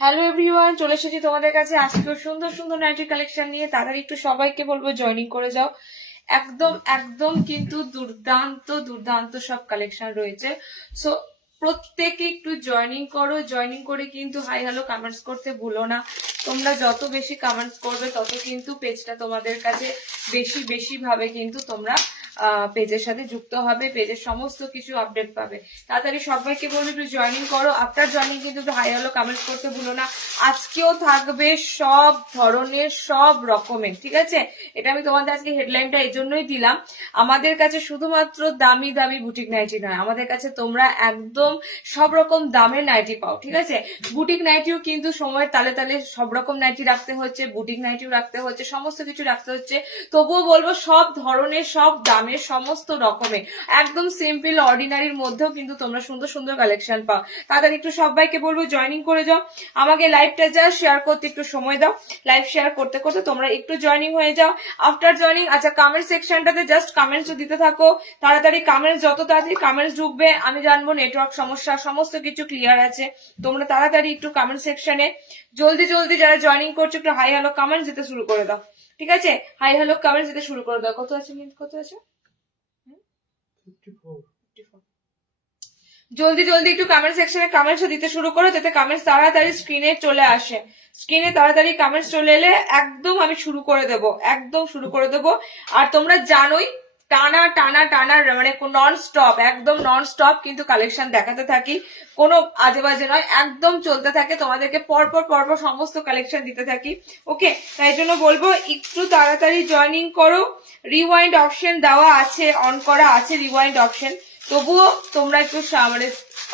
Hello everyone, চলে এসেছি তোমাদের কাছে আজকেও সুন্দর সুন্দর নাইটি কালেকশন নিয়ে। তাড়াতাড়ি একটু সবাইকে বলবো জয়েনিং করে যাও। একদম একদম কিন্তু দুর্দান্ত দুর্দান্ত সব কালেকশন রয়েছে। সো প্রত্যেকে একটু জয়েনিং করো, জয়েনিং করে কিন্তু হাই হ্যালো কমেন্টস করতে ভুলো না। তোমরা যত বেশি কমেন্টস করবে তত কিন্তু পেজটা তোমাদের কাছে বেশি বেশি ভাবে কিন্তু তোমরা পেজের সাথে যুক্ত হবে, পেজের সমস্ত কিছু আপডেট পাবে। তাড়াতাড়ি সবাইকে বলবো একটু জয়েনিং করো। আফটার জয়েনিং কিন্তু হাই হ্যালো কমেন্টস করতে ভুলো না। আজকেও থাকবে সব ধরনের সব রকমের, ঠিক আছে? এটা আমি তোমাদের আজকে হেডলাইনটা এই জন্যই দিলাম। আমাদের কাছে শুধুমাত্র দামি দামি বুটিক নাইটি নয়, আমাদের কাছে তোমরা একদম সব রকম দামের নাইটি পাও, ঠিক আছে? বুটিক নাইটিও কিন্তু সময়ের তালে তালে সব রকম নাইটি রাখতে হচ্ছে, বুটিক নাইটিও রাখতে হচ্ছে, সমস্ত কিছু রাখতে হচ্ছে। তবুও বলবো সব ধরনের সব দামের সমস্ত রকমের একদম সিম্পল অর্ডিনারির মধ্যেও কিন্তু তোমরা সুন্দর সুন্দর কালেকশন পাও। তাড়াতাড়ি একটু সবাইকে বলবো জয়েনিং করে যাও। আমাকে লাইভটা যা শেয়ার করতে একটু সময় দাও। লাইভ শেয়ার করতে করতে তোমরা একটু জয়েনিং হয়ে যাও। আফটার জয়েনিং আচ্ছা কমেন্ট সেকশনটাতে জাস্ট কমেন্টস দিতে থাকো। তাড়াতাড়ি কমেন্টস, যত তাড়াতাড়ি কমেন্টস ঢুকবে আমি জানবো নেটওয়ার্ক সমস্যা সমস্ত কিছু ক্লিয়ার আছে। তোমরা তাড়াতাড়ি একটু কমেন্ট সেকশনে জলদি জলদি যারা জয়েনিং করছো একটু হাই হ্যালো কমেন্টস দিতে শুরু করে দাও, ঠিক আছে? হাই হ্যালো কমেন্টস দিতে শুরু করে দাও। কত আছে মিনিট, কত আছে? 54। জলদি জলদি একটু কমেন্ট সেকশনে কমেন্টস দিতে শুরু করো, যাতে কমেন্টস তাড়াতাড়ি স্ক্রিনে চলে আসে। স্ক্রিনে তাড়াতাড়ি কমেন্টস চলে এলে একদম আমি শুরু করে দেব, একদম শুরু করে দেব। আর তোমরা জানোই টানা টানা টানা মানে নন স্টপ, একদম নন স্টপ কিন্তু কালেকশন দেখাতে থাকি, কোনো আজে বাজে নয়, একদম চলতে থাকে। তোমাদেরকে পরপর পরপর সমস্ত কালেকশন দিতে থাকি, ওকে? তাই জন্য বলবো একটু তাড়াতাড়ি জয়েনিং করো। রিওয়াইন্ড অপশন দেওয়া আছে, অন করা আছে রিওয়াইন্ড অপশন। তবুও তোমরা একটু মানে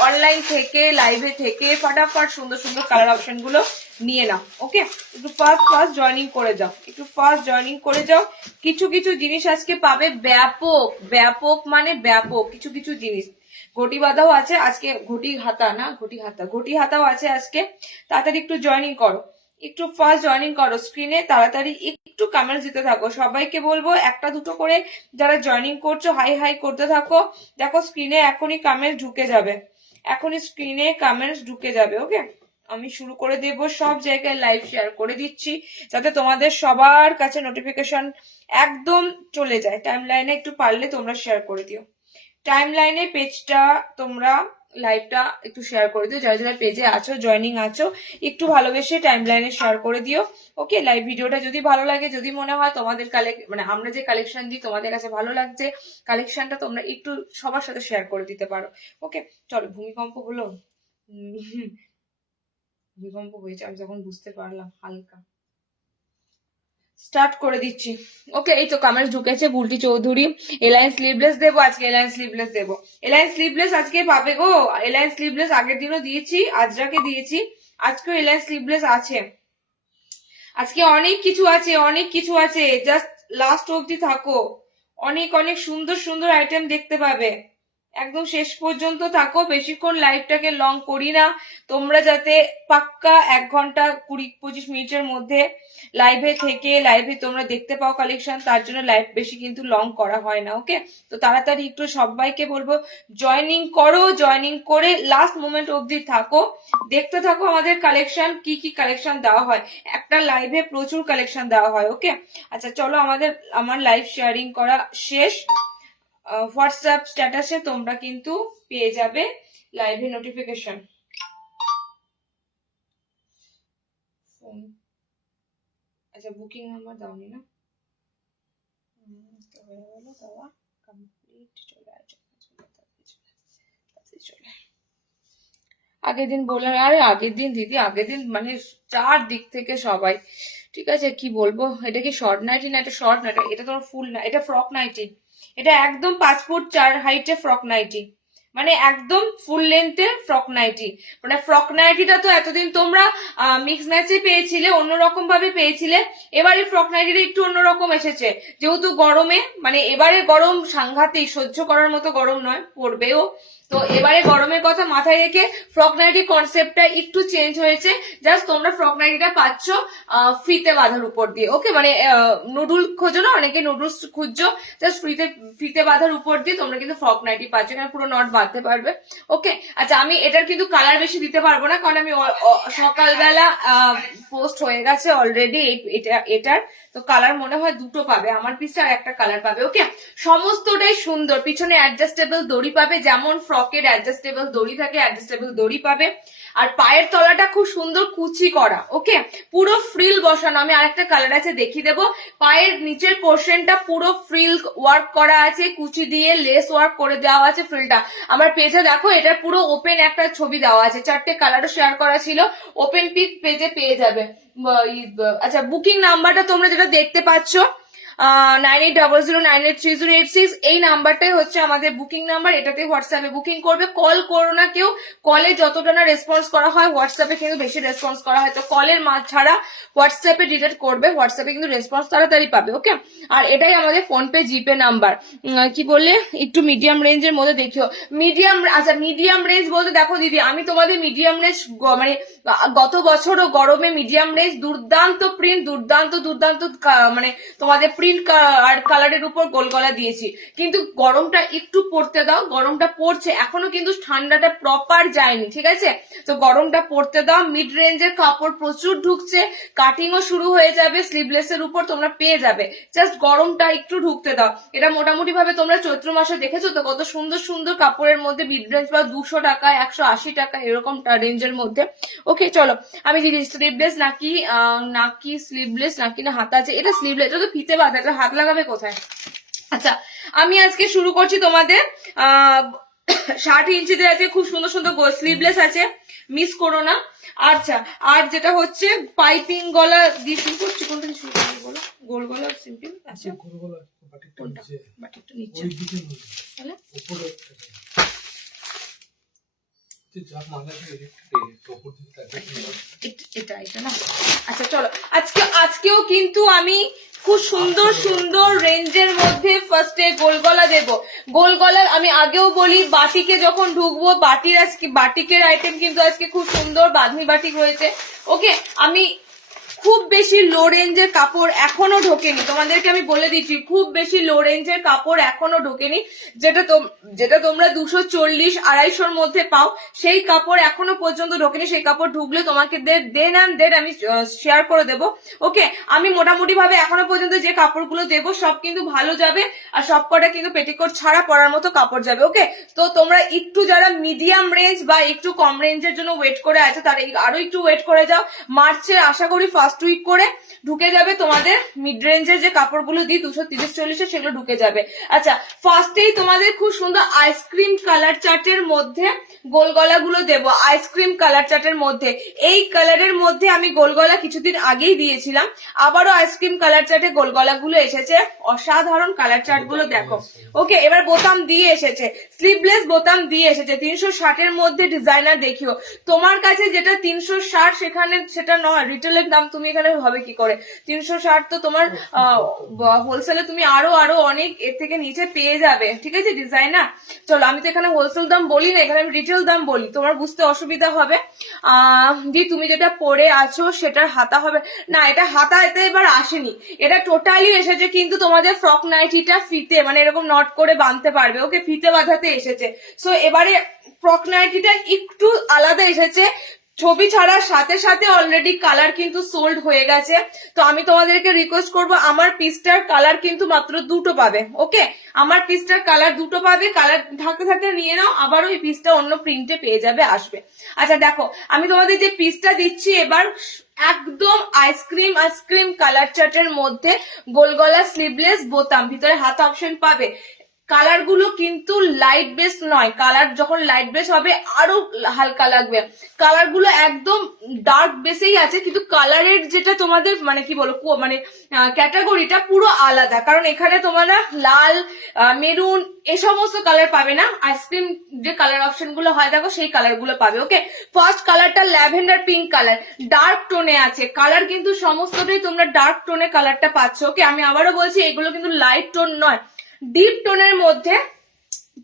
অনলাইন থেকে লাইভে থেকে ফটাফট সুন্দর সুন্দর কালার অপশন গুলো নিয়ে নাও, ওকে? একটু ফার্স্ট ফার্স্ট জয়েনিং করে যাও, একটু ফার্স্ট জয়েনিং করে যাও। কিছু কিছু জিনিস আজকে পাবে ব্যাপক ব্যাপক মানে ব্যাপক কিছু কিছু জিনিস। ঘটি বাঁধাও আছে আজকে, ঘটি হাতা না, ঘটি হাতাও আছে আজকে। তাড়াতাড়ি একটু জয়েনিং করো, একটু ফার্স্ট জয়েনিং করো। স্ক্রিনে তাড়াতাড়ি একটু কমেন্টস দিতে থাকো। সবাইকে বলবো একটা দুটো করে যারা জয়েনিং করছো হাই হাই করতে থাকো। দেখো স্ক্রিনে এখনই কমেন্টস ঢুকে যাবে, এখনই স্ক্রিনে কমেন্টস ঢুকে যাবে, ওকে? আমি শুরু করে দেব, সব জায়গায় লাইভ শেয়ার করে দিচ্ছি যাতে তোমাদের সবার কাছে নোটিফিকেশন একদম চলে যায়। টাইম লাইনে একটু পারলে তোমরা শেয়ার করে দিও। টাইম লাইনে পেজটা তোমরা লাইভটা একটু শেয়ার করে দিও। যারা যারা পেজে আছো জয়েনিং আছো একটু ভালোবেসে টাইম লাইনে শেয়ার করে দিও, ওকে? লাইভ ভিডিওটা যদি ভালো লাগে, যদি মনে হয় তোমাদের মানে আমরা যে কালেকশন দিই তোমাদের কাছে ভালো লাগছে, কালেকশনটা তোমরা একটু সবার সাথে শেয়ার করে দিতে পারো, ওকে? চলো, ভূমিকম্প হলো, ভূমিকম্প হয়েছে আমি যখন বুঝতে পারলাম হালকা। স্টার্ট করে দিচ্ছি, ওকে? এই তো কমেন্টস ঢুকেছে। বুলটি চৌধুরী এলাইন স্লিভলেস দেবো আজকে, এলাইন স্লিভলেস দেবো। এলাইন স্লিভলেস আজকে পাবে গো। এলাইন স্লিভলেস আগের দিনও দিয়েছি, আজরাকে দিয়েছি, আজকেও এলাইন স্লিভলেস আছে। আজকে অনেক কিছু আছে, অনেক কিছু আছে, জাস্ট লাস্ট অবধি থাকো। অনেক অনেক সুন্দর সুন্দর আইটেম দেখতে পাবে, একদম শেষ পর্যন্ত থাকো। বেশিক্ষণ লাইভটাকে লং করি না, তোমরা যাতে পাক্কা 1 ঘন্টা 20-25 মিনিটের মধ্যে লাইভে থেকে লাইভে তোমরা দেখতে পাও কালেকশন, তার জন্য লাইভ বেশি কিন্তু লং করা হয় না, ওকে? তো তাড়াতাড়ি একটু সবাইকে বলবো জয়েনিং করো, জয়েনিং করে লাস্ট মোমেন্ট অবধি থাকো, দেখতে থাকো আমাদের কালেকশন, কি কি কালেকশন দেওয়া হয়। একটা লাইভে প্রচুর কালেকশন দেওয়া হয়, ওকে? আচ্ছা চলো, আমার লাইভ শেয়ারিং করা শেষ। হোয়াটসঅ্যাপ স্ট্যাটাসে তোমরা কিন্তু পেয়ে যাবে লাইভে নোটিফিকেশন। আচ্ছা বুকিং নাম্বার দাওনি না, আগের দিন বললাম, আরে আগের দিন দিদি, আগের দিন মানে 4 দিক থেকে সবাই, ঠিক আছে? কি বলবো, এটা কি শর্ট নাইটি না? এটা শর্ট নাইটি, এটা তোমার ফুল না, এটা ফ্রক নাইটি। এটা একদম 5 ফুট 4 হাইটে ফ্রক নাইটি, মানে একদম ফুল লেন্থের ফ্রক নাইটি। মানে ফ্রক নাইটিটা তো এতদিন তোমরা মিক্স ম্যাচে পেয়েছিলে, অন্যরকম ভাবে পেয়েছিলে। এবারে ফ্রক নাইটিটা একটু অন্যরকম এসেছে, যেহেতু গরমে, মানে এবারে গরম সাংঘাতিক, সহ্য করার মতো গরম নয়, পড়বেও। তো এবারে গরমের কথা মাথায় রেখে ফ্রক নাইটি কনসেপ্টটা একটু চেঞ্জ হয়েছে। জাস্ট তোমরা ফ্রক নাইটিটা পাচ্ছ ফিতে বাঁধার উপর দিয়ে। ওকে, মানে নুডল খোঁজো না, অনেকে নুডলস খুঁজছো, জাস্ট ফিতে বাঁধার উপর দিয়ে তোমরা কিন্তু ফ্রক নাইটি পাচ্ছ, এখানে পুরো নট বাঁধতে পারবে। ওকে, আচ্ছা আমি এটার কিন্তু কালার বেশি দিতে পারবো না, কারণ আমি সকালবেলা পোস্ট হয়ে গেছে অলরেডি এটার, তো কালার মনে হয় দুটো পাবে আমার পিসটা, আর একটা কালার পাবে। ওকে, সমস্তটাই সুন্দর, পিছনে অ্যাডজাস্টেবল দড়ি পাবে, যেমন ফ্রকের অ্যাডজাস্টেবল দড়ি থাকে অ্যাডজাস্টেবল দড়ি পাবে। আর পায়ের তলাটা খুব সুন্দর কুচি করা। ওকে, পুরো ফ্রিল বসানো, আমি আরেকটা কালার আছে দেখিয়ে দেবো। পায়ের নিচের পোর্শনটা পুরো ফ্রিল ওয়ার্ক করা আছে, কুচি দিয়ে লেস ওয়ার্ক করে দেওয়া আছে ফ্রিলটা। আমার পেজে দেখো, এটা পুরো ওপেন একটা ছবি দেওয়া আছে, 4টে কালারও শেয়ার করা ছিল, ওপেন পিক পেজে পেয়ে যাবে। আচ্ছা, বুকিং নাম্বারটা তোমরা যেটা দেখতে পাচ্ছ 9800983086, এই নাম্বারটাই হচ্ছে আমাদের বুকিং নাম্বার। এটাতে হোয়াটসঅ্যাপে বুকিং করবে, কল করো না কেউ। কলে যতটা না রেসপন্স করা হয়, হোয়াটসঅ্যাপে কিন্তু বেশি রেসপন্স করা হয়, তো কলের ছাড়া হোয়াটসঅ্যাপে ডিটেক্ট করবে, হোয়াটসঅ্যাপে কিন্তু রেসপন্স তাড়াতাড়ি পাবে। ওকে, আর এটাই আমাদের ফোনপে জিপে নাম্বার। কি বললে, একটু মিডিয়াম রেঞ্জের মধ্যে দেখিও। মিডিয়াম, আচ্ছা মিডিয়াম রেঞ্জ বলতে দেখো দিদি, আমি তোমাদের মিডিয়াম রেঞ্জ মানে গত বছরও গরমে মিডিয়াম রেঞ্জ দুর্দান্ত প্রিন্ট, দুর্দান্ত মানে তোমাদের প্রিন্ট আর কালারের উপর গোল গলা দিয়েছি, কিন্তু গরমটা একটু পড়তে দাও, গরমটা পড়ছে এখনো, কিন্তু ঠান্ডাটা প্রপার যায়নি, ঠিক আছে? তো গরমটা পড়তে দাও। মিড রেঞ্জের কাপড় প্রচুর ঢুকছে, কাটিংও শুরু হয়ে যাবে, স্লিভলেসের উপর তোমরা পেয়ে যাবে, জাস্ট গরমটা একটু ঢুকতে দাও। এটা মোটামুটি ভাবে তোমরা চৈত্র মাসে দেখেছো তো কত সুন্দর সুন্দর কাপড়ের মধ্যে মিড রেঞ্জ বা 200 টাকা 180 টাকা এরকম রেঞ্জের মধ্যে। ওকে, চলো আমি দিদি স্লিভলেস নাকি স্লিভলেস নাকি না হাতা আছে, এটা স্লিভলেস, এটা তো ফিতে বাঁধা, এটা হাত লাগাবে কোথায়? আচ্ছা, আমি আজকে শুরু করছি তোমাদের 60 ইঞ্চিতে আছে, খুব সুন্দর সুন্দর স্লিভলেস আছে, মিস করো না। আচ্ছা, আর যেটা হচ্ছে পাইপিং গলা দিয়ে শুরু করছি, কোনটা দিয়ে শুরু করছি বলো? গোল গলা সিম্পল। আচ্ছা, গোল গলা কোনটা? বাটিকটা নিচে তাহলে উপরে এটা না। আচ্ছা চলো, আজকেও কিন্তু আমি খুব সুন্দর সুন্দর রেঞ্জের মধ্যে ফার্স্টে গোলগলা দেব। গোলগলা আমি আগেও বলি, বাটিকে যখন ঢুকবো, বাটিকের আইটেম কিন্তু আজকে খুব সুন্দর বাঁধনি বাটিক রয়েছে। ওকে, আমি খুব বেশি লো রেঞ্জের কাপড় এখনো ঢোকেনি, তোমাদেরকে আমি বলে দিচ্ছি, খুব বেশি লো রেঞ্জের কাপড় এখনো ঢোকেনি। যেটা তোমরা 240-250 মধ্যে পাও, সেই কাপড় এখনো পর্যন্ত ঢোকেনি। সেই কাপড় ঢুকলে তোমাকে দেন আমি শেয়ার করে দেবো। ওকে, আমি মোটামুটি ভাবে এখনো পর্যন্ত যে কাপড়গুলো দেবো সব কিন্তু ভালো যাবে, আর সব কটা কিন্তু পেটিকোট ছাড়া পরার মতো কাপড় যাবে। ওকে, তো তোমরা একটু যারা মিডিয়াম রেঞ্জ বা একটু কম রেঞ্জের জন্য ওয়েট করে আছো, তারা আরো একটু ওয়েট করে যাও। মার্চে আশা করি ফার্স্ট উইক করে ঢুকে যাবে তোমাদের মিড রেঞ্জের যে কাপড়গুলো দিই 230-40, সেগুলো ঢুকে যাবে। আচ্ছা, ফার্স্টেই তোমাদের খুব সুন্দর আইসক্রিম কালার চার্টের মধ্যে গোলগলা গুলো দেবো, আইসক্রিম কালার চার্টের মধ্যে। এই কালারের মধ্যে আমি গোলগলা কিছুদিন আগেই দিয়েছিলাম, আবারও আইসক্রিম কালার চার্টে গোলগলা গুলো এসেছে, অসাধারণ কালার চার্ট গুলো দেখো। ওকে, এবার বোতাম দিয়ে এসেছে, স্লিভলেস বোতাম দিয়ে এসেছে। 360 মধ্যে ডিজাইনার দেখিও, তোমার কাছে যেটা 360 সেখানে সেটা নয়, রিটেলের দাম তুমি এখানে হবে কি করে? 360 তো তোমার হোলসেলে তুমি আরো অনেক এর থেকে নিচে পেয়ে যাবে, ঠিক আছে ডিজাইনার? চলো, আমি তো এখানে হোলসেল দাম বলি না, এখানে আমি রিটেল দাম বলি, তোমার বুঝতে অসুবিধা হবে। তুমি যেটা পরে আছো সেটার হাতা হবে না, এটা হাতা এতে এবার আসেনি, এটা টোটালি এসেছে কিন্তু তোমাদের ফ্রক নাইটিটা ফিতে, মানে এরকম নট করে বাঁধতে পারবে। ওকে, ফিতে বাঁধাতে এসেছে। সো এবারে ফ্রক নাইটিটা একটু আলাদা এসেছে, ছবি ছাড়ার সাথে সাথে অলরেডি কালার কিন্তু সোল্ড হয়ে গেছে। তো আমি তোমাদেরকে রিকোয়েস্ট করবো, আমার পিসটার কালার কিন্তু মাত্র দুটো পাবে। ওকে, আমার পিসটার কালার দুটো পাবে, কালার থাকতে থাকতে নিয়ে নাও, আবার ওই পিসটা অন্য প্রিন্টে পেয়ে যাবে, আসবে। আচ্ছা দেখো, আমি তোমাদের যে পিসটা দিচ্ছি এবার একদম আইসক্রিম কালার চার্টের মধ্যে, গোলগলা স্লিভলেস বোতাম, ভিতরে হাত অপশন পাবে। কালার গুলো কিন্তু লাইট বেস নয়, কালার যখন লাইট বেস হবে আরো হালকা লাগবে। কালার গুলো একদম ডার্ক বেসেই আছে, কিন্তু কালারের যেটা তোমাদের মানে কি বলবো, মানে ক্যাটাগরিটা পুরো আলাদা, কারণ এখানে তোমরা লাল, মেরুন এই সমস্ত কালার পাবে না, আইসক্রিম যে কালার অপশন গুলো হয় দেখো সেই কালার গুলো পাবে। ওকে, ফার্স্ট কালারটা ল্যাভেন্ডার পিঙ্ক কালার, ডার্ক টোনে আছে, কালার কিন্তু সমস্তটাই তোমরা ডার্ক টোনে কালারটা পাচ্ছ। ওকে, আমি আবারও বলছি, এগুলো কিন্তু লাইট টোন নয়, ডিপ টোনের মধ্যে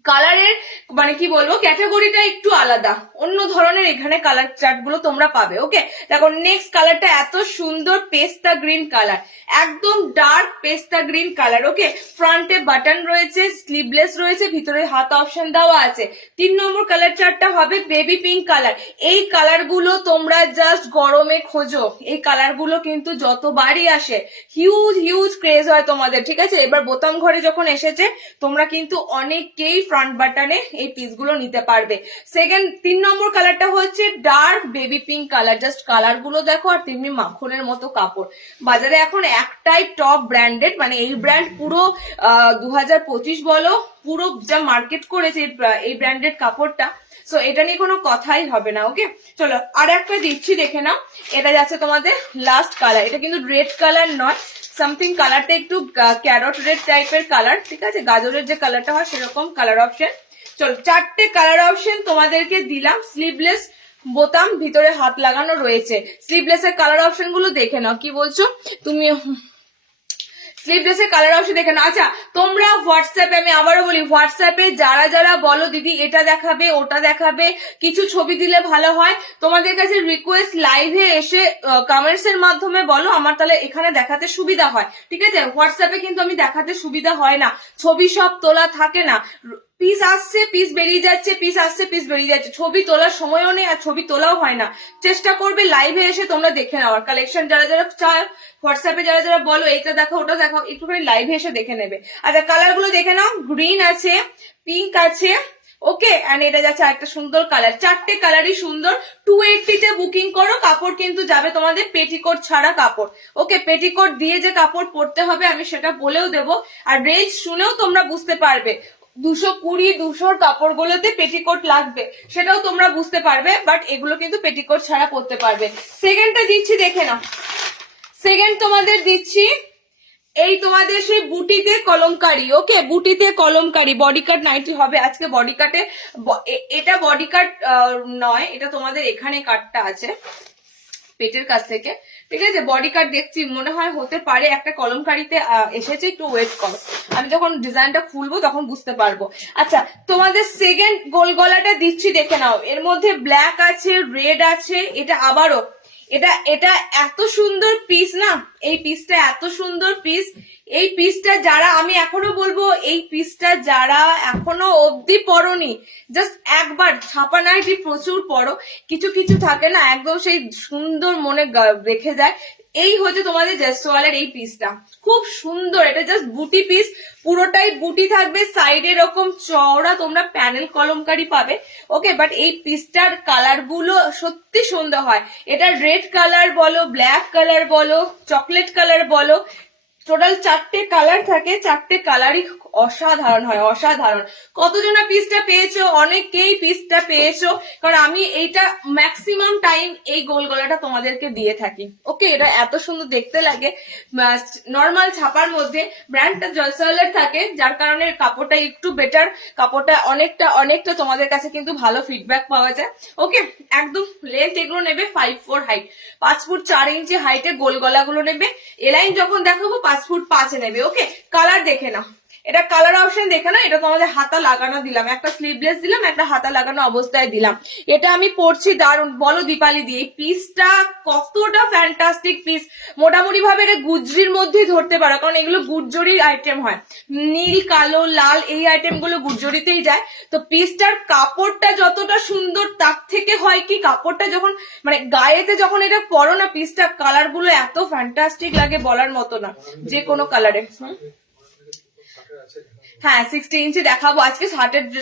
কালারের মানে কি বলবো ক্যাটাগরিটা একটু আলাদা, অন্য ধরনের এখানে কালার চার্ট গুলো তোমরা পাবে। ওকে, দেখো নেক্সট কালারটা এত সুন্দর পেস্তা গ্রিন কালার, একদম ডার্ক পেস্তা গ্রিন কালার। ওকে, ফ্রন্টে বাটন রয়েছে, স্লিভলেস রয়েছে, ভিতরে হাত অপশন দেওয়া আছে। 3 নম্বর কালার চার্টটা হবে বেবি পিঙ্ক কালার। এই কালার গুলো তোমরা জাস্ট গরমে খোঁজো, এই কালার গুলো কিন্তু যতবারই আসে হিউজ হিউজ ক্রেজ হয় তোমাদের, ঠিক আছে। এবার বোতাম ঘরে যখন এসেছে তোমরা কিন্তু অনেকেই ফ্রন্ট বাটনে এই পিসগুলো নিতে পারবে। 3 নম্বর কালারটা হচ্ছে dark baby pink colour, just colour গুলো দেখো আর তেমনি মাখনের মতো কাপড়। বাজারে এখন একটাই টপ ব্র্যান্ডেড, মানে এই ব্র্যান্ড পুরো 2025 বলো পুরো যা মার্কেট করেছে এই ব্র্যান্ডেড কাপড়টা, সো এটা নিয়ে কোনো কথাই হবে না। ওকে, চলো আর একটা দিচ্ছি দেখে নাও। এটা যাচ্ছে তোমাদের লাস্ট কালার, এটা কিন্তু রেড কালার নয়, সামথিং কালারটা একটু ক্যারট রেড টাইপের কালার, ঠিক আছে, গাজরের যে কালারটা হয় সেরকম কালার অপশন। চলো 4টে কালার অপশন তোমাদেরকে দিলাম। স্লিভলেস বোতাম, ভিতরে হাত লাগানো রয়েছে। স্লিভলেস এর কালার অপশন গুলো দেখে নাও, কি বলছো তুমি? স্লিভলেসের কালার অপশন দেখে নাও। আচ্ছা তোমরা হোয়াটসঅ্যাপে, আমি আবারও বলি, হোয়াটসঅ্যাপে যারা যারা বলো দিদি এটা দেখাবে ওটা দেখাবে, কিছু ছবি দিলে ভালো হয়, তোমাদের কাছে রিকোয়েস্ট লাইভে এসে কমেন্টস এর মাধ্যমে বলো, আমার তাহলে এখানে দেখাতে সুবিধা হয়, ঠিক আছে। হোয়াটসঅ্যাপে কিন্তু আমি দেখাতে সুবিধা হয় না, ছবি সব তোলা থাকে না, পিস আসছে পিস বেরিয়ে যাচ্ছে, পিস আসছে পিস বেরিয়ে যাচ্ছে, ছবি তোলার সময়ও নেই আর ছবি তোলাও হয় না। চেষ্টা করবে লাইভে এসে তোমরা দেখে নেওয়ার, কালেকশন যারা যারা চায় হোয়াটসঅ্যাপে যারা যারা বলো এইটা দেখো ওটা দেখো, একটুখানি লাইভে এসে দেখে নেবে। আচ্ছা কালার গুলো দেখে নাও, গ্রিন আছে, পিঙ্ক আছে, ওকে, এন্ড এটা যাচ্ছে একটা সুন্দর কালার। 4টে কালারই সুন্দর। 280 তে বুকিং করো, কাপড় কিন্তু যাবে তোমাদের পেটিকোট ছাড়া কাপড়। ওকে, পেটিকোট দিয়ে যে কাপড় পরতে হবে আমি সেটা বলেও দেবো, আর রেঞ্জ শুনেও তোমরা বুঝতে পারবে 220 200 কাপড়গুলোতে পেটিকোট লাগবে সেটাও তোমরা বুঝতে পারবে, বাট এগুলো কিন্তু পেটিকোট ছাড়া পরতে পারবে। সেকেন্ডটা দিচ্ছি দেখে নাও, সেকেন্ড তোমাদের দিচ্ছি এই তোমাদের সেই বুটিতে কলমকারি। ওকে, বুটিতে কলমকারি বডি কাট নাইটি হবে আজকে। বডি কাটে এটা বডি কাট নয়, এটা তোমাদের এখানে কাটটা আছে পেটের কাছ থেকে, ঠিক আছে। বডি কাট দেখছি মনে হয় হতে পারে একটা কলমকারিতে এসেছে, একটু ওয়েট করো, আমি যখন ডিজাইনটা খুলবো তখন বুঝতে পারবো। আচ্ছা তোমাদের সেকেন্ড গোল গলাটা দিচ্ছি দেখে নাও, এর মধ্যে ব্ল্যাক আছে, রেড আছে, এটা আবারও এটা এত সুন্দর পিস না, এই পিসটা এত সুন্দর পিস। এই পিসটা যারা, আমি এখনো বলবো এই পিসটা যারা এখনো অবধি পরনি, জাস্ট একবার ছাপা নাইটি প্রচুর পরো, কিছু কিছু থাকে না একদম সেই সুন্দর মনে রেখে যায়। এই হচ্ছে তোমাদের জেসওয়ালের এই পিসটা, খুব সুন্দর, এটা জাস্ট বুটি পিস, পুরোটাই বুটি থাকবে, সাইডে এরকম চওড়া তোমরা প্যানেল কলমকারি পাবে। ওকে, বাট এই পিসটার কালার গুলো সত্যি সুন্দর হয়। এটা রেড কালার বলো, ব্ল্যাক কালার বলো, চকলেট কালার বলো, টোটাল 4টে কালার থাকে, 4টে কালারই অসাধারণ হয়, অসাধারণ। কতজনা পিসটা পেয়েছো? অনেকেই পিসটা পেয়েছো, কারণ আমি এইটা ম্যাক্সিমাম টাইম এই গোল গলাটা তোমাদেরকে দিয়ে থাকি। ওকে, এটা এত সুন্দর দেখতে লাগে, নর্মাল ছাপার মধ্যে ব্র্যান্ডটা জয়সওয়ালের থাকে, যার কারণে কাপড়টা একটু বেটার, কাপড়টা অনেকটা অনেকটা তোমাদের কাছে কিন্তু ভালো ফিডব্যাক পাওয়া যায়। ওকে, একদম লেন্থ এগুলো নেবে 5'4" হাইট, 5 ফুট 4 ইঞ্চি হাইটে গোল গলাগুলো নেবে। এলাইন যখন দেখাবো 5 ফুট 5 নেবে। ওকে, কালার দেখে নাও, এটা কালার অপশন দেখে না, এটা তোমাদের হাতা লাগানো দিলাম, একটা স্লিভলেস দিলাম, একটা হাতা লাগানো অবস্থায় দিলাম। এটা আমি পরছি দারুন, বলো দীপালি দিয়ে, এই পিসটা কতটা ফ্যান্টাস্টিক পিস। মোটামুটি ভাবে এটা গুজরির মধ্যেই ধরতে পারো, কারণ এগুলো গুজরির আইটেম হয়, নীল কালো লাল এই আইটেম গুলো গুজরিতেই যায়। তো পিসটার কাপড়টা যতটা সুন্দর, তার থেকে হয় কি কাপড়টা যখন মানে গায়েতে যখন এটা পরো না, পিসটা কালার গুলো এত ফ্যান্টাস্টিক লাগে বলার মতো না, যে কোনো কালারে। হ্যাঁ 60 ইঞ্চি দেখাবো আজকে।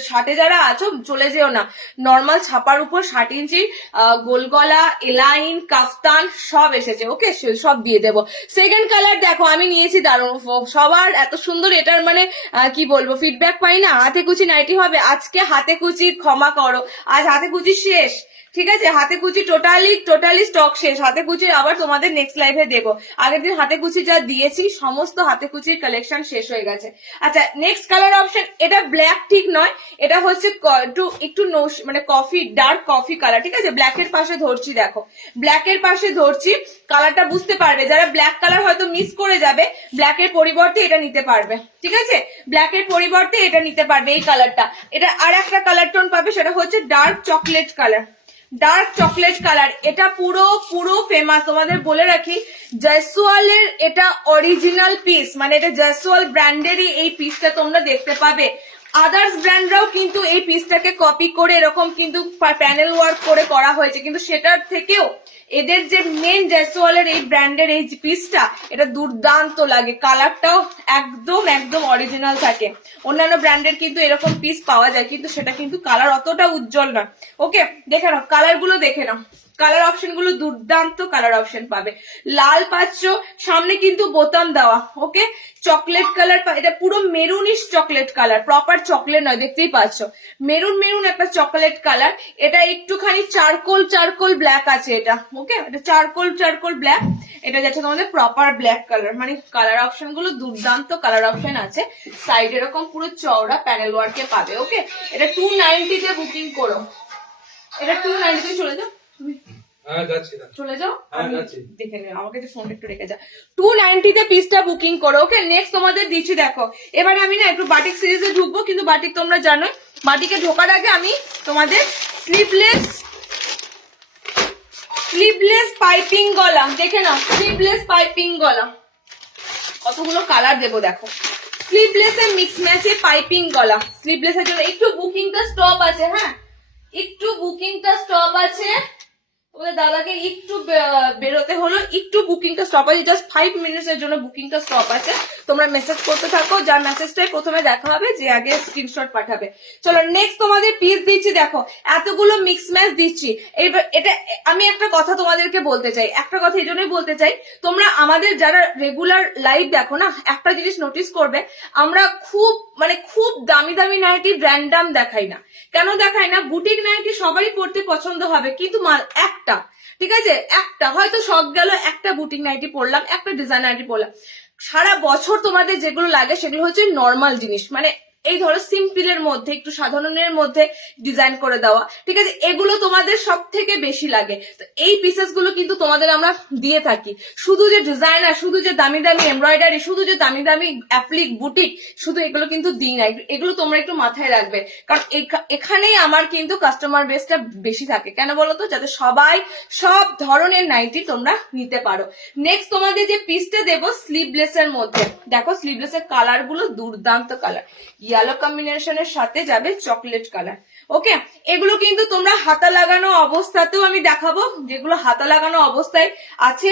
60 যারা আছো চলে যেও না, নর্মাল ছাপার উপর 60 ইঞ্চি গোলগলা, এলাইন, কাফতান সব এসেছে। ওকে, সব দিয়ে দেবো। সেকেন্ড কালার দেখো আমি নিয়েছি দারুণ, সবার এত সুন্দর, এটার মানে কি বলবো, ফিডব্যাক পাই না। হাতে কুচি নাইটি হবে আজকে, হাতে কুচি ক্ষমা করো, আজ হাতে কুচি শেষ, ঠিক আছে। হাতে কুচি টোটালি স্টক শেষ, হাতে কুচি আবার তোমাদের নেক্সট লাইভে দেবো। আগের দিন হাতে কুচি যা দিয়েছি সমস্ত হাতে কুচির কালেকশন শেষ হয়ে গেছে। আচ্ছা নেক্সট কালার অপশন, এটা ব্ল্যাক ঠিক নয়, এটা হচ্ছে একটু মানে কফি, ডার্ক কফি কালার, ঠিক আছে। ব্ল্যাকের পাশে ধরছি, দেখো ব্ল্যাকের পাশে ধরছি, কালারটা বুঝতে পারবে। যারা ব্ল্যাক কালার হয়তো মিস করে যাবে, ব্ল্যাকের পরিবর্তে এটা নিতে পারবে, ঠিক আছে। ব্ল্যাকের পরিবর্তে এটা নিতে পারবে, এই কালারটা। এটা আর একটা কালার টোন পাবে, সেটা হচ্ছে dark chocolate colour. Dark chocolate colour, এটা পুরো পুরো ফেমাস। তোমাদের বলে রাখি, জয়সওয়ালের এটা অরিজিনাল পিস, মানে এটা জয়সওয়াল ব্র্যান্ডেরই এই পিসটা তোমরা দেখতে পাবে। আদার্স ব্র্যান্ডরাও কিন্তু এই পিসটাকে কপি করে এরকম কিন্তু প্যানেল ওয়ার্ক করে করা হয়েছে, কিন্তু সেটার থেকেও এদের যে মেন জয়সওয়ালের এই ব্র্যান্ডের এই পিসটা, এটা দুর্দান্ত লাগে। কালারটাও একদম একদম অরিজিনাল থাকে। অন্যান্য ব্র্যান্ডের কিন্তু এরকম পিস পাওয়া যায়, কিন্তু সেটা কিন্তু কালার অতটা উজ্জ্বল নয়। ওকে, দেখে নাও কালার গুলো, দেখে নাও কালার অপশন গুলো, দুর্দান্ত কালার অপশন পাবে। লাল পাচ্ছ, সামনে কিন্তু বোতাম দেওয়া। ওকে, চকলেট কালার, এটা পুরো maroonish chocolate colour, proper chocolate নয়, দেখতেই পাচ্ছ মেরুন মেরুন একটা চকলেট কালার। এটা একটুখানি চারকোল চারকোল ব্ল্যাক আছে এটা। ওকে, এটা চারকোল চারকোল ব্ল্যাক, এটা যাচ্ছে তোমাদের প্রপার ব্ল্যাক কালার। মানে কালার অপশন গুলো দুর্দান্ত কালার অপশন আছে। সাইড এরকম পুরো চওড়া প্যানেল ওয়ার্কে পাবে। ওকে, এটা 290 তে বুকিং করো, এটা 290 তে চলে যাও চলে যাও, দেখে নিও, আমাকে যে ফোনটা একটু রেখে যা। 290 তে পিসটা বুকিং করো। ওকে, নেক্সট তোমাদের দিচ্ছি, দেখো এবারে আমি না একটু বাটিক সিরিজে ঢুকবো, কিন্তু বাটিক তোমরা জানো, বাটিকে ঢোকার আগে আমি তোমাদের স্লিভলেস পাইপিং গলা দেখে নাও। স্লিভলেস পাইপিং গলা, কতগুলো কালার দেবো দেখো। স্লিভলেস এর মিক্স ম্যাচে পাইপিং গলা। স্লিভলেস এর জন্য একটু বুকিংটা স্টপ আছে, হ্যাঁ একটু বুকিংটা স্টপ আছে। তোমাদের দাদাকে একটু বেরোতে হলো, একটু বুকিংটা স্টপ আছে, জাস্ট 5 মিনিটস এর জন্য বুকিংটা স্টপ আছে। তোমরা মেসেজ করতে থাকো, যার মেসেজটাই প্রথমে দেখা হবে, যে আগে স্ক্রিনশট পাঠাবে। চলো নেক্সট তোমাদের পিস দিচ্ছি, দেখো এতগুলো মিক্স ম্যাচ দিচ্ছি। এইবার এটা আমি একটা কথা তোমাদেরকে বলতে চাই, একটা কথা এই জন্যই বলতে চাই, তোমরা আমাদের যারা রেগুলার লাইভ দেখো না, একটা জিনিস নোটিস করবে, আমরা খুব দামি দামি নাইটি র্যান্ডাম দেখাই না। কেন দেখাই না? বুটিক নাইটি সবাই পড়তে পছন্দ হবে, কিন্তু একটা, ঠিক আছে, একটা হয়তো শখ গেল, একটা বুটিক নাইটি পরলাম, একটা ডিজাইন নাইটি পরলাম। সারা বছর তোমাদের যেগুলো লাগে সেগুলো হচ্ছে নর্মাল জিনিস, মানে এই ধরো সিম্পলের মধ্যে, একটু সাধারণের মধ্যে ডিজাইন করে দেওয়া, ঠিক আছে, এগুলো তোমাদের সব থেকে বেশি লাগে। তো এই পিসেস গুলো কিন্তু তোমাদের আমরা দিয়ে থাকি। শুধু যে ডিজাইনার, শুধু যে দামি দামি এমব্রয়ডারি, শুধু যে দামি দামি অ্যাপ্লিক বুটিক, শুধু এগুলো কিন্তু দিই না। এগুলো তোমরা একটু মাথায় রাখবে, কারণ এখানেই আমার কিন্তু কাস্টমার বেসটা বেশি থাকে। কেন বলো তো? যাতে সবাই সব ধরনের নাইটি তোমরা নিতে পারো। নেক্সট তোমাদের যে পিসটা দেবো স্লিভলেস এর মধ্যে, দেখো স্লিভলেস এর কালার গুলো দুর্দান্ত কালার। ইয়েলো কম্বিনেশনের সাথে যাবে চকলেট কালার। ওকে, এগুলো কিন্তু তোমরা হাতা লাগানো অবস্থাতেও আমি দেখাবো, যেগুলো হাতা লাগানো অবস্থায় আছে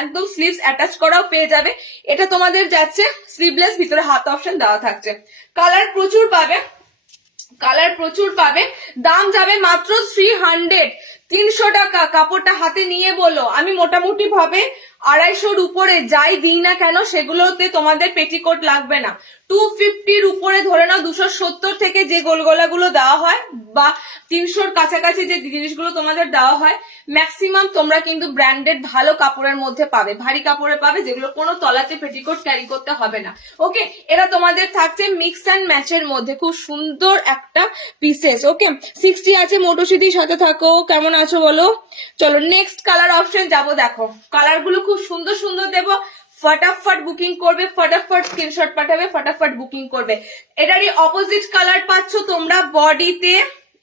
একদম স্লিভস অ্যাটাচ করাও পেয়ে যাবে। এটা তোমাদের যাচ্ছে স্লিভলেস, ভিতরে হাত অপশন দেওয়া থাকছে। কালার প্রচুর পাবে, দাম যাবে মাত্র 300 টাকা। কাপড়টা হাতে নিয়ে বলো, আমি মোটামুটি ভাবে 250-র উপরে যাই দিই না কেন, সেগুলোতে তোমাদের পেটিকোট লাগবে না। 250-র উপরে ধরে নাও, 270 থেকে যে গোলগোলাগুলো দেওয়া হয়, বা 300-র কাছাকাছি যে জিনিসগুলো তোমাদের দেওয়া হয়, ম্যাক্সিমাম তোমরা কিন্তু ব্র্যান্ডেড ভালো কাপড়ের মধ্যে পাবে, ভারী কাপড়ে পাবে, যেগুলো কোনো তলাতে পেটিকোট ক্যারি করতে হবে না। ওকে, এটা তোমাদের থাকছে মিক্স অ্যান্ড ম্যাচের মধ্যে, খুব সুন্দর একটা পিসেস। ওকে, 60 আছে। মোটরসিটির সাথে থাকো, কেমন আছো বলো। চলো নেক্সট কালার অপশন যাবো, দেখো কালার গুলো খুব সুন্দর সুন্দর দেবো। ফটাফট বুকিং করবে, ফটাফট স্ক্রিনশট পাঠাবে, ফটাফট বুকিং করবে। এটারই অপোজিট কালার পাচ্ছ তোমরা বডিতে,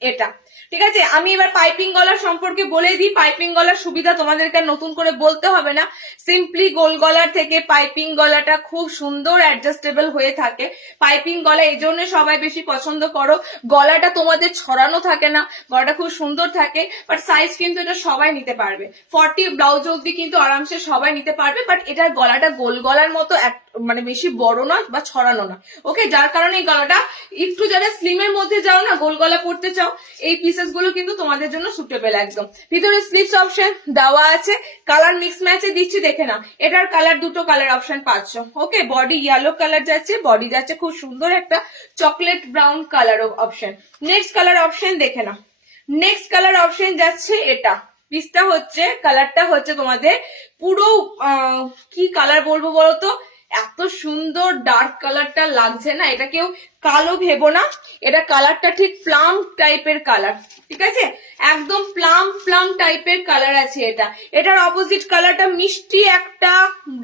এটা ঠিক আছে। আমি এবার পাইপিং গলার সম্পর্কে বলে দিই। পাইপিং গলার সুবিধা তোমাদেরকে নতুন করে বলতে হবে না, সিম্পলি গোল গলার থেকে পাইপিং গলাটা খুব সুন্দর অ্যাডজাস্টেবল হয়ে থাকে। পাইপিং গলা এই জন্য সবাই বেশি পছন্দ করো, গলাটা তোমাদের ছড়ানো থাকে না, গলাটা খুব সুন্দর থাকে। বাট সাইজ কিন্তু এটা সবাই নিতে পারবে, 40 ব্লাউজ অব্দি কিন্তু আরামসে সবাই নিতে পারবে। বাট এটার গলাটা গোল গলার মতো মানে বেশি বড় নয় বা ছড়ানো না। ওকে, যার কারণে এই গলাটা একটু যারা স্লিমের মধ্যে যাও না, গোল গলা পড়তে চাও, এই পিসেস গুলো কিন্তু তোমাদের জন্য সুটেবল একদম। ভিতরে স্লিভস অপশন দেওয়া আছে, কালার মিক্স ম্যাচে দিচ্ছি, দেখে না। এটার কালার দুটো কালার অপশন পাচ্ছ। ওকে, বডি ইয়েলো কালার যাচ্ছে, বডি যাচ্ছে খুব সুন্দর একটা chocolate brown colour option. Next colour option দেখে না, নেক্সট কালার অপশন যাচ্ছে এটা। পিসটা হচ্ছে, কালারটা হচ্ছে তোমাদের পুরো কি কালার বলবো বলতো, এত সুন্দর ডার্ক কালারটা লাগছে না, এটা কেউ কালো ভেবো না, এটা কালারটা ঠিক প্লাম টাইপের কালার, ঠিক আছে, একদম প্লাম টাইপের কালার আছে এটা। এটার অপোজিট কালারটা মিষ্টি একটা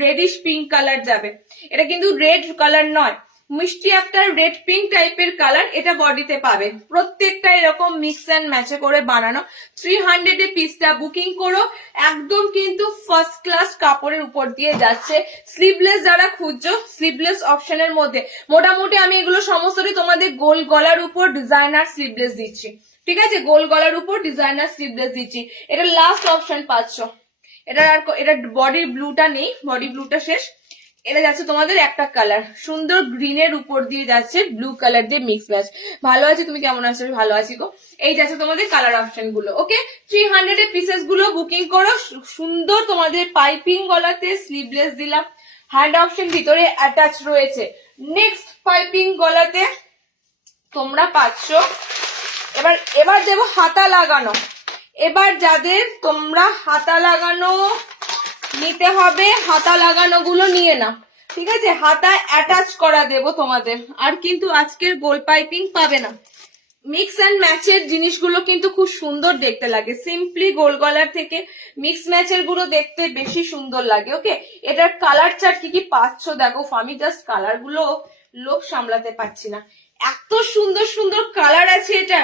রেডিশ পিঙ্ক কালার যাবে, এটা কিন্তু রেড কালার নয়, মিষ্টি একটা রেড পিঙ্ক টাইপের কালার, এটা বডিতে পাবে। প্রত্যেকটা এরকম মিক্স অ্যান্ড ম্যাচে করে বানানো। 300 এ পিসটা বুকিং করো, একদম কিন্তু ফার্স্ট ক্লাস কাপড়ের উপর দিয়ে যাচ্ছে। স্লিভলেস যারা খুঁজছো, স্লিভলেস অপশনের মধ্যে মোটামুটি আমি এগুলো সমস্তই তোমাদের গোল গলার উপর ডিজাইনার স্লিভলেস দিচ্ছি, ঠিক আছে, গোল গলার উপর ডিজাইনার স্লিভলেস দিচ্ছি। এটা লাস্ট অপশন পাচ্ছ। এটা বডির ব্লুটা নেই, বডি ব্লুটা শেষ। এটা যাচ্ছে তোমাদের একটা কালার, সুন্দর গ্রিনের উপর দিয়ে যাচ্ছে ব্লু কালার দিয়ে মিক্স ম্যাচ। ভালো আছে, তুমি কেমন আছো? ভালো আছি গো। এই যাচ্ছে তোমাদের কালার অপশন গুলো। ওকে, 300 এর পিসেস গুলো বুকিং করো। সুন্দর তোমাদের পাইপিং গলাতে স্লিভলেস দিলাম, হ্যান্ড অপশন ভিতরে অ্যাটাচ রয়েছে। নেক্সট পাইপিং গলাতে তোমরা পাচ্ছ। এবার দেবো হাতা লাগানো। এবার যাদের তোমরা হাতা লাগানো নিতে হবে, হাতা লাগানো গুলো নিয়ে নাও, ঠিক আছে, হাতা অ্যাটাচ করা দেবো তোমাদের। আর কিন্তু আজকের গোল পাইপিং পাবে না। মিক্স অ্যান্ড ম্যাচের জিনিসগুলো কিন্তু খুব সুন্দর দেখতে লাগে, সিম্পলি গোল গলার থেকে মিক্স ম্যাচের গুলো দেখতে বেশি সুন্দর লাগে। ওকে, এটার কালার চার্ট কি কি পাচ্ছ দেখো, আমি জাস্ট কালার গুলো লোভ সামলাতে পারছি না, এত সুন্দর সুন্দর কালার আছে। এটা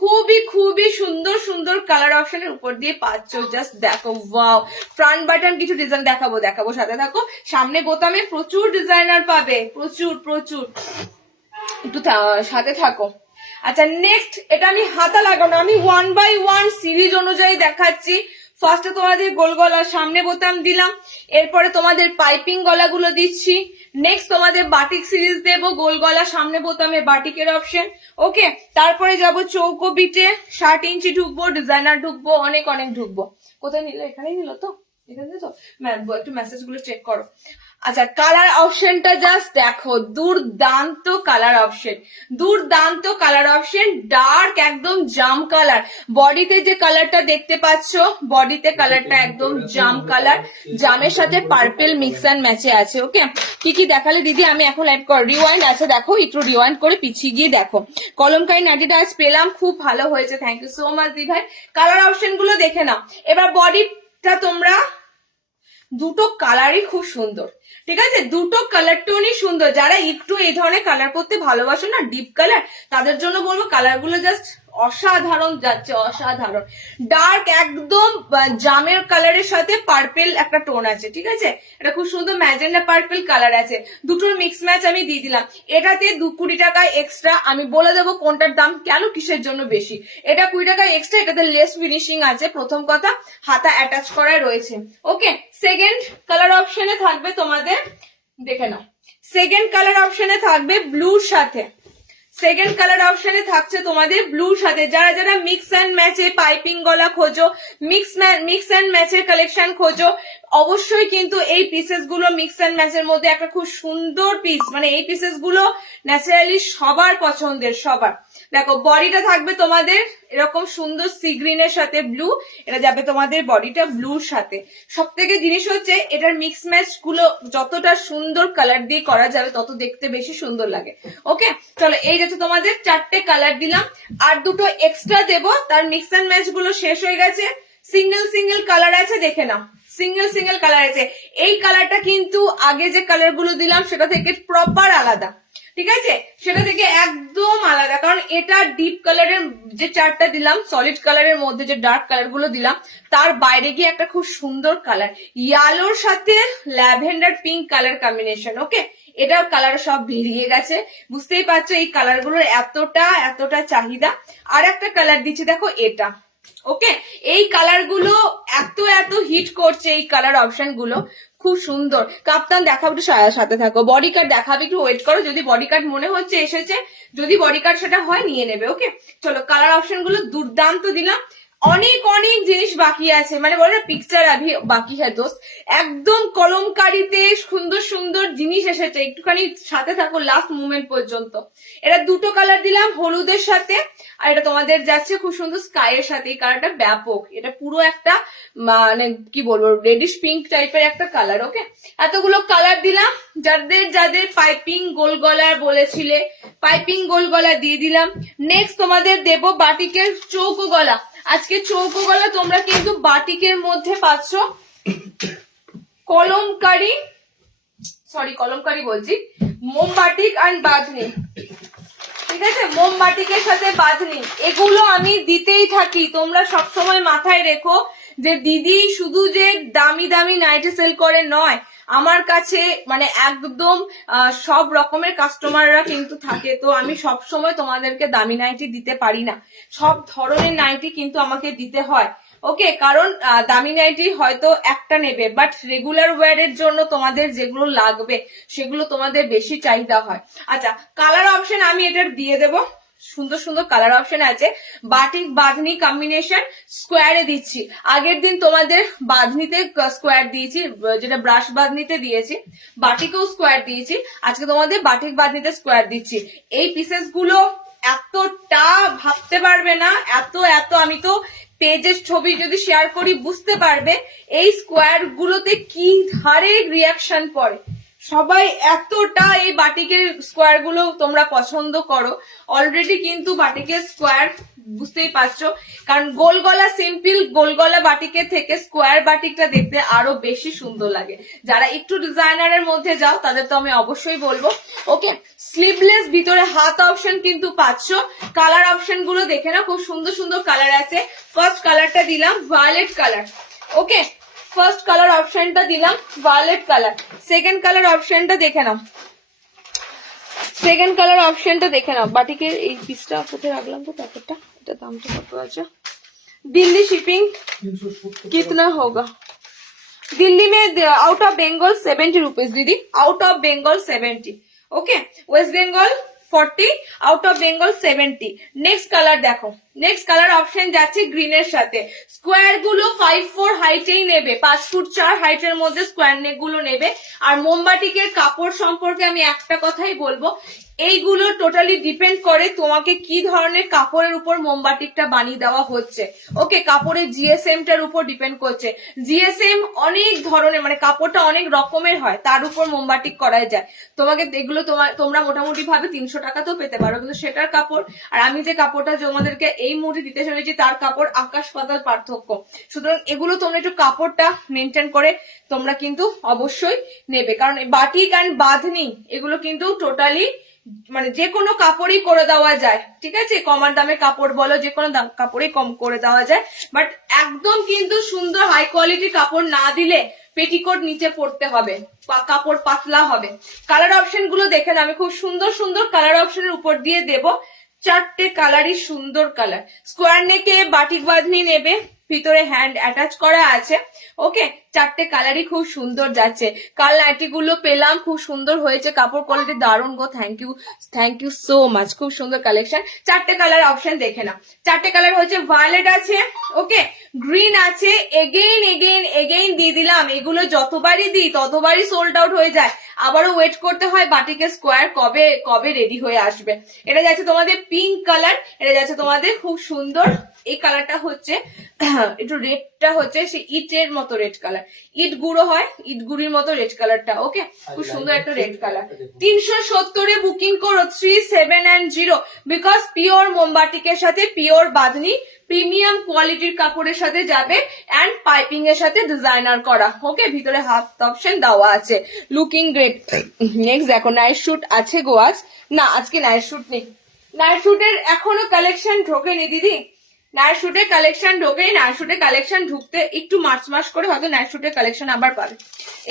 খুবই খুবই সুন্দর সুন্দর কালার অপশনের উপর দিয়ে পাচ্ছ, জাস্ট দেখো, ওয়াও। ফ্রন্ট বাটন কিছু ডিজাইন দেখাবো, সাথে থাকো। সামনে বোতামে প্রচুর ডিজাইনার পাবে, প্রচুর প্রচুর, একটু সাথে থাকো। আচ্ছা, নেক্সট এটা আমি হাতা লাগানো, আমি 1 by 1 সিরিজ অনুযায়ী দেখাচ্ছি। ফার্স্টে তোমাদের গোল গলার সামনে বোতাম দিলাম, এরপরে তোমাদের পাইপিং গলাগুলো দিচ্ছি। নেক্সট তোমাদের বাটিক সিরিজ দেবো, গোল গলা সামনে বোতামে বাটিকের অপশন। ওকে, তারপরে যাব চৌকো বিটে 60 ইঞ্চি ঢুকবো, ডিজাইনার ঢুকবো, অনেক অনেক ঢুকবো। কোথায় নিল? এখানেই নিল তো, এখানে তো। একটু মেসেজ গুলো চেক করো। আচ্ছা, কালার অপশনটা জাস্ট দেখো, দুর্দান্ত কালার অপশন, দুর্দান্ত কালার অপশন, ডার্ক একদম জাম কালার। বডিতে যে কালারটা দেখতে পাচ্ছ, বডিতে কালারটা একদম জাম কালার, জামের সাথে পার্পেল মিক্স অ্যান্ড ম্যাচে আছে। ওকে, কি কি দেখালে দিদি? আমি এখন লাইভ কর, রিওয়াইন্ড আছে দেখো, একটু রিওয়াইন্ড করে পিছিয়ে গিয়ে দেখো। কলমকারি নাইটিটা আজ পেলাম, খুব ভালো হয়েছে, থ্যাংক ইউ সো মাচ দি ভাই। কালার অপশন গুলো দেখে নাও। এবার বডিটা তোমরা দুটো কালারই খুব সুন্দর, ঠিক আছে, দুটো কালার টোনই সুন্দর। যারা একটু এই ধরনের কালার করতে ভালোবাসো না, ডিপ কালার, তাদের জন্য বলবো কালার গুলো জাস্ট অসাধারণ যাচ্ছে, অসাধারণ। ডার্ক একদম জামের কালারের সাথে পার্পেল একটা টোন আছে, ঠিক আছে, এটা খুব সুন্দর ম্যাজেন্ডা পার্পেল কালার আছে, দুটোর মিক্স ম্যাচ আমি দিয়ে দিলাম। এটাতে 20 টাকা এক্সট্রা, আমি বলে দেবো কোনটার দাম কেন, কিসের জন্য বেশি। এটা 20 টাকা এক্সট্রা, এটাতে লেস ফিনিশিং আছে, প্রথম কথা, হাতা অ্যাটাচ করা রয়েছে। ওকে, সেকেন্ড কালার অপশনে থাকবে তোমাদের, দেখে নাও, সেকেন্ড কালার অপশনে থাকবে ব্লুর সাথে, সেকেন্ড কালার অপশনে থাকছে তোমাদের ব্লুর সাথে। যারা যারা মিক্স অ্যান্ড ম্যাচে পাইপিং গলা খোঁজো, মিক্স অ্যান্ড ম্যাচের কালেকশন খোঁজো, অবশ্যই কিন্তু এই পিসেস গুলো মিক্স অ্যান্ড ম্যাচের মধ্যে একটা খুব সুন্দর পিস, মানে এই পিসেস গুলো ন্যাচারালি সবার পছন্দের, সবার। দেখো, বডিটা থাকবে তোমাদের এরকম সুন্দর সি গ্রিনের সাথে ব্লু, এটা যাবে তোমাদের বডিটা ব্লুর সাথে। সব থেকে জিনিস হচ্ছে এটার মিক্স ম্যাচ গুলো যতটা সুন্দর কালার দিয়ে করা যাবে তত দেখতে বেশি সুন্দর লাগে। ওকে, চলো, এই যাচ্ছে তোমাদের 4টে কালার দিলাম, আর দুটো এক্সট্রা দেবো, তার মিক্স অ্যান্ড ম্যাচ গুলো শেষ হয়ে গেছে। সিঙ্গেল সিঙ্গেল কালার আছে, দেখে নাও, সিঙ্গেল সিঙ্গেল কালার আছে। এই কালারটা কিন্তু আগে যে কালার গুলো দিলাম সেটা থেকে প্রপার আলাদা, ঠিক আছে, সেটা থেকে একদম আলাদা, কারণ এটা ডিপ কালারের যে 4টা দিলাম, সলিড কালারের মধ্যে যে ডার্ক কালার গুলো দিলাম, তার বাইরে গিয়ে একটা খুব সুন্দর কালার, ইয়েলোর সাথে ল্যাভেন্ডার পিঙ্ক কালার কম্বিনেশন। ওকে, এটার কালার সব বেরিয়ে গেছে, বুঝতেই পারছো এই কালার গুলোর এতটা এতটা চাহিদা। আর একটা কালার দিচ্ছি দেখো, এটা। ওকে, এই কালার গুলো এত এত হিট করছে, এই কালার অপশন গুলো খুব সুন্দর। কাপ্তান দেখাবো, একটু সাথে থাকো। বডি কার্ড দেখাবে, একটু ওয়েট করো, যদি বডি কার্ড মনে হচ্ছে এসেছে, যদি বডি কার্ড সেটা হয় নিয়ে নেবে। ওকে, চলো, কালার অপশন গুলো দুর্দান্ত দিলাম। অনেক অনেক জিনিস বাকি আছে, মানে বলে পিকচার আভি বাকি হ্যাঁ দোস্ত, একদম কলমকারিতে সুন্দর সুন্দর জিনিস এসেছে, একটুখানি সাথে থাকো লাস্ট মুভমেন্ট পর্যন্ত। এটা দুটো কালার দিলাম, হলুদের সাথে, আর এটা তোমাদের যাচ্ছে খুব সুন্দর স্কাইয়ের সাথে। এই কালারটা ব্যাপক, এটা পুরো একটা মানে কি বলবো রেডিশ পিঙ্ক টাইপের একটা কালার। ওকে, এতগুলো কালার দিলাম। যাদের যাদের পাইপিং গোল গলা বলেছিলে, পাইপিং গোল গলা দিয়ে দিলাম। নেক্সট তোমাদের দেব বাটিকের চৌকো গলা। আজকে চৌকো গলা তোমরা কিন্তু বাটিকের মধ্যে পাচ্ছ কলমকারি সরি কলমকারি বলছি, মোমবাটিক অ্যান্ড বাঁধনি, ঠিক আছে, মোমবাটিকের সাথে বাঁধনি এগুলো আমি দিতেই থাকি। তোমরা সবসময় মাথায় রেখো যে দিদি শুধু যে দামি দামি নাইটি সেল করে নয়, আমার কাছে মানে একদম সব রকমের কাস্টমাররা কিন্তু থাকে। তো আমি সব সময় তোমাদেরকে দামি নাইটি দিতে পারি না, সব ধরনের নাইটি কিন্তু আমাকে দিতে হয়। ওকে, কারণ দামি নাইটি হয়তো একটা নেবে, বাট রেগুলার ওয়্যারের জন্য তোমাদের যেগুলো লাগবে সেগুলো তোমাদের বেশি চাহিদা হয়। আচ্ছা, কালার অপশন আমি এটার দিয়ে দেবো, সুন্দর সুন্দর কালার অপশন আছে। বাটিক বাঁধনি কম্বিনেশন স্কোয়ারে দিচ্ছি। আগের দিন তোমাদের বাঁধনিতে স্কোয়ার দিয়েছি, যেটা ব্রাশ বাঁধনিতে দিয়েছি, বাটিকেও স্কোয়ার দিয়েছি, আজকে তোমাদের বাটিক বাঁধনিতে স্কোয়ার দিচ্ছি। এই পিসেস গুলো এতটা ভাবতে পারবে না, এত এত, আমি তো পেজের ছবি যদি শেয়ার করি বুঝতে পারবে এই স্কোয়ার গুলোতে কি হারে রিয়াকশন পড়ে। সবাই এতটা এই বাটিকের স্কোয়ার গুলো তোমরা পছন্দ করো। অলরেডি কিন্তু বাটিকের স্কোয়ার বুঝতেই পারছো, কারণ গোল গলা সিম্পল গোল গলা বাটিকের থেকে স্কোয়ার বাটিকটা দেখতে আরো বেশি সুন্দর লাগে। যারা একটু ডিজাইনারের মধ্যে যাও তাদের তো আমি অবশ্যই বলবো। ওকে, স্লিভলেস ভিতরে হাত অপশন কিন্তু পাচ্ছ। কালার অপশন গুলো দেখে না, খুব সুন্দর সুন্দর কালার আছে। ফার্স্ট কালারটা দিলাম ভায়োলেট কালার। ওকে, ফার্স্ট কালার অপশনটা দিলাম ভায়োলেট কালার। সেকেন্ড কালার অপশনটা দেখে নাও, সেকেন্ড কালার অপশনটা দেখে নাও। বাটিকের এই পিসটা কোথায় রাখলাম তো প্যাকেটটা, এটা দামটা কত আছে? दिल्ली शिपिंग कितना होगा? दिल्ली में आउट ऑफ बेंगल 70 रुपीज दीदी, out of Bengal 70। Okay, west Bengal 40, out of Bengal 70। Next colour দেখো, নেক্সট কালার অপশন যাচ্ছে গ্রিনের সাথে। স্কোয়ার গুলো 5'4" হাইটেই নেবে, 5 ফুট 4 হাইটের মধ্যে স্কোয়ার নেক গুলো নেবে। আর মোমবাটিকের কাপড় সম্পর্কে আমি একটা কথাই বলবো, এইগুলো টোটালি ডিপেন্ড করে তোমাকে কি ধরনের কাপড়ের উপর মোমবাটিকটা বানিয়ে দেওয়া হচ্ছে। ওকে, কাপড়ের জিএসএম টার উপর ডিপেন্ড করছে। জিএসএম অনেক ধরনের, মানে কাপড়টা অনেক রকমের হয়, তার উপর মোমবাটিক করা যায়। তোমাকে এগুলো তোমরা মোটামুটি ভাবে 300 টাকাতেও পেতে পারো, কিন্তু সেটার কাপড় আর আমি যে কাপড়টা তোমাদেরকে এই মুহূর্তে দিতে চলেছি তার কাপড় আকাশ পাতাল পার্থক্য। সুতরাং এগুলো তোমরা একটু কাপড়টা মেনটেন করে তোমরা কিন্তু অবশ্যই নেবে, কারণ বাটিক অ্যান্ড বাঁধনি এগুলো কিন্তু টোটালি মানে যে কোনো কাপড়ই করে দেওয়া যায়, ঠিক আছে, কমার দামে কাপড় বলো, যে কোনো কাপড়ই কম করে দেওয়া যায়। বাট একদম কিন্তু সুন্দর হাই কোয়ালিটির কাপড় না দিলে পেটিকোট নিচে পড়তে হবে, কাপড় পাতলা হবে। কালার অপশন গুলো দেখেন, আমি খুব সুন্দর সুন্দর কালার অপশনের উপর দিয়ে দেব। চারটে কালারই সুন্দর কালার। স্কোয়ার নেকে বাটিক বাঁধনি নেবে, ভিতরে হ্যান্ড অ্যাটাচ করা আছে। ওকে, চারটে কালারই খুব সুন্দর যাচ্ছে। কাল নাইটি গুলো পেলাম, খুব সুন্দর হয়েছে, কাপড় কোয়ালিটি দারুণ গো, থ্যাংক ইউ সো মাচ, খুব সুন্দর কালেকশন। চারটে কালার অপশন দেখে নাও। চারটে কালার হচ্ছে ভায়োলেট আছে, ওকে, গ্রিন আছে, এগেইন এগেইন এগেইন দিয়ে দিলাম। এগুলো যতবারই দিই ততবারই সোল্ড আউট হয়ে যায়, আবারও ওয়েট করতে হয় বাটিকের স্কোয়ার কবে কবে রেডি হয়ে আসবে। এটা যাচ্ছে তোমাদের পিঙ্ক কালার, এটা যাচ্ছে তোমাদের খুব সুন্দর, এই কালারটা হচ্ছে একটু রেডটা হচ্ছে সে ইটের মতো রেড কালার, ইট গুঁড়ো হয়, ইট গুঁড়ির মতো রেড কালারটা। ওকে, খুব সুন্দর একটা রেড কালার। 370 বুকিং করো 3790, বিকজ পিওর মোমবাটিকের সাথে পিওর বাঁধনি প্রিমিয়াম কোয়ালিটির কাপড়ের সাথে যাবে, অ্যান্ড পাইপিং এর সাথে ডিজাইনার করা। ওকে, ভিতরে হাফ অপশন দেওয়া আছে, লুকিং গ্রেট। নেক্সট দেখো, নাইট শুট আছে গো আজ, না আজকে নাইট শুট নেই, নাইট শুটের এখনো কালেকশন ঢোকেনি দিদি, নাইট শুটের কালেকশন ঢোকেনি। নাইট শুটের কালেকশন ঢুকতে একটু মার্চ মাস করে হয়তো নাইট শুটের কালেকশন আবার পাবে।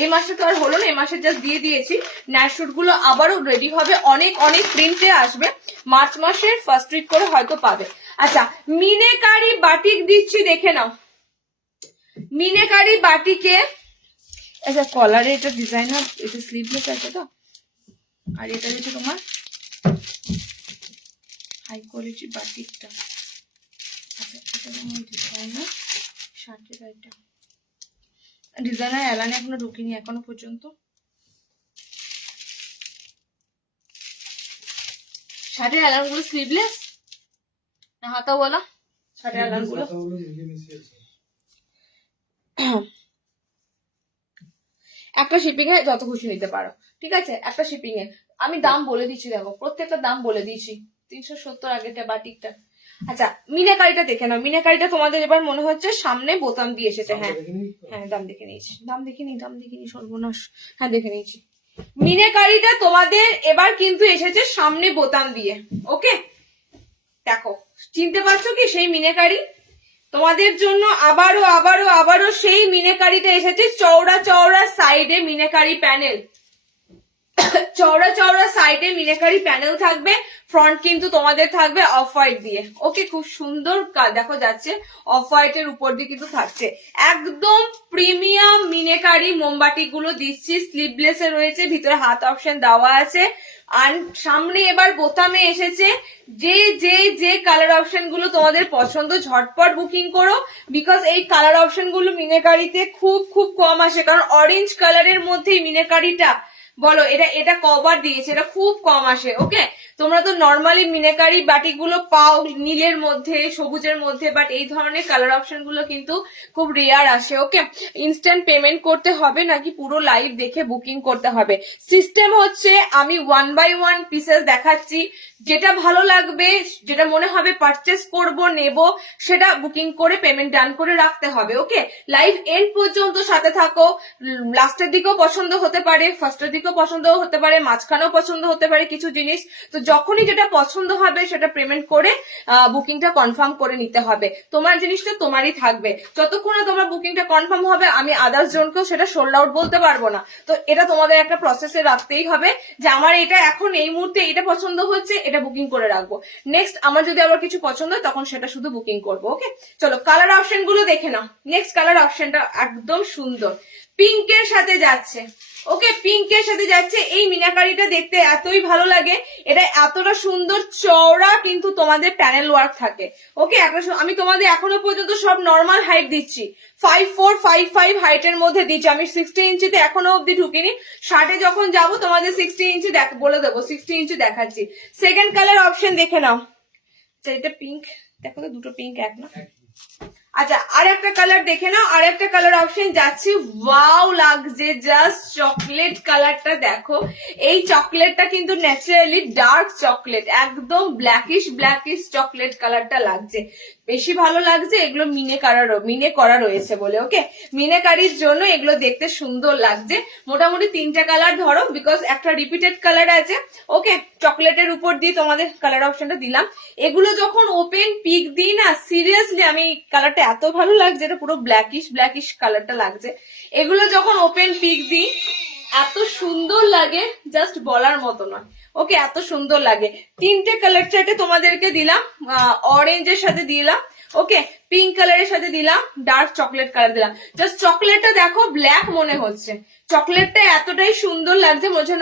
এই মাসে তো আর হলো না, এই মাসে জাস্ট দিয়ে দিয়েছি। নাইট শুট গুলো আবারও রেডি হবে, অনেক অনেক প্রিন্টে আসবে, মার্চ মাসের ফার্স্ট উইক করে হয়তো পাবে। আচ্ছা, মিনেকারি বাটিক দিচ্ছি, দেখে নাও। মিনেকারি বাটিকে, আচ্ছা কলারে এটা ডিজাইনার, এটা স্লিভলেস আছে তো, আর এটা হচ্ছে তোমার হাই কোয়ালিটি বাটিকটা। আচ্ছা, এটা তোমার ডিজাইনার শার্টের আইটেম, ডিজাইনার এলানে এখনো ঢুকিনি এখনো পর্যন্ত। শার্টের এলান গুলো স্লিভলেস না হাতা বলা, শার্টের এলান গুলো একটা শিপিং এ যত খুশি নিতে পারো, ঠিক আছে, একটা শিপিং এ আমি দাম বলে দিচ্ছি, দেখো প্রত্যেকটা দাম বলে দিচ্ছি। 370 আগেরটা বাটিকটা। আচ্ছা, মিনাকারিটা দেখে নাও। মিনাকারিটা তোমাদের এবার মনে হচ্ছে সামনে বোতাম দিয়ে এসেছে। হ্যাঁ হ্যাঁ, দাম দেখে নিয়েছি, দাম দেখে নি সর্বনাশ, হ্যাঁ দেখে নিয়েছি। মিনাকারিটা তোমাদের এবার কিন্তু এসেছে সামনে বোতাম দিয়ে। ওকে, দেখো চিনতে পারছো কি সেই মিনাকারি? তোমাদের জন্য আবারও আবারও আবারও সেই মিনাকারিটা এসেছে, চওড়া চওড়া সাইডে মিনাকারি প্যানেল, চওড়া চওড়া সাইডে মিনাকারি প্যানেল থাকবে, ফ্রন্ট কিন্তু তোমাদের থাকবে অফ হোয়াইট দিয়ে। ওকে, খুব সুন্দর দেখো যাচ্ছে, অফ হোয়াইট এর উপর দিয়ে কিন্তু থাকছে। একদম প্রিমিয়াম মিনাকারি মোমবাতি গুলো দিচ্ছি, স্লিভলেস এ রয়েছে, ভিতরে হাত অপশন দেওয়া আছে। আর সামনে এবার বোতামে এসেছে। যে যে যে কালার অপশন গুলো তোমাদের পছন্দ ঝটপট বুকিং করো, বিকজ এই কালার অপশন গুলো মিনাকারিতে খুব খুব কম আসে, কারণ অরেঞ্জ কালারের মধ্যেই মিনাকারিটা বলো এটা কভার দিয়েছে, এটা খুব কম আসে। ওকে, তোমরা তো নর্মালি মিনাকারি বাটিগুলো পাও নীলের মধ্যে, সবুজের মধ্যে, বাট এই ধরনের কালার অপশন গুলো কিন্তু খুব রেয়ার আসে। ওকে, ইনস্ট্যান্ট পেমেন্ট করতে হবে নাকি পুরো লাইভ দেখে বুকিং করতে হবে? সিস্টেম হচ্ছে আমি 1 বাই 1 পিসেস দেখাচ্ছি, যেটা ভালো লাগবে, যেটা মনে হবে পারচেস করব নেব, সেটা বুকিং করে পেমেন্ট ডান করে রাখতে হবে। ওকে, লাইভ এন্ড পর্যন্ত সাথে থাকো, লাস্টের দিকেও পছন্দ হতে পারে, ফার্স্টের দিকেও পছন্দ হতে পারে, মাঝখানেও পছন্দ হতে পারে কিছু জিনিস। তো যখনই যেটা পছন্দ হবে সেটা পেমেন্ট করে বুকিংটা কনফার্ম করে নিতে হবে। তোমার জিনিসটা তোমারই থাকবে, যতক্ষণ না তোমার বুকিংটা কনফার্ম হবে আমি আদার্স জনকেও সেটা সোল্ড আউট বলতে পারবো না। তো এটা তোমাদের একটা প্রসেসে রাখতেই হবে যে আমার এটা এখন এই মুহূর্তে এটা পছন্দ হচ্ছে, এটা বুকিং করে রাখবো, নেক্সট আমার যদি আবার কিছু পছন্দ হয় তখন সেটা শুধু বুকিং করবো। ওকে, চলো কালার অপশন গুলো দেখে নাও। নেক্সট কালার অপশনটা একদম সুন্দর, পিঙ্কের সাথে যাচ্ছে। ওকে, পিঙ্কের সাথে যাচ্ছে। এই মিনাকারিটা দেখতে এতই ভালো লাগে, এটা এতটা সুন্দর চওড়া কিন্তু তোমাদের প্যানেল ওয়ার্ক থাকে। ওকে, আমি তোমাদের এখনো পর্যন্ত সব নর্মাল হাইট দিচ্ছি, 54, 55 হাইটের মধ্যে দিচ্ছি। আমি 60 ইঞ্চিতে এখনো অব্দি ঢুকিনি, শার্টে যখন যাবো তোমাদের 60 ইঞ্চি বলে দেবো, 60 ইঞ্চি দেখাচ্ছি। সেকেন্ড কালার অপশন দেখে নাও, এটা পিঙ্ক, দেখো তো দুটো পিঙ্ক এক না? আচ্ছা, আর একটা কালার দেখে নাও, আর একটা কালার অপশন যাচ্ছে, ওয়াও লাগছে, জাস্ট চকলেট কালারটা দেখো। এই চকলেটটা কিন্তু ন্যাচারালি ডার্ক চকলেট, একদম ব্ল্যাকিশ চকলেট কালারটা লাগছে, বেশি ভালো লাগছে। এগুলো মিনে করা রয়েছে বলে, ওকে, মিনেকারির জন্য এগুলো দেখতে সুন্দর লাগছে। মোটামুটি 3টা কালার ধরো, বিকজ একটা রিপিটেড কালার আছে। ওকে, চকলেটের উপর দিয়ে তোমাদের কালার অপশনটা দিলাম। এগুলো যখন ওপেন পিক দিই না, সিরিয়াসলি আমি কালারটা এত ভালো লাগছে, এটা পুরো ব্ল্যাকিশ কালারটা লাগছে। এগুলো যখন ওপেন পিক দিই এত সুন্দর লাগে, জাস্ট বলার মতো নয়। ওকে, এত সুন্দর লাগে। 3টে কালার চার্টে তোমাদেরকে দিলাম, অরেঞ্জের সাথে দিলাম, ওকে, পিঙ্ক কালারের সাথে দিলাম, ডার্ক চকলেট কালার দিলাম। জাস্ট চকলেটটা দেখো ব্ল্যাক মনে হচ্ছে, চকলেটটা এতটাই সুন্দর লাগছে, মনে হচ্ছে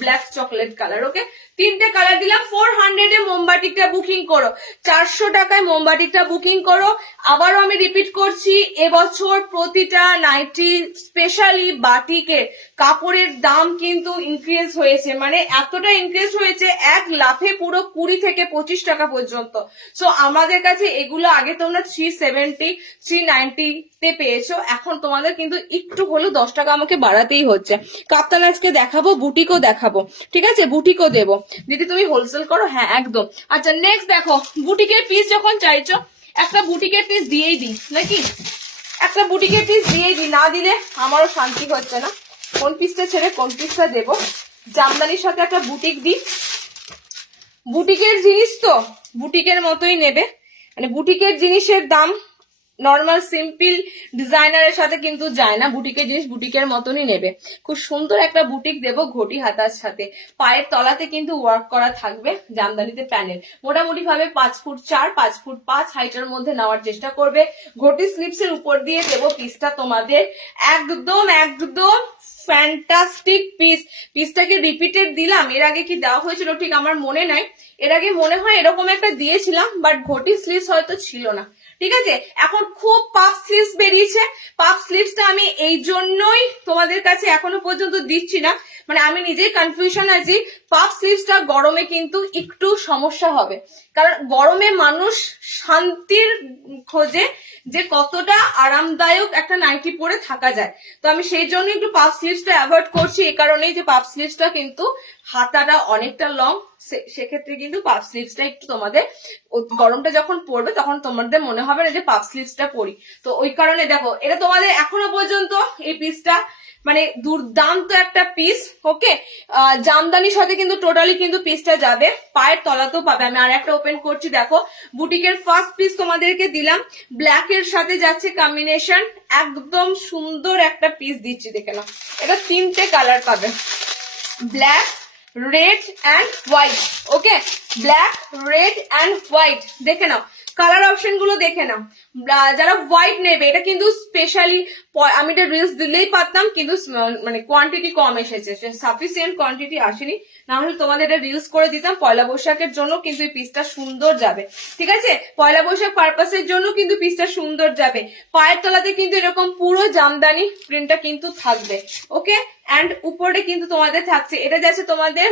ব্ল্যাক চকলেট কালার। ওকে, 3টে কালার দিলাম। 400 এ মোমবাতিটা বুকিং করো, 400 টাকায় মোমবাতিটা বুকিং করো। আবারও আমি রিপিট করছি, এবছর প্রতিটা নাইটি স্পেশালি বাটিকের কাপড়ের দাম কিন্তু ইনক্রিজ হয়েছে, মানে এতটা ইনক্রিজ হয়েছে, এক লাফে পুরো 20 থেকে 25 টাকা পর্যন্ত। সো আমাদের কাছে এগুলো আগে তোমরা 370, 390 তে পেয়েছো, এখন তোমাদের কিন্তু একটু হলেও 10 টাকা আমাকে বাড়াতেই হচ্ছে। কাপ্তান আজকে দেখাবো, বুটিকও দেখাবো, ঠিক আছে, বুটিকও দেবো। দিদি তুমি হোলসেল করো? হ্যাঁ একদম। আচ্ছা, নেক্সট দেখো, বুটিকের পিস যখন চাইছো, একটা বুটিকের পিস দিয়েই দিই নাকি, একটা বুটিকের পিস দিয়েই দিই, না দিলে আমারও শান্তি হচ্ছে না, কোন পিসটা ছেড়ে কোন পিসটা দেবো। জামদানির সাথে একটা বুটিক দিই, বুটিকের জিনিস তো বুটিকের মতোই নেবে, মানে বুটিকের জিনিসের দাম নর্মাল সিম্পল ডিজাইনারের সাথে কিন্তু যায় না, বুটিকের জিনিস বুটিকের মতনই নেবে। খুব সুন্দর একটা বুটিক দেবো ঘটি হাতার সাথে, পায়ের তলাতে কিন্তু ওয়ার্ক করা থাকবে, জামদানিতে প্যানেল মোটামুটি ভাবে 5 ফুট 4, 5 ফুট 5 হাইটের মধ্যে নেওয়ার চেষ্টা করবে। ঘটি স্লিপস এর উপর দিয়ে দেবো পিসটা তোমাদের, একদম ফ্যান্টাস্টিক পিসটাকে রিপিটেড দিলাম, এর আগে কি দেওয়া হয়েছিল ঠিক আমার মনে নাই, এর আগে মনে হয় এরকম একটা দিয়েছিলাম, বাট ঘটি স্লিভস হয়তো ছিল না, ঠিক আছে। এখন খুব পাফ স্লিভস বেরিয়েছে, পাফ স্লিভসটা আমি এই জন্যই তোমাদের কাছে এখনো পর্যন্ত দিচ্ছি না, মানে আমি নিজেই কনফিউশন আছি। পাফ স্লিভসটা গরমে কিন্তু একটু সমস্যা হবে, কারণ গরমে মানুষ শান্তির খোঁজে যে কতটা আরামদায়ক একটা নাইটি পরে থাকা যায়, তো আমি সেই জন্য একটু পাফ স্লিভসটা অ্যাভয়েড করছি, এই কারণেই যে পাফ স্লিভসটা কিন্তু হাতাটা অনেকটা লং, সেক্ষেত্রে কিন্তু পাফ স্লিভসটা একটু তোমাদের গরমটা যখন পড়বে তখন তোমাদের মনে হবে না যে পাফ স্লিভসটা পরি, তো ওই কারণে দেখো এটা তোমাদের এখনো পর্যন্ত এই পিসটা মানে দুর্দান্ত একটা পিস। ওকে, জামদানির সাথে কিন্তু টোটালি কিন্তু পিসটা যাবে, পায়ের তলাতেও পাবে। আমি আর একটা ওপেন করছি, দেখো বুটিকের ফার্স্ট পিস তোমাদেরকে দিলাম, ব্ল্যাক এর সাথে যাচ্ছে কম্বিনেশন, একদম সুন্দর একটা পিস দিচ্ছি, দেখে নাও। এটা 3টে কালার পাবে, black, red and white. Okay, black, red and white, দেখে নাও কালার অপশন গুলো, দেখে নাও। যারা হোয়াইট নেবে, এটা কিন্তু স্পেশালি আমি এটা রিলস দিলেই পারতাম, কিন্তু মানে কোয়ান্টিটি কম এসেছে, সাফিসিয়েন্ট কোয়ান্টিটি আসেনি, না হলে তোমাদের এটা রিলস করে দিতাম। পয়লা বৈশাখের জন্য কিন্তু এই পিসটা সুন্দর যাবে, ঠিক আছে, পয়লা বৈশাখ পারপাসের জন্য কিন্তু পিসটা সুন্দর যাবে। পায়ের তলাতে কিন্তু এরকম পুরো জামদানি প্রিন্টটা কিন্তু থাকবে। ওকে, অ্যান্ড উপরে কিন্তু তোমাদের থাকছে, এটা যাচ্ছে তোমাদের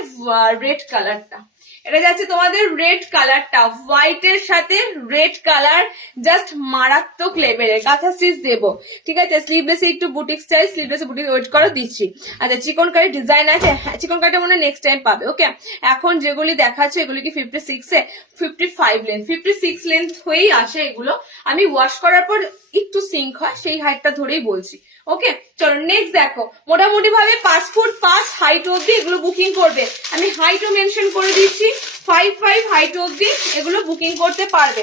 রেড কালারটা, এটা যাচ্ছে তোমাদের রেড কালারটা, হোয়াইট এর সাথে রেড কালার, জাস্ট মারাত্মক লেভেলের। কাঁথা স্টিচ দেবো, ঠিক আছে, স্লিভলেসে একটু বুটিক স্টাইল, স্লিভলেসে বুটিক ওয়েট করো দিচ্ছি। আচ্ছা, চিকন কারি ডিজাইন আছে, চিকন কারিটা মনে হয় নেক্সট টাইম পাবে। ওকে, এখন যেগুলি দেখাচ্ছে এগুলি কি 56 এ, 55 লেন্থ, 56 লেন্থ হয়েই আসে এগুলো। আমি ওয়াশ করার পর একটু সিঙ্ক হয়, সেই হাইটটা ধরেই বলছি। ওকে, চলো নেক্সট দেখো, মোটামুটি ভাবে 5 ফুট 5 হাইট অব্দি এগুলো বুকিং করবে। আমি হাইটও মেনশন করে দিচ্ছি, 5 হাইট অব্দি এগুলো বুকিং করতে পারবে।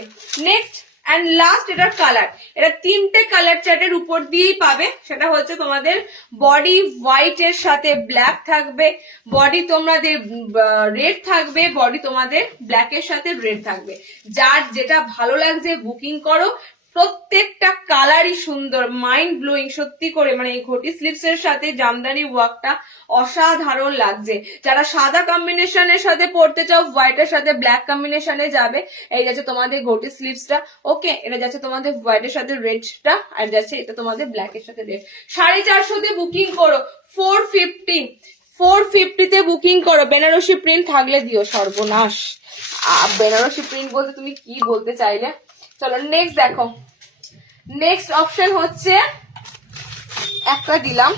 নেক্সট অ্যান্ড লাস্ট, এটার কালার, এটা 3টে কালার চার্টের উপর দিয়েই পাবে। সেটা হচ্ছে তোমাদের বডি হোয়াইট এর সাথে ব্ল্যাক থাকবে, বডি তোমাদের রেড থাকবে, বডি তোমাদের ব্ল্যাক এর সাথে রেড থাকবে। যার যেটা ভালো লাগছে বুকিং করো, প্রত্যেকটা কালারই সুন্দর, মাইন্ড ব্লোয়িং সত্যি করে। মানে এই ঘটি স্লিভস এর সাথে জামদানি ওয়ার্কটা অসাধারণ লাগছে। যারা সাদা কম্বিনেশনের সাথে পড়তে চাও, হোয়াইট এর সাথে ব্ল্যাক কম্বিনেশনে যাবে, এই যাচ্ছে তোমাদের ঘটি স্লিভসটা। ওকে, এটা যাচ্ছে তোমাদের হোয়াইট এর সাথে রেডটা, আর যাচ্ছে এটা তোমাদের ব্ল্যাক এর সাথে রেড। 450 বুকিং করো, 450 তে বুকিং করো। বেনারসি প্রিন্ট থাকলে দিও, সর্বনাশ, বেনারসি প্রিন্ট বলতে তুমি কি বলতে চাইলে। চলো নেক্সট দেখো, নেক্সট অপশন হচ্ছে একটা দিলাম,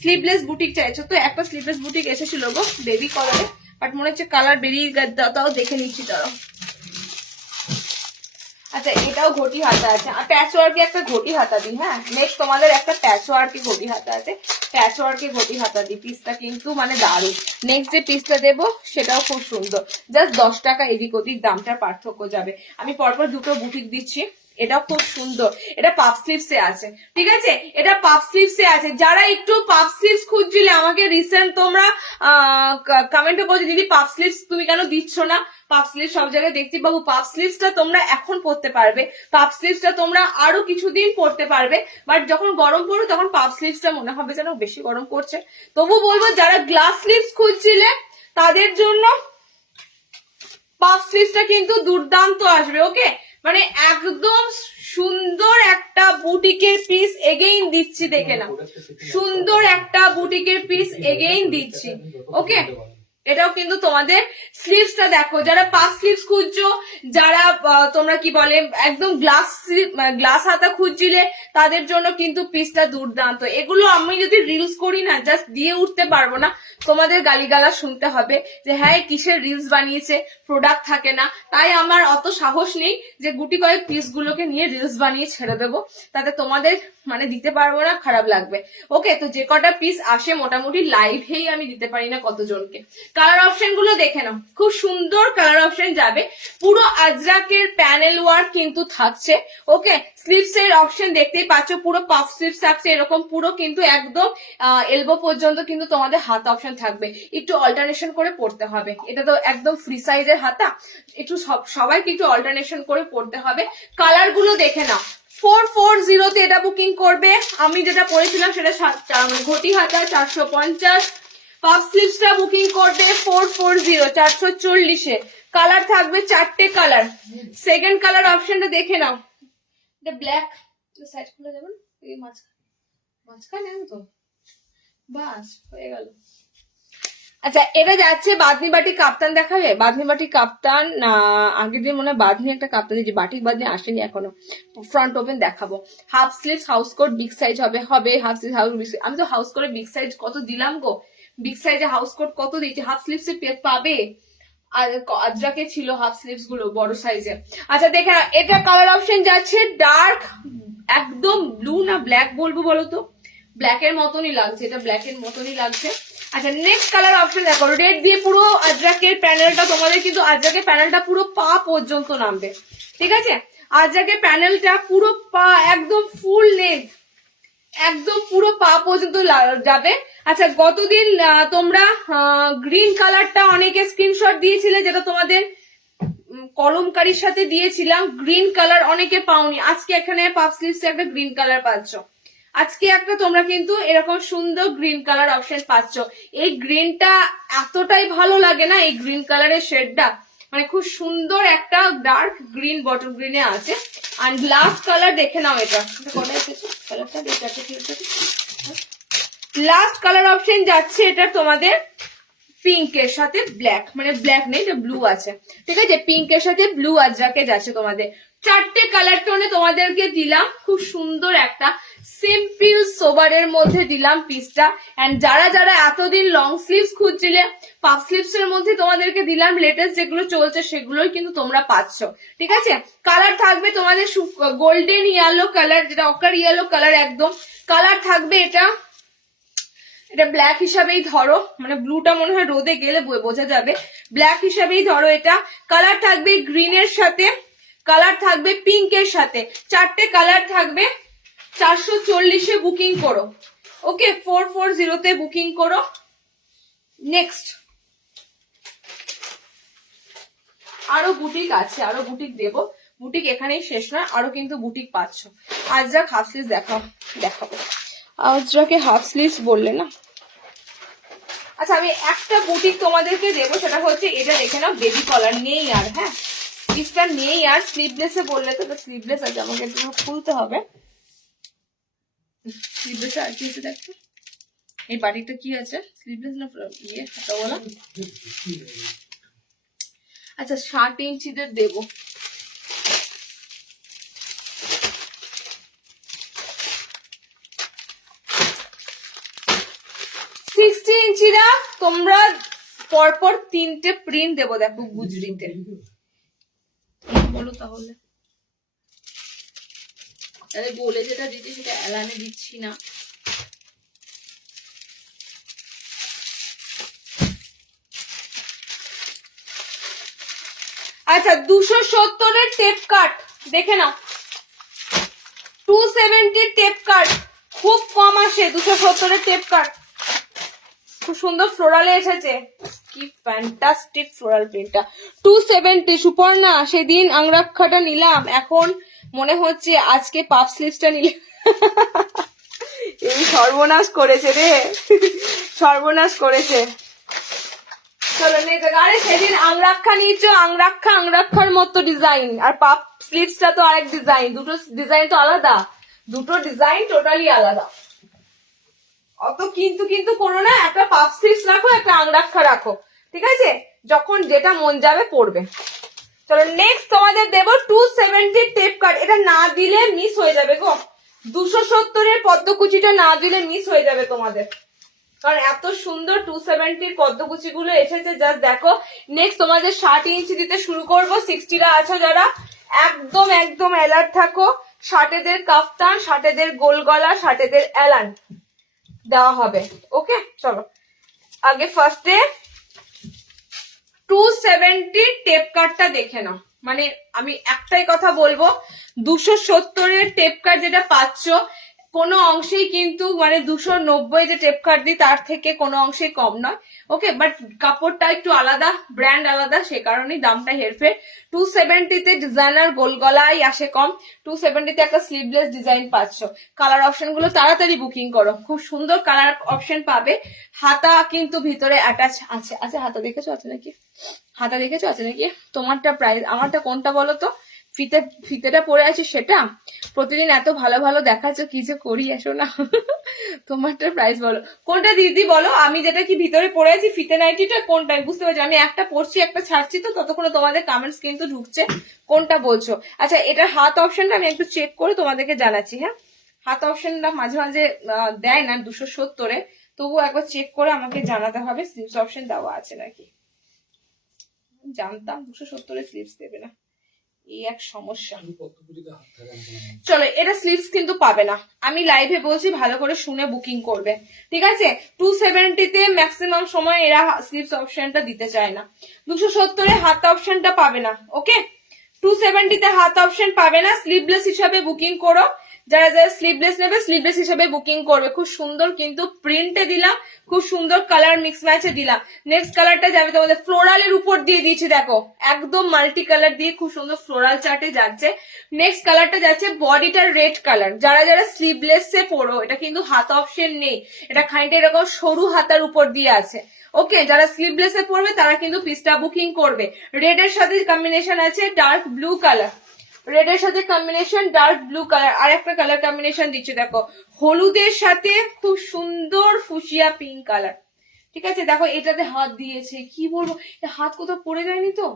স্লিভলেস বুটিক চাইছো তো, একটা স্লিভলেস বুটিক এসেছিল গো বেবি কালারে, বাট মনে হচ্ছে কালার বেরিয়ে তাও দেখে নিচ্ছি তারা। আচ্ছা, এটাও ঘটি হাতা আছে, আর প্যাচ ওয়ার্কে একটা ঘটি হাতা দিই। হ্যাঁ, নেক্সট তোমাদের একটা প্যাচ ওয়ার্কে ঘটি হাতা আছে, প্যাচ ওয়ার্কে ঘটি হাতা দিই। পিসটা কিন্তু মানে দারুণ। নেক্সট যে পিসটা দেবো সেটাও খুব সুন্দর, জাস্ট 10 টাকা এদিক ওদিক দামটার পার্থক্য যাবে। আমি পরপর দুটো বুটিক দিচ্ছি, এটাও খুব সুন্দর, এটা পাফ স্লিভসে আছে, ঠিক আছে, এটা পাফ স্লিভসে আছে। যারা একটু পাফ স্লিভস খুঁজছিলে, আমাকে রিসেন্ট তোমরা কমেন্টে বলছো দিদি পাফ স্লিভস তুমি কেন দিচ্ছ না, পাফ স্লিভ সব জায়গায় দেখতে পাবো। পাফ স্লিভসটা তোমরা এখন পরতে পারবে, পাফ স্লিভসটা তোমরা আরো কিছুদিন পরতে পারবে, বাট যখন গরম পড়বে তখন পাফ স্লিভসটা মনে হবে যেন বেশি গরম পড়ছে। তবু বলবো যারা গ্লাস স্লিভস খুঁজছিলে তাদের জন্য পাফ স্লিভসটা কিন্তু দুর্দান্ত আসবে। ওকে, মানে একদম সুন্দর একটা বুটিকের পিস এগেইন দিচ্ছি, দেখে নাও, সুন্দর একটা বুটিকের পিস এগেইন দিচ্ছি। ওকে, এটাও কিন্তু তোমাদের স্লিভসটা দেখো, যারা পাফ স্লিভস খুঁজছো, যারা তোমরা কি বলে একদম গ্লাস হাতা খুঁজছিলে, তাদের জন্য কিন্তু পিসটা দুর্দান্ত। এগুলো আমি যদি রিলস করি না, জাস্ট দিয়ে উঠতে পারবো না, তোমাদের গালিগালা শুনতে হবে যে হ্যাঁ কিসের রিলস বানিয়েছে, প্রোডাক্ট থাকে না। তাই আমার অত সাহস নেই যে গুটি কয়েক পিস গুলোকে নিয়ে রিলস বানিয়ে ছেড়ে দেবো, তাতে তোমাদের মানে দিতে পারবো না, খারাপ লাগবে। ওকে, তো যে কটা পিস আসে মোটামুটি লাইভেই আমি দিতে পারি না কতজনকে। কালার অপশন গুলো দেখে নাও, খুব সুন্দর কালার অপশন যাবে। পুরো আজরাকের প্যানেল ওয়ার্ক কিন্তু থাকছে। ওকে, স্লিভস এর অপশন দেখতেই পাচ্ছ, পুরো পাফ স্লিভস থাকছে এরকম, পুরো কিন্তু একদম এলবো পর্যন্ত কিন্তু তোমাদের হাত অপশন থাকবে। একটু অল্টারনেশন করে পড়তে হবে, এটা তো একদম ফ্রি সাইজের হাতা, একটু সবাইকে একটু অল্টারনেশন করে পড়তে হবে। কালার গুলো দেখে নাও, 440 তে এটা বুকিং করবে। আমি যেটা পড়েছিলাম সেটা ঘটি হাতা 450, পাফ স্লিভসটা বুকিং করবে 440 440-এ। কালার থাকবে 4টে কালার। সেকেন্ড কালার অপশনটা দেখে নাও, এটা ব্ল্যাক, সাইড খুলে যাবেন এই মাঝখানে তো বাস হয়ে গেল। আচ্ছা, এটা যাচ্ছে বাঁধনি বাটি কাপ্তান, দেখাবে বাঁধনি বাটি কাপ্তান। আগের দিন মনে হয় বাঁধনি একটা কাপ্তান দিয়েছি, বাটিক বাঁধনি আসেনি এখনো, ফ্রন্ট ওপেন দেখাবো। Half sleeves house coat big size হবে half sleeve house big size. আমি তো হাউস করে বিগ সাইজ কত দিলাম গো, বিগ সাইজে হাউস কোট কত দিয়েছি, হাফ স্লিভস পাবে। আর আজরাকে ছিল হাফ স্লিভস গুলো বড় সাইজে। আচ্ছা দেখে, এটা কালার অপশন যাচ্ছে ডার্ক একদম ব্লু না ব্ল্যাক বলবো বলো তো, ব্ল্যাকের মতনই লাগছে, এটা ব্ল্যাকের মতনই লাগছে। আচ্ছা নেক্সট কালার অপশন দেখো, রেড দিয়ে পুরো আজরাকের প্যানেলটা, তোমাদের কিন্তু আজরাকের প্যানেলটা পুরো পা পর্যন্ত নামবে, ঠিক আছে? আজরাকের প্যানেলটা পুরো পা একদম ফুল লেন্থ, একদম পুরো পা পর্যন্ত যাবে। আচ্ছা গতদিন তোমরা গ্রিন কালারটা অনেকে স্ক্রিনশট দিয়েছিলে, যেটা তোমাদের কলমকারীর সাথে দিয়েছিলাম, গ্রিন কালার অনেকে পাওনি। আজকে এখানে পাফ স্লিভসে একটা গ্রিন কালার পাচ্ছ, আজকে একটা তোমরা কিন্তু এরকম সুন্দর গ্রিন কালার অপশন পাচ্ছ। এই গ্রিনটা এতটাই ভালো লাগে না, এই গ্রিন কালারের শেডটা মানে খুব সুন্দর একটা ডার্ক গ্রিন বটল গ্রিনে আছে। আর লাস্ট কালার দেখে নাও, এটা কোথায় এসেছে কালারটা, লাস্ট কালার অপশন যাচ্ছে এটা তোমাদের পিঙ্কের সাথে ব্ল্যাক, মানে ব্ল্যাক নেই, এটা ব্লু আছে, ঠিক আছে? পিঙ্কের সাথে ব্লু আজরাকে যাচ্ছে তোমাদের। চারটে কালার টোনে তোমাদেরকে দিলাম, খুব সুন্দর একটা সিম্পল সোবারের মধ্যে দিলাম পিসটা। এন্ড যারা যারা এতদিন লং স্লিভস খুঁজছিলে, পাফ স্লিভস এর মধ্যে তোমাদেরকে দিলাম, লেটেস্ট যেগুলো চলছে সেগুলোই কিন্তু তোমরা পাচ্ছ, ঠিক আছে? কালার থাকবে তোমাদের গোল্ডেন ইয়েলো কালার, যেটা অকার ইয়েলো কালার একদম। কালার থাকবে এটা ব্ল্যাক হিসাবেই ধরো, মানে ব্লুটা মনে হয় রোদে গেলে বোঝা যাবে, ব্ল্যাক হিসাবেই ধরো এটা। কালার থাকবে গ্রিনের সাথে, কালার থাকবে পিঙ্কের সাথে, চারটে কালার থাকবে। 440-এ বুকিং করো, ওকে? 440-তে বুকিং করো। নেক্সট আরো বুটিক আছে, আরো বুটিক দেবো, বুটিক এখানেই শেষ নয়, আরো কিন্তু বুটিক পাচ্ছ। আজরাক হাফ স্লিভস দেখাবো, আজরাকে হাফ স্লিভস বললে না। আচ্ছা আমি একটা বুটিক তোমাদেরকে দেবো, সেটা হচ্ছে এটা, দেখে নাও, বেবি কলার নেই আর, হ্যাঁ পিসটা নেই আর, স্লিভলেসে বললে তো, স্লিভলেস আছে, আমাকে একটু খুলতে হবে। স্লিভলেসে আর কি আছে দেখো, এই বাটিকটা কি আছে, স্লিভলেস না ইয়ে হাতা বলা। আচ্ছা 60 ইঞ্চিদের দেবো, ইঞ্চিরা তোমরা পরপর 3টে প্রিন্ট দেবো, দেখো গুজরিতে, বলো তাহলে বলে যেটা দিচ্ছি সেটা এলানে দিচ্ছি না। আচ্ছা 270-এর টেপ কাট দেখে নাও, 270 টেপ কাট খুব কম আসে, 270-এর টেপ কাট খুব সুন্দর ফ্লোরালে এসেছে, কি ফ্যান্টাস্টিক ফ্লোরাল প্রিন্টটা। 270 সুপর্ণা, সেদিন আংরাক্ষাটা নিলাম, এখন মনে হচ্ছে আজকে পাফ স্লিভসটা নিলে। এই সর্বনাশ করেছে রে, সর্বনাশ করেছে। চলো আরে সেদিন আংরাক্ষা নিয়েছো, আংরাক্ষার মতো ডিজাইন, আর পাফ স্লিভসটা তো আরেক ডিজাইন, দুটো ডিজাইন তো আলাদা, দুটো ডিজাইন টোটালি আলাদা। অত কিন্তু করো না, একটা পাফ স্লিভস রাখো, একটা আংরাক্ষা রাখো, ঠিক আছে? যখন যেটা মন যাবে পড়বে। চলো নেক্সট তোমাদের দেবো 270 টেপ কাট, এটা না দিলে মিস হয়ে যাবে গো, 270-এর পদ্মকুচিটা না দিলে মিস হয়ে যাবে তোমাদের, কারণ এত সুন্দর 270-র পদ্মকুচি গুলো এসেছে, জাস্ট দেখো। নেক্সট তোমাদের 60 ইঞ্চি দিতে শুরু করবো, 60-রা আছো যারা একদম একদম অ্যালার্ট থাকো, 60-দের কাফতান, 60-দের গোল গলা, 60-দের অ্যালান দেওয়া হবে, ওকে? চলো আগে ফার্স্টে 270 টেপ কাটটা দেখে নাও, মানে আমি একটাই কথা বলবো, 270-এর টেপ কাট যেটা পাচ্ছ কোনো অংশেই কিন্তু মানে 290 যে টেপ কাট দিই তার থেকে কোনো অংশেই কম নয়, ওকে? বাট কাপড়টা একটু আলাদা, ব্র্যান্ড আলাদা, সে কারণেই দামটা হেরফের। 270-তে ডিজাইনার গোল গলাই আসে কম, 270-তে একটা স্লিভলেস ডিজাইন পাচ্ছ। কালার অপশন গুলো তাড়াতাড়ি বুকিং করো, খুব সুন্দর কালার অপশন পাবে। হাতা কিন্তু ভিতরে অ্যাটাচ আছে, আচ্ছা হাতা দেখেছো আছে নাকি, হাতা দেখেছো আছে নাকি? তোমারটা প্রাইস, আমারটা কোনটা বলো তো? ফিতেটা পরে আছে সেটা, প্রতিদিন এত ভালো ভালো দেখাচ্ছ, কি যে করি এসো না। তোমারটার প্রাইস বলো কোনটা দিদি, বলো আমি যেটা কি ভিতরে পরে আছি ফিতে নাইটিটা কোনটা, বুঝতে পারছি, আমি একটা পরছি একটা ছাড়ছি, তো ততক্ষণ তোমাদের কমেন্টস কিন্তু ঢুকছে, কোনটা বলছো? আচ্ছা এটার হাত অপশনটা আমি একটু চেক করে তোমাদেরকে জানাচ্ছি, হ্যাঁ? হাত অপশনটা মাঝে মাঝে দেয় না 270-এ, তবু একবার চেক করে আমাকে জানাতে হবে স্লিভস অপশন দেওয়া আছে নাকি। জানতাম 270-এ স্লিভস দেবে না, এই এক সমস্যা। চলো, এটা স্লিভস কিন্তু পাবে না, আমি লাইভে বলছি, ভালো করে শুনে বুকিং করবে, ঠিক আছে? 270 ম্যাক্সিমাম সময় এরা স্লিভস অপশনটা দিতে চায় না। 270 হাত অপশনটা পাবে না, ওকে? 270 হাত অপশন পাবে না, স্লিভলেস হিসাবে বুকিং করো। যারা যারা স্লিভলেস নেবে স্লিভলেস হিসাবে বুকিং করবে। খুব সুন্দর কিন্তু প্রিন্টে দিলাম, খুব সুন্দর কালার মিক্স ম্যাচে দিলাম। নেক্সট কালারটা যাবে তোমাদের ফ্লোরালের উপর দিয়ে দিয়েছি, দেখো একদম মাল্টি কালার দিয়ে খুব সুন্দর ফ্লোরাল চার্টে যাচ্ছে। নেক্সট কালারটা যাচ্ছে বডিটার রেড কালার। যারা যারা স্লিভলেস এ পড়ো, এটা কিন্তু হাত অপশন নেই, এটা খানিকটা এরকম সরু হাতার উপর দিয়ে আছে, ওকে? যারা স্লিভলেস এ পড়বে তারা কিন্তু পিসটা বুকিং করবে। রেড এর সাথে কম্বিনেশন আছে ডার্ক ব্লু কালার, রেড এর সাথে কম্বিনেশন ডার্ক ব্লু কালার। আর একটা কালার কম্বিনেশন দিচ্ছে দেখো, হলুদের সাথে খুব সুন্দর ফুসিয়া পিঙ্ক কালার, ঠিক আছে? দেখো এটাতে হাত দিয়েছে, কি বলবো, হাত কোথাও পড়ে যায়নি তো,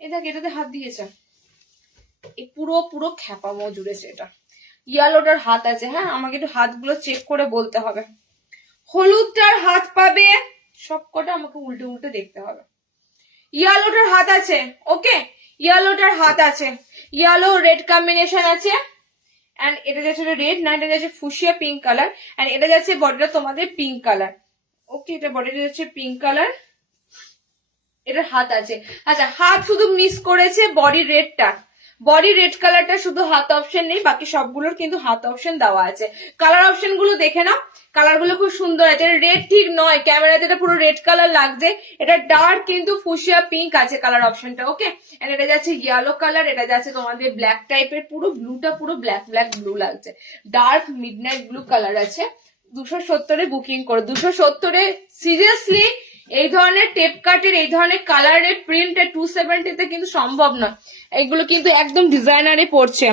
এই দেখ এটাতে হাত দিয়েছে, এই পুরো পুরো খ্যাপামো জুড়েছে এটা। ইয়েলোটার হাত আছে, হ্যাঁ আমাকে একটু হাতগুলো চেক করে বলতে হবে। হলুদটার হাত পাবে, সবকটা আমাকে উল্টে উল্টে দেখতে হবে। ইয়েলোটার হাত আছে, ওকে? ইয়েলোটার হাত আছে, ইয়েলো রেড কম্বিনেশন আছে। এন্ড এটা যাচ্ছে রেড না, এটা যাচ্ছে ফুসিয়া পিঙ্ক কালার। এন্ড এটা যাচ্ছে বডিটা তোমাদের পিঙ্ক কালার, ওকে? এটা বডিটা যাচ্ছে পিঙ্ক কালার, এটার হাত আছে। আচ্ছা, হাত শুধু মিস করেছে বডি রেডটা, বডি রেড কালারটা শুধু হাত অপশন নেই, বাকি সবগুলোর কিন্তু হাত অপশন দেওয়া আছে। কালার অপশন গুলো দেখে নাও, কালার গুলো খুব সুন্দর আছে। রেড ঠিক নয়, ক্যামেরাতে এটা পুরো রেড কালার লাগছে, এটা ডার্ক কিন্তু ফুসিয়া পিঙ্ক আছে কালার অপশনটা, ওকে? এন্ড এটা যাচ্ছে ইয়েলো কালার, এটা যাচ্ছে তোমাদের ব্ল্যাক টাইপের, পুরো ব্লুটা পুরো ব্ল্যাক ব্ল্যাক ব্লু লাগছে, ডার্ক মিডনাইট ব্লু কালার আছে। 270 বুকিং করো। 270 সিরিয়াসলি এই ধরনের টেপ কাটের, এই ধরনের কালারের প্রিন্ট 270 কিন্তু সম্ভব নয়। এগুলো কিন্তু একদম ডিজাইনারে পড়ছে।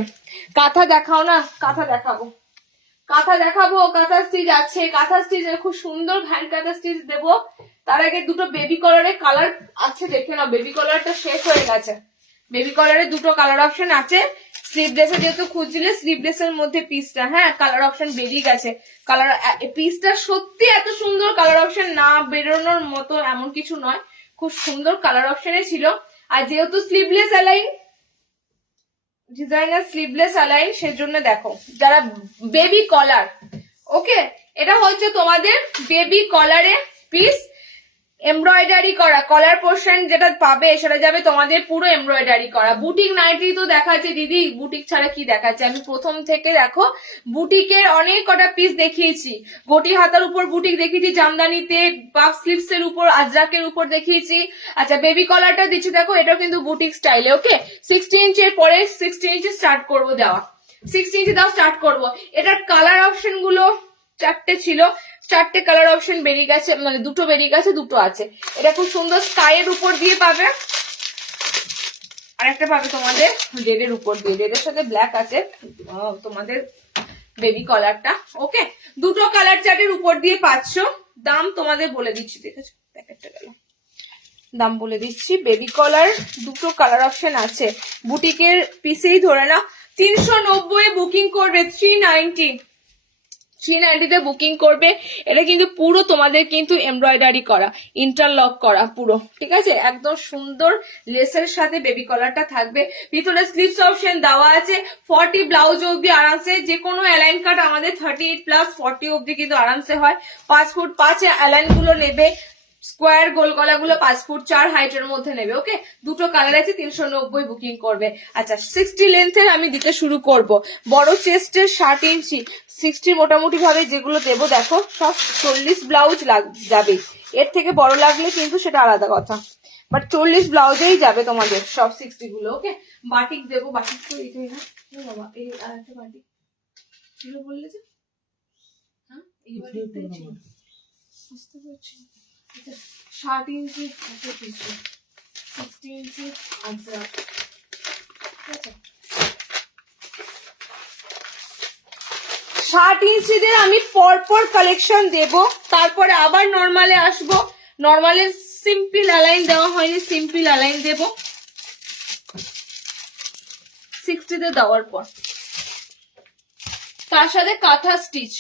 কাঁথা দেখাও না, কাঁথা দেখাবো, কাঁথা দেখাবো। কাঁথা স্টিচ আছে, কাঁথা স্টিচ খুব সুন্দর হ্যান্ড কাঁথা স্টিচ দেবো। তার আগে দুটো বেবি কলারের কালার আছে, দেখে নাও। বেবি কলারটা শেষ হয়ে গেছে, বেবি কলারের দুটো কালার অপশন আছে। স্লিভলেস যেহেতু খুঁজছিলে, স্লিভলেস এর মধ্যে পিসটা, হ্যাঁ কালার অপশন বেরিয়ে গেছে। কালার পিসটা সত্যি এত সুন্দর, কালার অপশন না বেরোনোর মতো এমন কিছু নয়, খুব সুন্দর কালার অপশনে ছিল। আর যেহেতু sleeveless align, designer sleeveless align, সেজন্য দেখো যারা বেবি কলার, ওকে? এটা হচ্ছে তোমাদের বেবি কলারে পিস, এমব্রয়ডারি করা কলার পোর্শন যেটা পাবে সেটা যাবে তোমাদের পুরো এমব্রয়ডারি করা। বুটিক নাইটি তো দেখাচ্ছে দিদি, বুটিক ছাড়া কি দেখাচ্ছে? আমি প্রথম থেকে দেখো বুটিকের অনেক কটা পিস দেখিয়েছি। গটি হাতার উপর বুটিক দেখিয়েছি, জামদানিতে পাফ স্লিভস এর উপর, আজরাকের উপর দেখিয়েছি। আচ্ছা, বেবি কলারটা দিচ্ছি দেখো, এটাও কিন্তু বুটিক স্টাইলে, ওকে? 60 ইঞ্চের পরে 60 ইঞ্চি স্টার্ট করবো দেওয়া, 60 ইঞ্চি দাও স্টার্ট করবো। এটার কালার অপশন গুলো 4টে ছিল, 4টে কালার অপশন বেরিয়ে গেছে, মানে 2টো বেরিয়ে গেছে, 2টো আছে। এটা খুব সুন্দর স্কাইয়ের উপর দিয়ে পাবে, আর একটা পাবে তোমাদের রেড এর উপর দিয়ে, রেড এর সাথে ব্ল্যাক আছে তোমাদের বেবি কলারটা, ওকে? 2টো কালার চার্টের উপর দিয়ে পাচ্ছ। দাম তোমাদের বলে দিচ্ছি, দেখেছো প্যাকেটটা গেল, দাম বলে দিচ্ছি। বেবি কলার 2টো কালার অপশন আছে, বুটিকের পিসেই ধরে না। 390 বুকিং করবে, 390 তে বুকিং করবে। এটা কিন্তু পুরো তোমাদের কিন্তু এমব্রয়ডারি করা, ইন্টারলক করা পুরো, ঠিক আছে? একদম সুন্দর লেসের সাথে বেবি কলারটা থাকবে। ভিতরে স্লিভস অপশন দেওয়া আছে। 40 ব্লাউজ অব্দি আরামসে, যে কোনো অ্যালাইন কাট আমাদের 38+40 অব্দি কিন্তু আরামসে হয়। 5 ফুট 5 অ্যালাইন গুলো নেবে, স্কোয়ার গোল গলাগুলো 5 ফুট 4 হাইটের মধ্যে নেবে, ওকে? 2টো কালার আছে, 390 বুকিং করবে। আচ্ছা, 60 লেন্থের আমি দিতে শুরু করব। বড় চেস্টের 60 ইঞ্চি 60 মোটামুটি ভাবে যেগুলো দেবো দেখো, সব 40 ব্লাউজ যাবে। এর থেকে বড় লাগলে কিন্তু সেটা আলাদা কথা, বাট 40 ব্লাউজেই যাবে তোমাদের সব 60 গুলো, ওকে? বাটিক দেবো, বাটিক তো এটাই না বাবা, এই আর একটা বাটিক ছিল বললে যে, হ্যাঁ এই বাটিকটাই ছিল, বুঝতে পারছি। 60 ইঞ্চি 60 ইঞ্চি আজরা, ঠিক আছে? 60 ইঞ্চিদের আমি পরপর কালেকশন দেব, তারপরে আবার নর্মালে আসবো। নর্মালে সিম্পল অ্যালাইন দেওয়া হয়নি, সিম্পল অ্যালাইন দেব 60 তে দেওয়ার পর, তার সাথে কাঁথা স্টিচ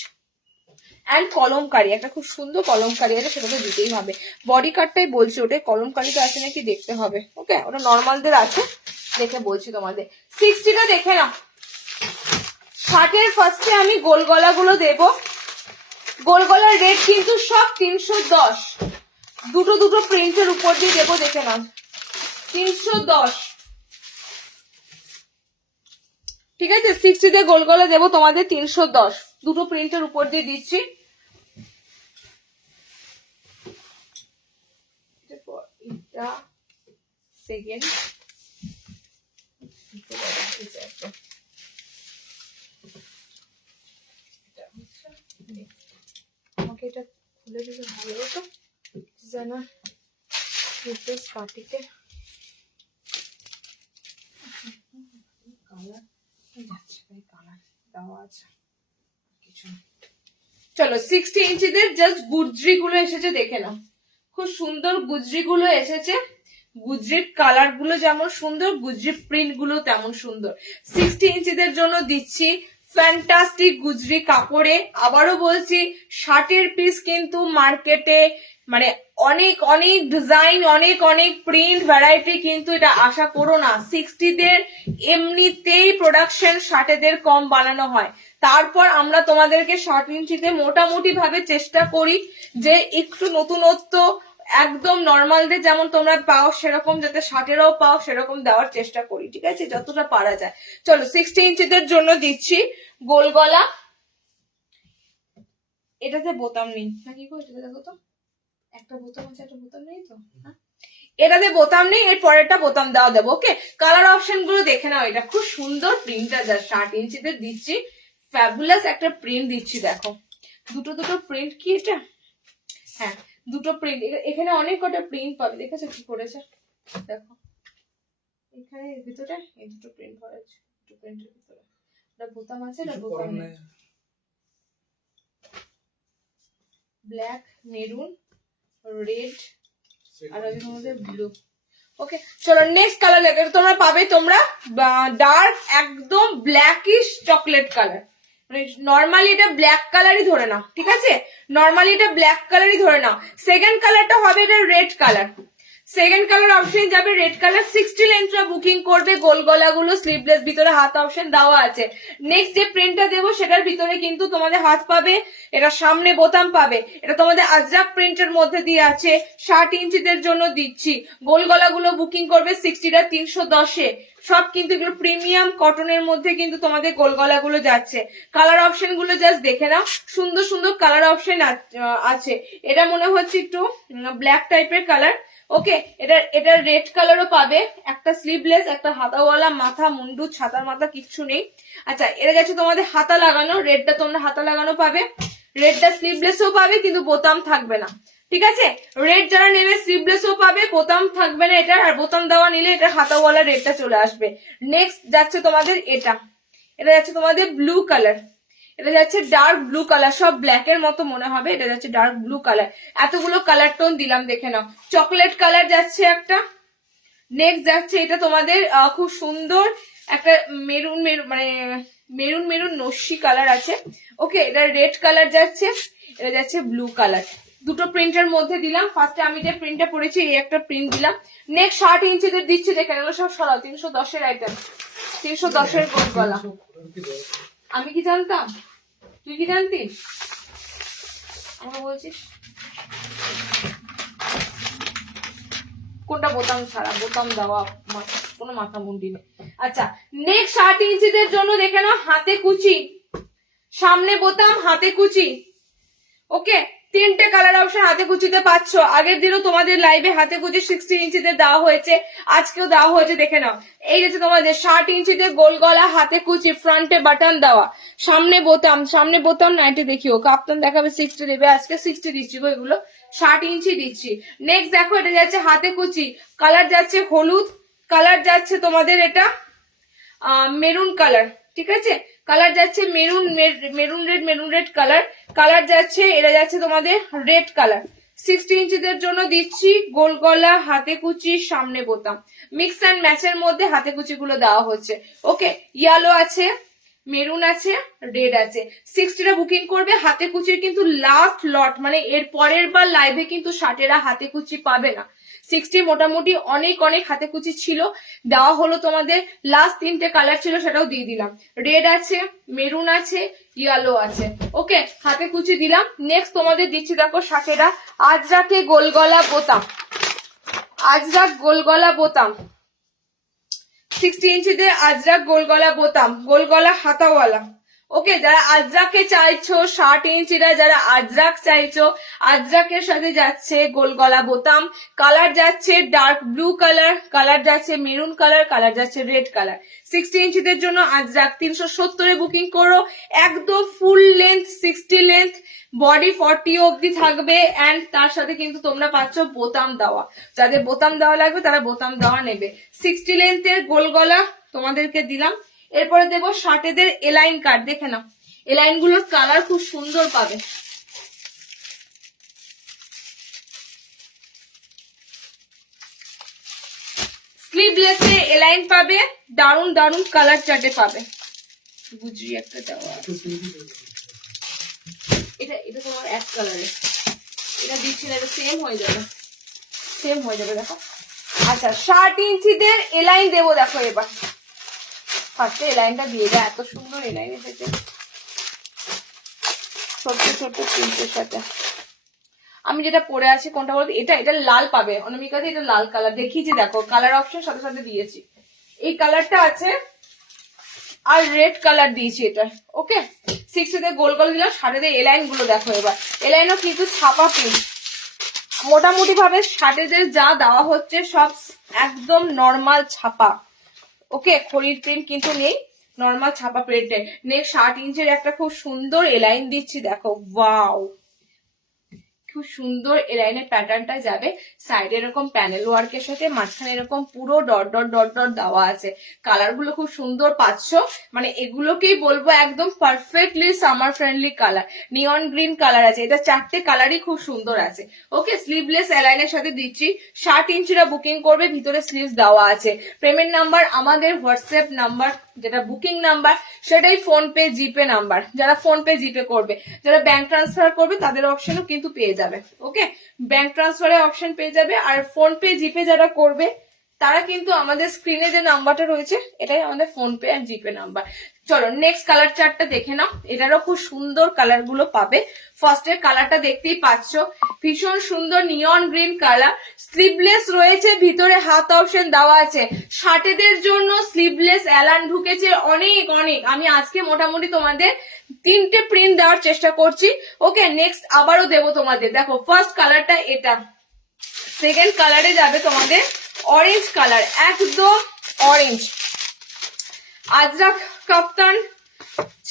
এন্ড কলমকারি, একটা খুব সুন্দর কলমকারি আছে, সেটা তো দিতেই হবে। বডি কাটটাই বলছি, ওটা কলমকারিটা আছে নাকি দেখতে হবে, ওকে? ওটা নর্মালদের আছে, দেখে বলছি তোমাদের। 60টা দেখে নাও। 60-এর ফার্স্টে আমি গোল গলাগুলো দেবো। গোল গলার রেট কিন্তু সব 310, দুটো দুটো প্রিন্টের উপর দিয়ে দেবো, দেখে নাও 310, ঠিক আছে। 60-তে গোল গলা দেবো তোমাদের 310, দুটো প্রিন্টের উপর দিয়ে দিচ্ছি। এটা সেকেন্ড, আমাকে এটা খুলে দিলে ভালো হতো, যেন পার্টিতে কালার যাচ্ছে, কালার দেওয়া আছে কিছু। চলো 60 ইঞ্চিদের জাস্ট গুজরি গুলো এসেছে, দেখে নাও খুব সুন্দর গুজরি গুলো এসেছে। গুজরির কালার গুলো যেমন সুন্দর, গুজরি প্রিন্ট গুলো তেমন সুন্দর। 60 ইঞ্চিদের জন্য দিচ্ছি ফ্যান্টাস্টিক গুজরি কাপড়ে। আবারও বলছি 60-এর পিস কিন্তু মার্কেটে মানে অনেক অনেক ডিজাইন, অনেক অনেক প্রিন্ট ভ্যারাইটি, কিন্তু এটা আশা করো না 60-দের এমনিতেই প্রোডাকশন 60-দের কম বানানো হয়। তারপর আমরা তোমাদেরকে 60 ইঞ্চিতে মোটামুটি ভাবে চেষ্টা করি যে একটু নতুনত্ব, একদম নর্মালদের যেমন তোমরা পাও সেরকম যাতে 60-এরও পাও সেরকম দেওয়ার চেষ্টা করি, ঠিক আছে, যতটা পারা যায়। চলো 60 ইঞ্চিদের জন্য দিচ্ছি গোল গলা। এটাতে বোতাম নেই নাকি গো? এটাতে দেখো তো, একটা বোতাম আছে, একটা বোতাম নেই তো। এটাতে বোতাম নেই, এর পরেরটা বোতাম দেওয়া দেবো। ওকে, কালার অপশন গুলো দেখে নাও। এটা খুব সুন্দর প্রিন্টটা, যা 60 ইঞ্চিতে দিচ্ছি, ফ্যাবুলাস একটা প্রিন্ট দিচ্ছি। দেখো দুটো দুটো প্রিন্ট, কি এটা? হ্যাঁ, দুটো প্রিন্ট। এখানে অনেক কটা প্রিন্ট পাবে, দেখেছো কি করেছে? দেখো এখানে এর ভিতরে এই দুটো প্রিন্ট হয়েছে, দুটো প্রিন্টের ভিতরে এটা বোতাম আছে, এটা বোতাম নেই। ব্ল্যাক, মেরুন, রেড আর আছে তোমাদের ব্লু। ওকে, চলো নেক্সট কালার দেখো। তোমরা পাবে তোমরা ডার্ক একদম ব্ল্যাকিশ চকলেট কালার। মানে নর্মালি এটা ব্ল্যাক কালারই ধরে নাও, ঠিক আছে, নর্মালি এটা ব্ল্যাক কালারই ধরে নাও। সেকেন্ড কালারটা হবে এটা red colour. Second colour option যাবে রেড কালার। 60 লেন্থটা বুকিং করবে। গোল গলাগুলো স্লিভলেস, ভিতরে হাত অপশন দেওয়া আছে। নেক্সট যে প্রিন্টটা দেবো সেটার ভিতরে কিন্তু তোমাদের হাত পাবে, এটা সামনে বোতাম পাবে। এটা তোমাদের আজরাক প্রিন্টের মধ্যে দিয়ে আছে। 60 ইঞ্চিদের জন্য দিচ্ছি। গোল গলাগুলো বুকিং করবে 60টা 310-এ। সব কিন্তু এগুলো প্রিমিয়াম কটনের মধ্যে কিন্তু তোমাদের গোল গলাগুলো যাচ্ছে। কালার অপশন গুলো জাস্ট দেখে নাও, সুন্দর সুন্দর কালার অপশন আছে। এটা মনে হচ্ছে একটু ব্ল্যাক টাইপের কালার। ওকে, এটা রেড কালারও পাবে। একটা স্লিভলেস, একটা হাতাওয়ালা, মাথা মুন্ডু ছাতার মাথা কিচ্ছু নেই। আচ্ছা, এটা যাচ্ছে তোমাদের হাতা লাগানো। রেডটা তোমরা হাতা লাগানো পাবে, রেডটা স্লিভলেসও পাবে কিন্তু বোতাম থাকবে না, ঠিক আছে। রেড যারা নেবে স্লিভলেসও পাবে, বোতাম থাকবে না এটা। আর বোতাম দেওয়া নিলে এটা হাতাওয়ালা রেডটা চলে আসবে। নেক্সট যাচ্ছে তোমাদের এটা যাচ্ছে তোমাদের ব্লু কালার। এটা যাচ্ছে ডার্ক ব্লু কালার, সব ব্ল্যাক এর মতো মনে হবে। এটা যাচ্ছে ডার্ক ব্লু কালার। এতগুলো কালার টোন দিলাম, দেখে নাও। চকলেট কালার যাচ্ছে একটা। নেক্সট যাচ্ছে এটা তোমাদের খুব সুন্দর একটা মেরুন মানে মেরুন মেরুন নস্যি কালার আছে। ওকে, এটা রেড কালার যাচ্ছে, এটা যাচ্ছে ব্লু কালার। দুটো প্রিন্টের মধ্যে দিলাম। ফার্স্টে আমি যে প্রিন্টটা পরেছি এই একটা প্রিন্ট দিলাম। নেক্সট 60 ইঞ্চিদের দিচ্ছি, দেখেন এগুলো সব সরাও। 310-এর আইটেম, 310-এর গোল গলা। আমি কি জানতাম? তুই কি জানতিস? আমাকে বলছিস কোনটা বোতাম ছাড়া, বোতাম দেওয়া কোনো মাথা মুন্ডি নেই। আচ্ছা, নেক্সট 60 ইঞ্চিদের জন্য দেখে নাও, হাতে কুচি, সামনে বোতাম, হাতে কুচি। ওকে, 3টে কালার অপশন হাতে কুচিতে পাচ্ছ। আগের দিনও তোমাদের লাইভে হাতে কুচি 60 ইঞ্চিতে দেওয়া হয়েছে, আজকেও দেওয়া হয়েছে, দেখে নাও। এই যে তোমাদের 60 ইঞ্চিতে গোল গলা, হাতে কুচি, ফ্রন্টে বাটন দেওয়া, সামনে বোতাম না, এটা দেখিও কাপ্তান দেখাবে 60 দেবে, আজকে 60 দিচ্ছি গো, এগুলো 60 ইঞ্চি দিচ্ছি। নেক্সট দেখো, এটা যাচ্ছে হাতে কুচি, কালার যাচ্ছে হলুদ, কালার যাচ্ছে তোমাদের এটা মেরুন কালার, ঠিক আছে, কালার যাচ্ছে মেরুন রেড কালার, কালার যাচ্ছে এটা যাচ্ছে তোমাদের রেড কালার। 60 ইঞ্চিদের জন্য দিচ্ছি গোল গলা, হাতে কুচি, সামনে বোতাম, মিক্স অ্যান্ড ম্যাচের মধ্যে হাতে কুচি গুলো দেওয়া হচ্ছে। ওকে, ইয়েলো আছে, মেরুন আছে, রেড আছে। 60টা বুকিং করবে। হাতে কুচির কিন্তু লাস্ট লট, মানে এর পরের বার লাইভে কিন্তু 60-এরা হাতে কুচি পাবে না। 60 মোটামুটি অনেক অনেক হাতে কুচি ছিল, দেওয়া হলো তোমাদের। লাস্ট 3টে কালার ছিল, সেটাও দিয়ে দিলাম। রেড আছে, মেরুন আছে, ইয়েলো আছে। ওকে, হাতে কুচি দিলাম। নেক্সট তোমাদের দিচ্ছি দেখো 60-এরা আজরাকে গোল গলা বোতাম। আজরাক গোল গলা বোতাম, 60 ইঞ্চিতে আজরাক গোল গলা বোতাম, গোল গলা হাতাওয়ালা। ওকে, যারা আজরাকে চাইছো 60 ইঞ্চিরা, যারা আজরাক চাইছো, আজরাকের সাথে যাচ্ছে গোল গলা বোতাম। কালার যাচ্ছে ডার্ক ব্লু কালার, কালার যাচ্ছে মেরুন কালার, কালার যাচ্ছে রেড কালার। 60 ইঞ্চিদের জন্য আজরাক 370-এ বুকিং করো। একদম ফুল লেন্থ, 60 লেন্থ, বডি 40 অব্দি থাকবে। অ্যান্ড তার সাথে কিন্তু তোমরা পাচ্ছ বোতাম দেওয়া। যাদের বোতাম দেওয়া লাগবে তারা বোতাম দেওয়া নেবে। 60 লেন্থের গোল গলা তোমাদেরকে দিলাম। এরপরে দেবো 60-এদের এলাইন কার্ড, দেখে নাও। এলাইন গুলোর কালার খুব সুন্দর পাবে। স্লিভলেসে এলাইন পাবে, দারুন দারুন কালার চার্টে পাবে। গুজরি একটা দেওয়া, এটা এটা তোমার এক কালারে, এটা দিচ্ছি না, এটা সেম হয়ে যাবে, সেম হয়ে যাবে দেখো। আচ্ছা, 60 ইঞ্চিদের এলাইন দেবো দেখো। এবার ফার্স্টে এলাইনটা দিয়ে দেয়, এত সুন্দর এলাইন এসেছে ছোট্ট ছোট্ট প্রিন্টের সাথে। আমি যেটা পরে আছি কোনটা বলতো, এটা এটা লাল পাবে অনামিকাতে, এটা লাল কালার দেখিয়েছি দেখো, কালার অপশন সাথে সাথে দিয়েছি। এই কালারটা আছে আর রেড কালার দিয়েছি এটা। ওকে, 60-তে গোল গোল দিলাম। 60-তে এলাইন গুলো দেখো। এবার এলাইনও কিন্তু ছাপা প্রিন্ট, মোটামুটি ভাবে 60-দের যা দেওয়া হচ্ছে সব একদম নর্মাল ছাপা। ওকে, খড়ির প্রিন্ট কিন্তু নেই, নর্মাল ছাপা প্রিন্টে। নেক্সট 60 ইঞ্চের একটা খুব সুন্দর এলাইন দিচ্ছি দেখো। ওয়াও, খুব সুন্দর এলাইনের প্যাটার্নটা যাবে। সাইডে এরকম প্যানেল ওয়ার্কের সাথে, মাঝখানে এরকম পুরো ডট ডট ডট ডট দেওয়া আছে। কালার গুলো খুব সুন্দর পাচ্ছ, মানে এগুলোকেই বলবো একদম পারফেক্টলি সামার ফ্রেন্ডলি কালার। নিয়ন গ্রিন কালার আছে, এটা 4টে কালারই খুব সুন্দর আছে। ওকে, স্লিভলেস এলাইনের সাথে দিচ্ছি। 60 ইঞ্চিরা বুকিং করবে, ভিতরে স্লিভস দেওয়া আছে। পেমেন্ট নাম্বার আমাদের হোয়াটসঅ্যাপ নাম্বার, যেটা বুকিং নাম্বার সেটাই ফোন পে জিপে নাম্বার। যারা ফোন পে জিপে করবে, যারা ব্যাংক ট্রান্সফার করবে তাদের অপশনও কিন্তু পেয়ে যাবে। ওকে, ব্যাংক ট্রান্সফারের অপশন পেয়ে যাবে। আর ফোন পে জিপে যারা করবে তারা কিন্তু আমাদের স্ক্রিনে যে নাম্বারটা রয়েছে এটাই আমাদের ফোন পে আর জিপে নাম্বার। চলো নেক্সট কালার চার্টটা দেখে নাও। এটারও খুব সুন্দর কালার গুলো পাবে। ফার্স্টের কালারটা দেখতেই পাচ্ছ, ভীষণ সুন্দর নিয়ন গ্রিন কালার। স্লিভলেস রয়েছে, ভিতরে হাত অপশন দেওয়া আছে। 60-দের জন্য স্লিভলেস এলান ঢুকেছে অনেক অনেক। আমি আজকে মোটামুটি তোমাদের 3টে প্রিন্ট দেওয়ার চেষ্টা করছি। ওকে, নেক্সট আবারও দেবো তোমাদের। দেখো ফার্স্ট কালারটা এটা, সেকেন্ড কালারে যাবে তোমাদের অরেঞ্জ কালার, একদম অরেঞ্জ। আজরাক কাপ্তান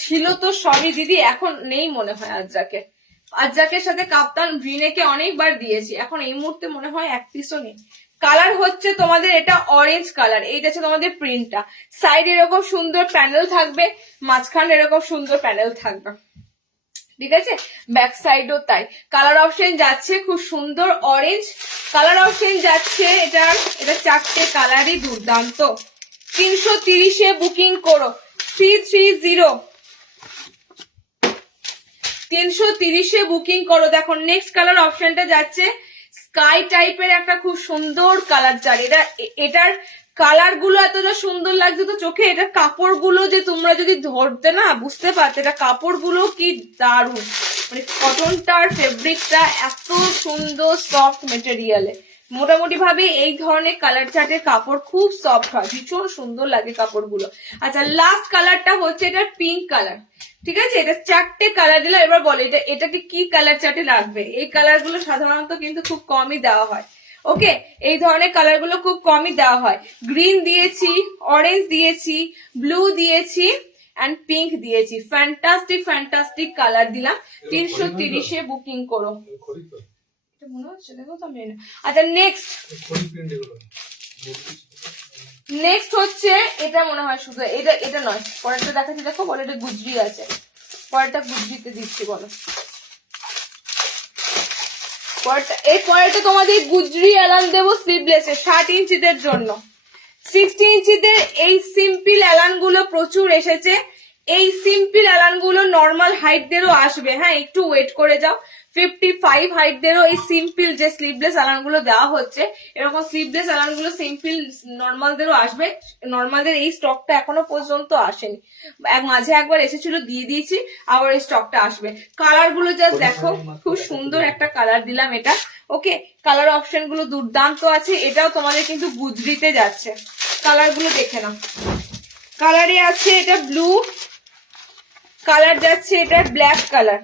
ছিল তো সবই দিদি, এখন নেই মনে হয় আজরাকে। আজরাকের সাথে কাপ্তান ভিনেকে অনেকবার দিয়েছি, এখন এই মুহূর্তে মনে হয় এক পিসও নেই। কালার হচ্ছে তোমাদের এটা অরেঞ্জ কালার। এইটা হচ্ছে তোমাদের প্রিন্টটা। সাইড এরকম সুন্দর প্যানেল থাকবে, মাঝখানে এরকম সুন্দর প্যানেল থাকবে, ঠিক আছে। ব্যাক সাইডও তাই। কালার অপশন যাচ্ছে খুব সুন্দর অরেঞ্জ কালার অপশন যাচ্ছে। এটা 4টে কালারই দুর্দান্ত। 330-এ বুকিং করো, 330-এ বুকিং করো। দেখো নেক্সট কালার অপশনটা যাচ্ছে স্কাই টাইপের একটা খুব সুন্দর কালার চার। এটার কালার গুলো এতটা সুন্দর লাগছে তো চোখে। এটার কাপড় গুলো যে তোমরা যদি ধরতে না বুঝতে পারতে, এটা কাপড় গুলো কি দারুণ, মানে কটনটার ফেব্রিকটা এত সুন্দর সফট মেটেরিয়ালে। মোটামুটি ভাবে এই ধরনের কালার চার্টের কাপড় খুব সফট হয়, ভীষণ সুন্দর লাগে কাপড়গুলো। আচ্ছা, লাস্ট কালারটা হচ্ছে এটা পিঙ্ক কালার, ঠিক আছে। এটা 4টে কালার দিলাম। এবার বলো এটাকে কি কালার চার্টে লাগবে। এই কালার গুলো সাধারণত কিন্তু খুব কমই দেওয়া হয়। ওকে, এই ধরনের কালার গুলো খুব কমই দেওয়া হয়। গ্রিন দিয়েছি, অরেঞ্জ দিয়েছি, ব্লু দিয়েছি এন্ড পিঙ্ক দিয়েছি। ফ্যান্টাস্টিক ফ্যান্টাস্টিক কালার দিলাম। 330-এ বুকিং করো। মনে হচ্ছে দেখো তো আমি। আচ্ছা, নেক্সট হচ্ছে এটা মনে হয় শুধু এটা নয়, পরেরটা দেখাচ্ছি দেখো। বলে এটা গুজরি আছে, পরেরটা গুজরিতে দিচ্ছি। বলো এই পরেরটা তোমাদের গুজরি এলান দেবো স্লিভলেসে 60 ইঞ্চিদের জন্য। 60 ইঞ্চিদের এই সিম্পল এলান গুলো প্রচুর এসেছে। এই সিম্পল অ্যালান গুলো নর্মাল হাইটদেরও আসবে, হ্যাঁ একটু ওয়েট করে যাও। 55 হাইটদেরও এই সিম্পল যে স্লিভলেস অ্যালান গুলো দেওয়া হচ্ছে, এরকম স্লিভলেস অ্যালান গুলো সিম্পল নর্মালদেরও আসবে। নর্মালদের এই স্টকটা এখনো পর্যন্ত আসেনি, মাঝে একবার এসেছিল দিয়ে দিয়েছি, আবার এই স্টকটা আসবে। কালার গুলো জাস্ট দেখো, খুব সুন্দর একটা কালার দিলাম এটা। ওকে, কালার অপশন গুলো দুর্দান্ত আছে। এটাও তোমাদের কিন্তু গুজরিতে যাচ্ছে, কালার গুলো দেখে নাও। কালারে আছে এটা ব্লু কালার, যাচ্ছে এটা ব্ল্যাক কালার।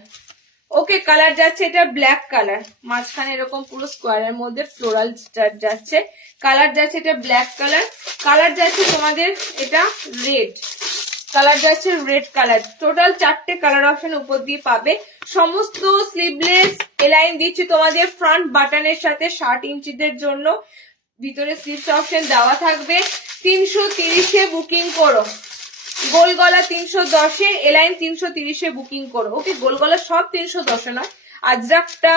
ওকে, কালার যাচ্ছে এটা ব্ল্যাক কালার, মাঝখানে এরকম পুরো স্কোয়ারের মধ্যে ফ্লোরাল যাচ্ছে। কালার যাচ্ছে এটা ব্ল্যাক কালার। কালার যাচ্ছে তোমাদের এটা রেড কালার, যাচ্ছে রেড কালার। টোটাল 4টে কালার অপশন উপর দিয়ে পাবে। সমস্ত স্লিভলেস এলাইন দিচ্ছি তোমাদের ফ্রন্ট বাটনের সাথে 60 ইঞ্চিদের জন্য। ভিতরে স্লিভস অপশন দেওয়া থাকবে। 330-এ বুকিং করো। গোল গলা 310-এ, এলাইন 330-এ বুকিং করো। ওকে, গোল গলা সব 310-এ নয়, আজরাকটা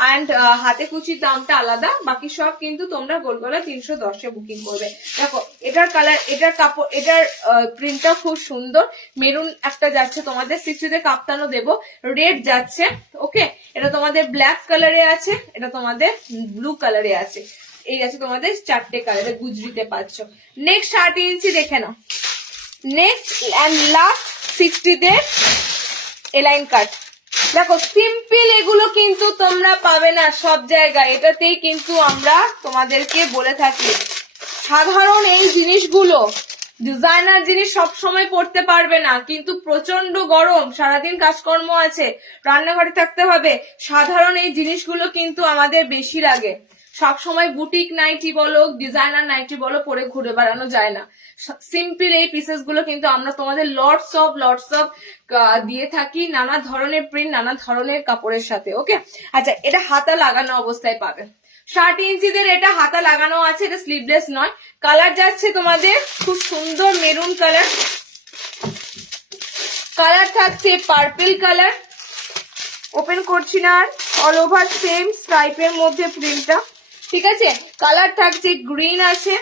অ্যান্ড হাতে কুচির দামটা আলাদা, বাকি সব কিন্তু তোমরা গোল গলা 310-এ বুকিং করবে। দেখো এটার কালার, এটার কাপড়, এটার প্রিন্টটা খুব সুন্দর। মেরুন একটা যাচ্ছে তোমাদের, 60-তে কাপ্তানও দেবো। রেড যাচ্ছে। ওকে, এটা তোমাদের ব্ল্যাক কালারে আছে, এটা তোমাদের ব্লু কালারে আছে। এই আছে তোমাদের 4টে কালারে, গুজরিতে পাচ্ছ। নেক্সট 60 ইঞ্চি দেখে নাও। নেক্সট এন্ড লাস্ট 60-তে এলাইন কাট। দেখো সিম্পল এগুলো কিন্তু তোমরা পাবে না সব জায়গায়, এটাতেই কিন্তু আমরা তোমাদেরকে বলে থাকি সাধারণ এই জিনিসগুলো, ডিজাইনার জিনিস সব সময় পড়তে পারবে না, কিন্তু প্রচন্ড গরম, সারাদিন কাজকর্ম আছে, রান্নাঘরে থাকতে হবে, সাধারণ এই জিনিসগুলো কিন্তু আমাদের বেশি লাগে। সবসময় বুটিক নাইটি বলো, ডিজাইনার নাইটি বলো পরে ঘুরে বেড়ানো যায় না। সিম্পল এই পিসেস গুলো কিন্তু আমরা তোমাদের লটস অফ দিয়ে থাকি, নানা ধরনের প্রিন্ট, নানা ধরনের কাপড়ের সাথে। ওকে, আচ্ছা এটা হাতা লাগানো অবস্থায় পাবে। 60 ইঞ্চিদের এটা হাতা লাগানো আছে, এটা স্লিভলেস নয়। কালার যাচ্ছে তোমাদের খুব সুন্দর মেরুন কালার। কালার থাকছে পার্পল কালার, ওপেন করছি না, আর অল ওভার সেম স্ট্রাইপের মধ্যে প্রিন্টটা, ঠিক আছে। কালার থাকছে গ্রিন আছে,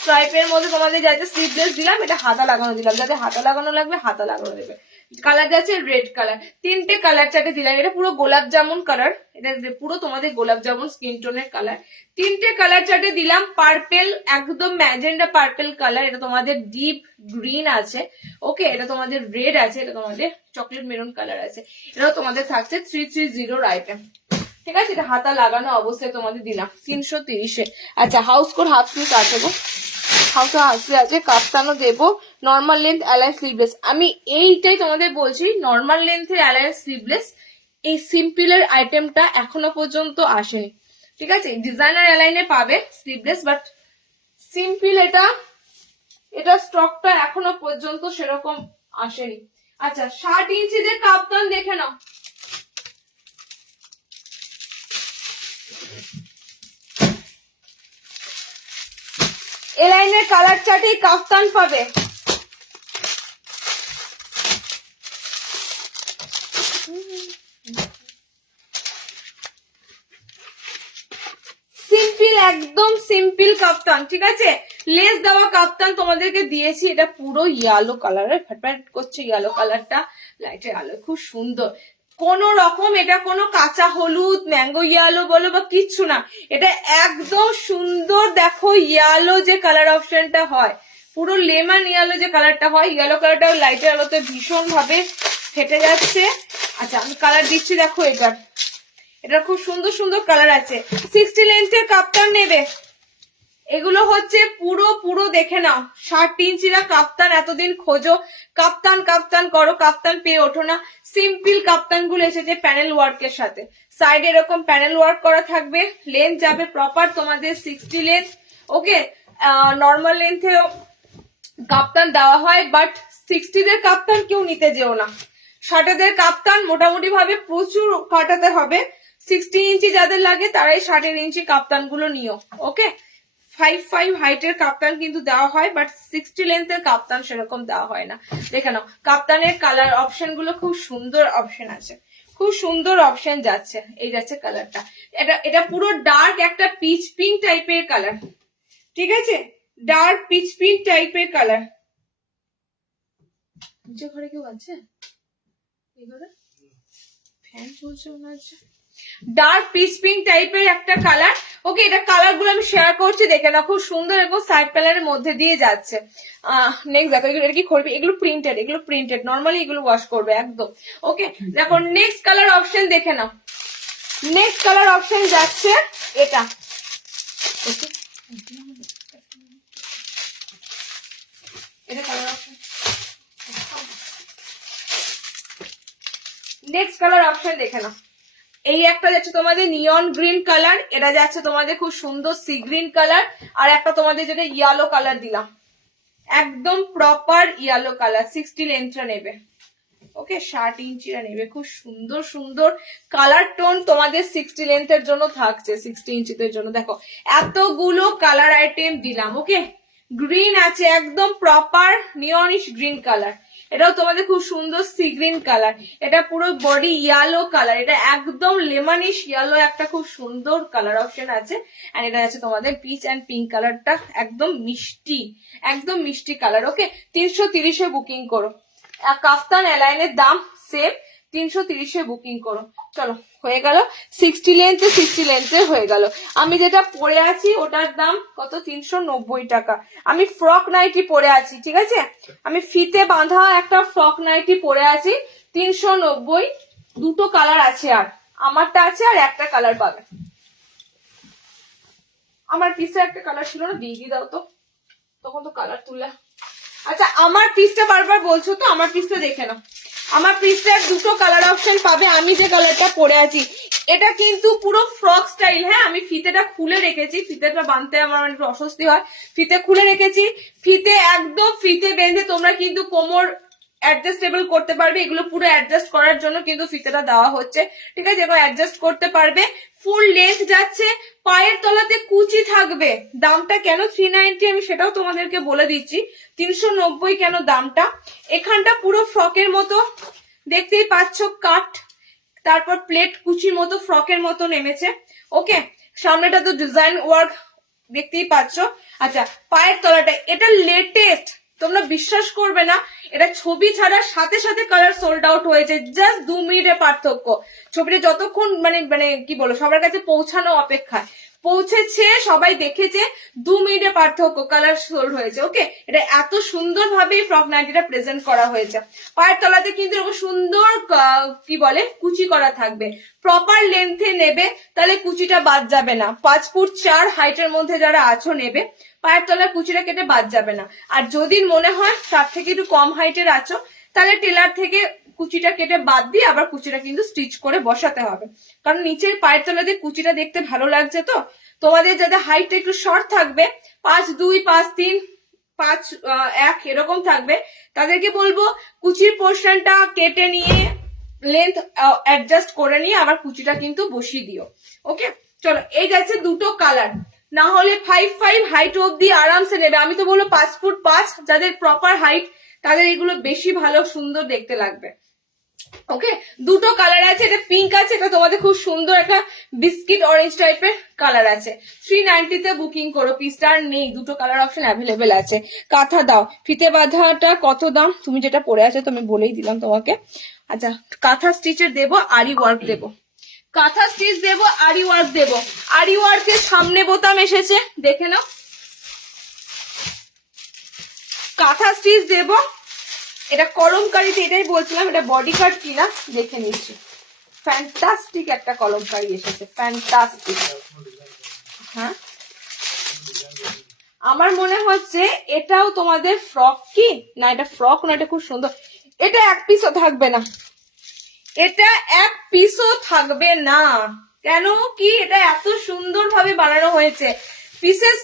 স্ট্রাইপের মধ্যে তোমাদের যাতে স্লিভলেস দিলাম, এটা হাতা লাগানো দিলাম, যাতে হাতা লাগানো লাগবে হাতা লাগানো দেবে। কালার যাচ্ছে রেড কালার। 3টে কালার চার্টে দিলাম, এটা পুরো গোলাপ জামুন কালার, এটা পুরো তোমাদের গোলাপ জামুন স্কিন টোনের কালার। 3টে কালার চার্টে দিলাম পার্পেল, একদম ম্যাজেন্ডা পার্পেল কালার, এটা তোমাদের ডিপ গ্রিন আছে। ওকে, এটা তোমাদের রেড আছে, এটা তোমাদের চকলেট মেরুন কালার আছে। এটাও তোমাদের থাকছে 330 আইটেম, ঠিক আছে। এটা হাতা লাগানো অবস্থায় তোমাদের দিলাম 330-এ। আচ্ছা হাউস কোট হাফ স্লিভ আছে গো, হাউস হাউসে আছে, কাপ্তানও দেবো। নর্মাল লেন্থ অ্যালাইন স্লিভলেস, আমি এইটাই তোমাদের বলছি, নর্মাল লেন্থের অ্যালাইন স্লিভলেস এই সিম্পলের আইটেমটা এখনো পর্যন্ত আসেনি, ঠিক আছে। ডিজাইনার অ্যালাইনে পাবে স্লিভলেস, বাট সিম্পল এটা স্টকটা এখনো পর্যন্ত সেরকম আসেনি। আচ্ছা 60 ইঞ্চিদের কাপ্তান দেখে নাও। এলাইনের কালার চার্টেই কাফতান পাবে। সিম্পল, একদম সিম্পল কাফতান, ঠিক আছে। লেস দেওয়া কাফতান তোমাদেরকে দিয়েছি, এটা পুরো ইয়েলো কালারের, ফ্যাটফ্যাট করছে ইয়েলো কালারটা লাইটের আলো, খুব সুন্দর। কোন রকম এটা কোনো কাঁচা হলুদ ম্যাঙ্গো ইয়েলো বলো বা কিচ্ছু না, এটা একদম সুন্দর। দেখো ইয়েলো যে কালার অপশনটা হয়, পুরো লেমন ইয়েলো যে কালারটা হয়, ইয়েলো কালারটাও লাইটের আলোতে ভীষণ ভাবে ফেটে যাচ্ছে। আচ্ছা আমি কালার দিচ্ছি, দেখো এটা খুব সুন্দর সুন্দর কালার আছে। 60 লেন্থের কাপ্তান নেবে, এগুলো হচ্ছে পুরো দেখে নাও। 60 ইঞ্চিরা কাপ্তান এতদিন খোঁজো, কাপ্তান কাপ্তান করো, কাপ্তান পেয়ে ওঠো না। সিম্পল কাপ্তান গুলো এসেছে প্যানেল ওয়ার্কের সাথে, সাইডে এরকম প্যানেল ওয়ার্ক করা থাকবে। লেন্থ যাবে প্রপার তোমাদের 60 লেন্থ। ওকে, নর্মাল লেন্থেও কাপ্তান দেওয়া হয়, বাট 60-দের কাপ্তান কেউ নিতে যেও না। 60-দের কাপ্তান মোটামুটি ভাবে প্রচুর কাটাতে হবে। 60 ইঞ্চি যাদের লাগে তারাই 60 ইঞ্চি কাপ্তান গুলো নিও। ওকে, 5'5" হাইটের কাপ্তান কিন্তু দেওয়া হয়, বাট 60 লেন্থের কাপ্তান সেরকম দেওয়া হয় না। দেখে নাও কাপ্তানের কালার অপশন গুলো খুব সুন্দর অপশন আছে, খুব সুন্দর অপশন যাচ্ছে। এই যাচ্ছে কালারটা, এটা পুরো ডার্ক একটা পিচ পিঙ্ক টাইপের কালার, ঠিক আছে, ডার্ক পিচ পিঙ্ক টাইপের কালার। নিচে ঘরে কেউ আছে? এই ঘরে ফ্যান চলছে মনে হচ্ছে। ডার্ক পিচ পিঙ্ক টাইপের একটা কালার। ওকে, এটা কালার গুলো আমি শেয়ার করছি, দেখে না, খুব সুন্দর এবং সাইড কালারের মধ্যে দিয়ে যাচ্ছে। নেক্সট দেখো, এটা কি করবে, এগুলো প্রিন্টেড, নর্মালি এগুলো ওয়াশ করবে একদম। ওকে, দেখো নেক্সট কালার অপশন দেখে নাও। নেক্সট কালার অপশন যাচ্ছে এটা। এটা colour option. Next colour option দেখে নাও। এই একটা যাচ্ছে তোমাদের নিয়ন গ্রিন কালার, এটা যাচ্ছে তোমাদের খুব সুন্দর সি গ্রিন কালার, আর একটা তোমাদের যেটা ইয়েলো কালার দিলাম, একদম প্রপার ইয়েলো কালার। 60 লেন্থটা নেবে। ওকে, 60 ইঞ্চিরা নেবে। খুব সুন্দর সুন্দর কালার টোন তোমাদের 60 লেন্থের জন্য থাকছে, 60 ইঞ্চিদের জন্য। দেখো এতগুলো কালার আইটেম দিলাম। ওকে, গ্রিন আছে, একদম প্রপার নিয়নিশ গ্রিন কালার। এটাও তোমাদের খুব সুন্দর সি গ্রিন কালার। এটা পুরো বডি ইয়েলো কালার, এটা একদম লেমনিশ ইয়েলো, একটা খুব সুন্দর কালার অপশন আছে। আর এটা আছে তোমাদের পিচ অ্যান্ড পিঙ্ক কালারটা, একদম মিষ্টি কালার। ওকে, 330-এ বুকিং করো। কাফতান অ্যালাইনের দাম সেম, 330-এ বুকিং করো। চলো, হয়ে গেল 60 লেন্থে হয়ে গেল। আমি যেটা পরে আছি ওটার দাম কত, 390 টাকা। আমি ফ্রক নাইটি পরে আছি, ঠিক আছে, আমি ফিতে বাঁধা একটা ফ্রক নাইটি পরে আছি, 390। দুটো কালার আছে, আর আমারটা আছে, আর একটা কালার পাবে। আমার পিসে একটা কালার ছিল না, দিয়ে দাও তো, তখন তো কালার তুলে। আচ্ছা, আমার পিসটা বারবার বলছো তো, আমার পিসটা দেখে নাও। আমার পিসটার দুটো কালার অপশন পাবে। আমি যে কালারটা পরে আছি এটা কিন্তু পুরো ফ্রক স্টাইল। হ্যাঁ, আমি ফিতেটা খুলে রেখেছি, ফিতেটা বাঁধতে আমার একটু অস্বস্তি হয়, ফিতে খুলে রেখেছি। ফিতে একদম ফিতে বেঁধে তোমরা কিন্তু কোমর অ্যাডজাস্টেবল করতে পারবে। এগুলো পুরো অ্যাডজাস্ট করার জন্য কিন্তু ফিতেটা দেওয়া হচ্ছে, ঠিক আছে, এগুলো অ্যাডজাস্ট করতে পারবে। ফুল লেন্থ যাচ্ছে, পায়ের তলাতে কুচি থাকবে। দামটা কেন 390 আমি সেটাও তোমাদেরকে বলে দিচ্ছি, 390 কেন দামটা। এখানটা পুরো ফ্রকের মতো দেখতেই পাচ্ছ, কাট, তারপর প্লেট কুচির মতো ফ্রকের মতো নেমেছে। ওকে, সামনেটা তো ডিজাইন ওয়ার্ক দেখতেই পাচ্ছ। আচ্ছা, পায়ের তলাটা এটা লেটেস্ট, তোমরা বিশ্বাস করবে না, এটা ছবি ছাড়ার সাথে সাথে কালার সোল্ড আউট হয়েছে, জাস্ট 2 মিনিটের পার্থক্য। ছবিটা যতক্ষণ মানে মানে কি বলো, সবার কাছে পৌঁছানো অপেক্ষায় পৌঁছেছে, সবাই দেখেছে, 2 মিনিটের পার্থক্য, কালার সোল্ড হয়েছে। ওকে, এটা এত সুন্দর ভাবে ফ্রক নাইটিটা প্রেজেন্ট করা হয়েছে। পায়ের তলাতে কিন্তু এরকম সুন্দর কি বলে কুচি করা থাকবে। প্রপার লেন্থে নেবে, তাহলে কুচিটা বাদ যাবে না। 5 ফুট 4 হাইটের মধ্যে যারা আছো নেবে, পায়ের তলার কুচিটা কেটে বাদ যাবে না। আর যদি মনে হয় তার থেকে একটু কম হাইটের আছো, তাহলে টেলার থেকে কুচিটা কেটে বাদ দিয়ে আবার কুচিটা কিন্তু স্টিচ করে বসাতে হবে, কারণ নিচের পায়ের তলা দিয়ে কুচিটা দেখতে ভালো লাগছে। তো তোমাদের যাদের হাইটটা একটু শর্ট থাকবে, 5'2", 5'3", 5'1" এরকম থাকবে, তাদেরকে বলবো কুচির পোর্শনটা কেটে নিয়ে লেন্থ অ্যাডজাস্ট করে নিয়ে আবার কুচিটা কিন্তু বসিয়ে দিও। ওকে, চলো, এই যাচ্ছে দুটো কালার। না হলে 5'5" হাইট অব্দি আরামসে নেবে। আমি তো বলবো 5 ফুট 5 যাদের প্রপার হাইট, তাদের এগুলো বেশি ভালো সুন্দর দেখতে লাগবে। ওকে, দুটো কালার আছে, এটা পিঙ্ক আছে, এটা তোমাদের খুব সুন্দর একটা বিস্কিট অরেঞ্জ টাইপের কালার আছে। 390-তে বুকিং করো। পিসটা আর নেই, দুটো কালার অপশন অ্যাভেলেবেল আছে। কাঁথা দাও, ফিতে বাঁধাটা কত দাম, তুমি যেটা পরে আছো তুমি বলেই দিলাম তোমাকে। আচ্ছা, কাঁথা স্টিচের দেবো, আরি ওয়ার্ক দেবো, কাঁথা স্টিচ দেবো, আরি ওয়ার্ক দেবো। আরি ওয়ার্কের সামনে বোতাম এসেছে, দেখে নাও। কাঁথা স্টিচ দেবো, এটা কলমকারিতে, এটাই বলছিলাম, এটা বডি কাট কিনা দেখে নিচ্ছি। ফ্যান্টাস্টিক একটা কলমকারি এসেছে, ফ্যান্টাস্টিক। হ্যাঁ, আমার মনে হচ্ছে এটাও তোমাদের ফ্রক কি না, এটা ফ্রক না, এটা খুব সুন্দর। এটা এক পিসও থাকবে না, এটা এক পিসও থাকবে না। কেন কি, এটা এত সুন্দর ভাবে বানানো হয়েছে। পিসেস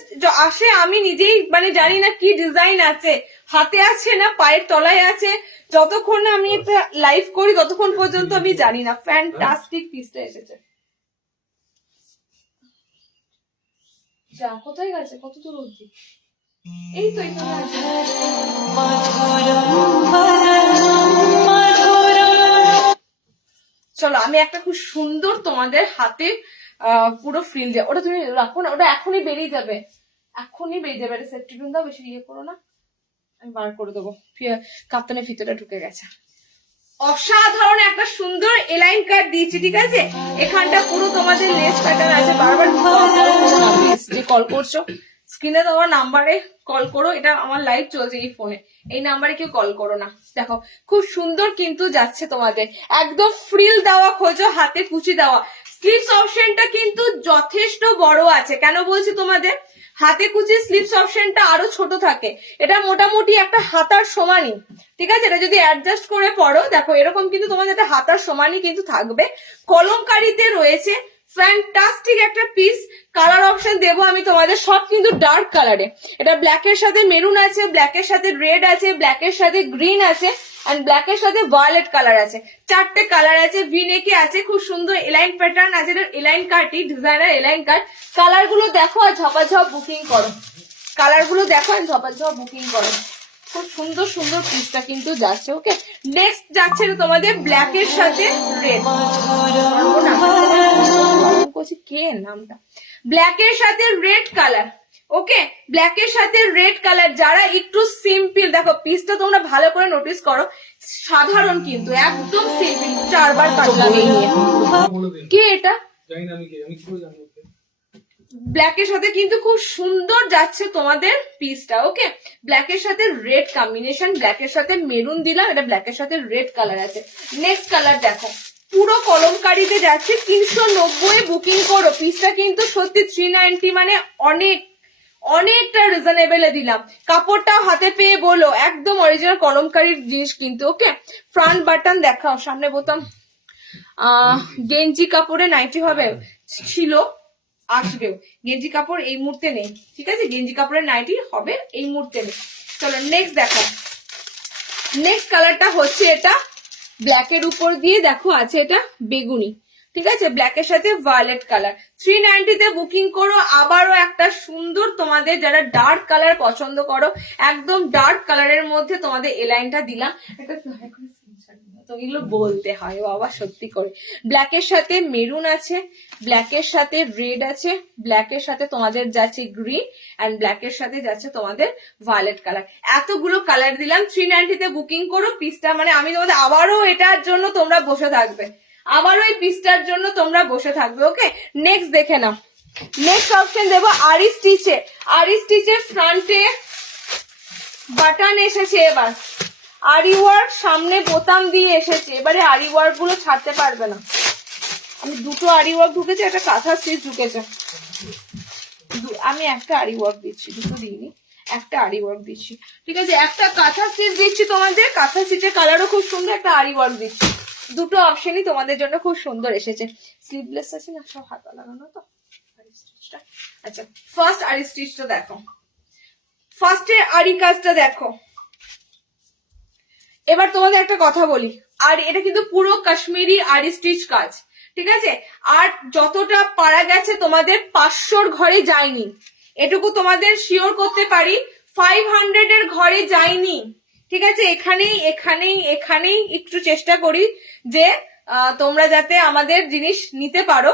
আসে, আমি নিজেই মানে জানি না কি ডিজাইন আছে, হাতে আছে না পায়ের তলায় আছে, যতক্ষণ না আমি একটা লাইভ করি ততক্ষণ পর্যন্ত আমি জানি না। ফ্যান্টাস্টিক পিসটা এসেছে। যা, কোথায় গেছে, কত দূর অবধি, এই তো এখানে আছে। চলো, আমি একটা খুব সুন্দর তোমাদের হাতে পুরো ফ্রিল দিয়ে, ওটা তুমি রাখো না, ওটা এখনই বেরিয়ে যাবে, এখনই বেরিয়ে যাবে। এটা সেফটি পিন দাও, বেশি ইয়ে করো না। আমি বার করে দেবো, কাপ্তানের ফিতেটা ঢুকে গেছে। অসাধারণ একটা সুন্দর এলাইন কাট দিয়েছি, ঠিক আছে? এখানটা পুরো তোমাদের লেস প্যাটার্ন আছে। বারবার যে কল করছো স্ক্রিনে তোমার নাম্বারে কল করো, এটা আমার লাইভ চলছে এই ফোনে, এই নাম্বারে কেউ কল করো না। দেখো খুব সুন্দর কিন্তু যাচ্ছে তোমাদের, একদম ফ্রিল দেওয়া খোঁজো, হাতে কুচি দেওয়া। স্লিভস অপশনটা কিন্তু যথেষ্ট বড় আছে। কেন বলছি তোমাদের? হাতে কুচি স্লিভস অপশনটা আরো ছোট থাকে, এটা মোটামুটি একটা হাতার সমানই, ঠিক আছে? এটা যদি অ্যাডজাস্ট করে পড়ো, দেখো এরকম কিন্তু তোমাদের একটা হাতার সমানই কিন্তু থাকবে। কলমকারিতে রয়েছে ফ্যান্টাস্টিক একটা পিস। কালার অপশন দেবো আমি তোমাদের, সব কিন্তু ডার্ক কালারে। এটা ব্ল্যাকের সাথে মেরুন আছে, ব্ল্যাকের সাথে রেড আছে, ব্ল্যাকের সাথে গ্রিন আছে, এন্ড ব্ল্যাকের সাথে ভায়োলেট কালার আছে। চারটে কালার আছে, ভিনেকে আছে, খুব সুন্দর এলাইন প্যাটার্ন আছে। এটা এলাইন কাটই, ডিজাইনার এলাইন কাট। কালার গুলো দেখো আর ঝপাঝপ বুকিং করো, কালার গুলো দেখো আর ঝপাঝপ বুকিং করো। খুব সুন্দর সুন্দর পিসটা কিন্তু যাচ্ছে। ওকে, নেক্সট যাচ্ছে তোমাদের ব্ল্যাকের সাথে রেড। কে নামটা? ব্ল্যাকের সাথে রেড কালার। ওকে, ব্ল্যাকের সাথে রেড কালার। যারা একটু সিম্পল, দেখো পিসটা তোমরা ভালো করে নোটিস করো, সাধারণ কিন্তু একদম সিম্পল, 4 বার কাট লাগিয়ে নিয়ে। কে এটা? জানি না আমি, কে আমি কি করে জানবো? ব্ল্যাকের সাথে কিন্তু খুব সুন্দর যাচ্ছে তোমাদের পিসটা। ওকে, ব্ল্যাকের সাথে রেড কম্বিনেশন, ব্ল্যাকের সাথে মেরুন দিলাম, এটা ব্ল্যাকের সাথে রেড কালার আছে। নেক্সট কালার দেখো, পুরো কলমকারিতে যাচ্ছে, 390 বুকিং করো। পিসটা কিন্তু সত্যি 390, মানে অনেকটা রিজনেবলে দিলাম। কাপড়টাও হাতে পেয়ে বলো একদম অরিজিনাল কলমকারির জিনিস কিন্তু। ওকে, ফ্রন্ট বাটন দেখাও, সামনে বোতাম। গেঞ্জি কাপড়ে নাইটি হবে, ছিল, আসবেও। গেঞ্জি কাপড় এই মুহূর্তে নেই, ঠিক আছে? গেঞ্জি কাপড়ের নাইটি হবে, এই মুহূর্তে নেই। চলো নেক্সট দেখো, নেক্সট কালারটা হচ্ছে এটা ব্ল্যাকের উপর দিয়ে দেখো আছে এটা বেগুনি, ঠিক আছে? ব্ল্যাকের সাথে ভায়োলেট কালার। 390 তে বুকিং করো। আবারও একটা সুন্দর, তোমাদের যারা ডার্ক কালার পছন্দ করো, একদম ডার্ক কালারের মধ্যে তোমাদের এই লাইনটা দিলাম। একটা তো এগুলো বলতে হয় বাবা, সত্যি করে। ব্ল্যাকের সাথে মেরুন আছে, ব্ল্যাকের সাথে রেড আছে, ব্ল্যাকের সাথে তোমাদের যাচ্ছে গ্রিন, এন্ড ব্ল্যাকের সাথে যাচ্ছে তোমাদের ভায়োলেট কালার। এতগুলো কালার দিলাম। 390 তে বুকিং করো। পিসটা মানে আমি তোমাদের আবারও এটার জন্য তোমরা বসে থাকবে, আবারও এই পিসটার জন্য তোমরা বসে থাকবে। ওকে, নেক্সট দেখে নাও। নেক্সট অপশন দেবো আরি স্টিচে। আরি স্টিচের ফ্রন্টে বাটন এসেছে, এবার আরি ওয়ার্ক, সামনে বোতাম দিয়ে এসেছে। এবারে আরি ওয়ার্ক গুলো ছাড়তে পারবে না। আমি দুটো আরি ওয়ার্ক ঢুকেছে, একটা কাঁথা স্টিচ ঢুকেছে। আমি একটা আরি ওয়ার্ক দিচ্ছি, দুটো দিইনি, একটা আরি ওয়ার্ক দিচ্ছি, ঠিক আছে? একটা কাঁথা স্টিচ দিচ্ছি তোমাদের, কাঁথা স্টিচের কালারও খুব সুন্দর, একটা আরি ওয়ার্ক দিচ্ছি। দুটো অপশনই তোমাদের জন্য খুব সুন্দর এসেছে। স্লিভলেস আছে না, সব হাতা লাগানো তো। আচ্ছা, ফার্স্ট আরি স্টিচটা দেখো, ফার্স্টের আরি কাজটা দেখো। এবার তোমাদের একটা কথা বলি, আর এটা কিন্তু পুরো কাশ্মীরি আরি স্টিচ কাজ, ঠিক আছে? আর যতটা পারা গেছে তোমাদের 500-র ঘরে যায়নি, এটুকু তোমাদের শিওর করতে পারি। 500-এর ঘরে যায়নি, ঠিক আছে? এখানেই একটু চেষ্টা করি যে তোমরা যাতে আমাদের জিনিস নিতে পারো।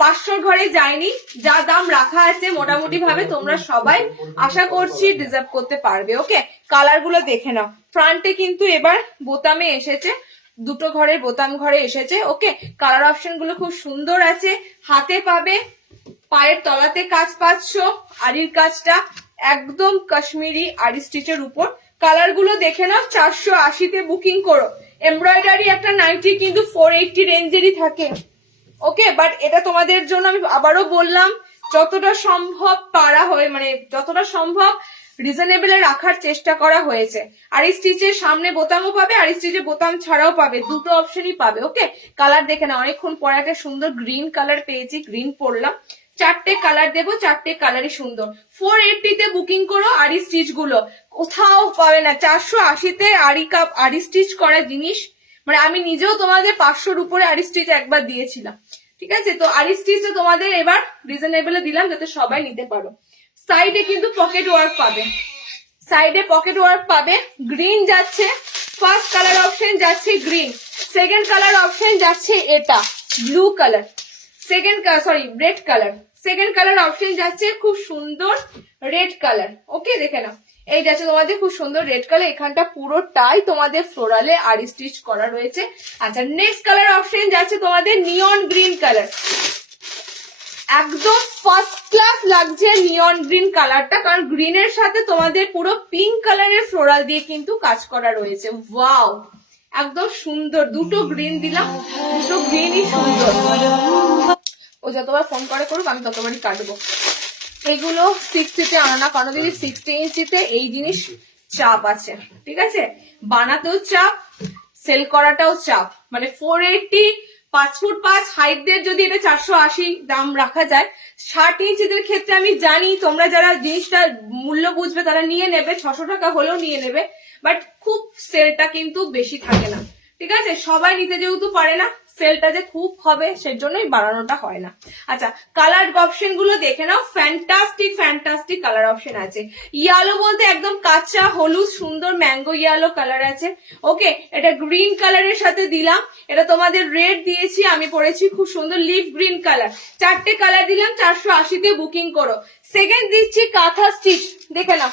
500-র ঘরে যায়নি। যা দাম রাখা আছে মোটামুটি ভাবে তোমরা সবাই আশা করছি ডিজার্ভ করতে পারবে। ওকে, কালার গুলো দেখে নাও। ফ্রন্টে কিন্তু এবার বোতামে এসেছে, দুটো ঘরের বোতাম ঘরে এসেছে। ওকে, কালার অপশন গুলো খুব সুন্দর আছে। হাতে পাবে, পায়ের তলাতে কাজ পাচ্ছ, আরির কাজটা একদম কাশ্মীরি আরি স্টিচের উপর। কালার গুলো দেখে নাও। 480-তে বুকিং করো। এমব্রয়ডারি একটা নাইটি কিন্তু 480 রেঞ্জেরই থাকে। ওকে, বাট এটা তোমাদের জন্য আমি আবারও বললাম, যতটা সম্ভব পারা হয়, মানে যতটা সম্ভব রিজনেবলে রাখার চেষ্টা করা হয়েছে। আর এই স্টিচের সামনে বোতামও পাবে, আর এই স্টিচের বোতাম ছাড়াও পাবে, দুটো অপশনই পাবে। ওকে, কালার দেখে না, অনেকক্ষণ পরে একটা সুন্দর গ্রিন কালার পেয়েছি, গ্রিন পরলাম। 4টে কালার দেবো, 4টে কালারই সুন্দর। 480-তে বুকিং করো। আরি স্টিচ গুলো কোথাও পাবে না। 480-তে আরি স্টিচ করা জিনিস, মানে আমি নিজেও তোমাদের 500-র উপরে আরি স্টিচ একবার দিয়েছিলাম, ঠিক আছে? তো আরি স্টিচটা তোমাদের এবার রিজনেবলে দিলাম যাতে সবাই নিতে পারো। সাইডে কিন্তু পকেট ওয়ার্ক পাবে, সাইডে পকেট ওয়ার্ক পাবে। গ্রিন যাচ্ছে, ফার্স্ট কালার অপশন যাচ্ছে গ্রিন, সেকেন্ড কালার অপশন যাচ্ছে এটা blue colour, red colour. Second colour option যাচ্ছে খুব সুন্দর রেড কালার। ওকে, দেখে নাও। এই যাচ্ছে তোমাদের খুব সুন্দর রেড কালার, এখানটা পুরোটাই তোমাদের ফ্লোরালে আরি স্টিচ করা রয়েছে। আচ্ছা নেক্সট কালার অপশন যাচ্ছে তোমাদের নিয়ন গ্রিন কালার, একদম ফার্স্ট ক্লাস লাগছে নিয়ন গ্রিন কালারটা, কারণ গ্রিনের সাথে তোমাদের পুরো পিঙ্ক কালারের ফ্লোরাল দিয়ে কিন্তু কাজ করা রয়েছে। ওয়াও একদম সুন্দর, দুটো গ্রিন দিলাম, দুটো গ্রিনই সুন্দর। ও যতবার ফোন করে করুক আমি ততবারই কাটবো। এগুলো 60-তে আনো না, কারণ দিদি 60 ইঞ্চিতে এই জিনিস চাপ আছে, ঠিক আছে, বানাতেও চাপ, সেল করাটাও চাপ। মানে 480 5 ফুট 5 হাইটদের যদি এটা 480 দাম রাখা যায়, 60 ইঞ্চিদের ক্ষেত্রে আমি জানি তোমরা যারা জিনিসটা মূল্য বুঝবে তারা নিয়ে নেবে, 600 টাকা হলেও নিয়ে নেবে, বাট খুব সেলটা কিন্তু বেশি থাকে না, ঠিক আছে, সবাই নিতে যেহেতু পারে না, সেলটা যে খুব হবে সেজন্যই বাড়ানোটা হয় না। আচ্ছা কালার অপশন গুলো দেখে নাও, ফ্যান্টাস্টিক ফ্যান্টাস্টিক কালার অপশন আছে। ইয়েলো বলতে একদম কাঁচা হলুদ সুন্দর ম্যাঙ্গো ইয়েলো কালার আছে। ওকে, এটা গ্রিন কালারের সাথে দিলাম, এটা তোমাদের রেড দিয়েছি, আমি পরেছি খুব সুন্দর লিভ গ্রিন কালার। 4টে কালার দিলাম, 480-তে বুকিং করো। সেকেন্ড দিচ্ছি কাঁথা স্টিচ, দেখে নাও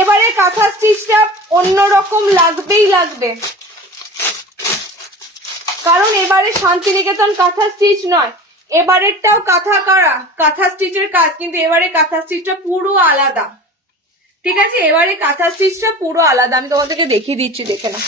এবারে কাঁথা স্টিচটা অন্যরকম লাগবেই লাগবে, কারণ এবারে শান্তিনিকেতন কাঁথা স্টিচ নয়, এবারেরটাও কাঁথা করা কাঁথা স্টিচের কাজ, কিন্তু এবারে কাঁথা স্টিচটা পুরো আলাদা, ঠিক আছে, এবারে কাঁথা স্টিচটা পুরো আলাদা। আমি তোমাদেরকে দেখিয়ে দিচ্ছি, দেখে না।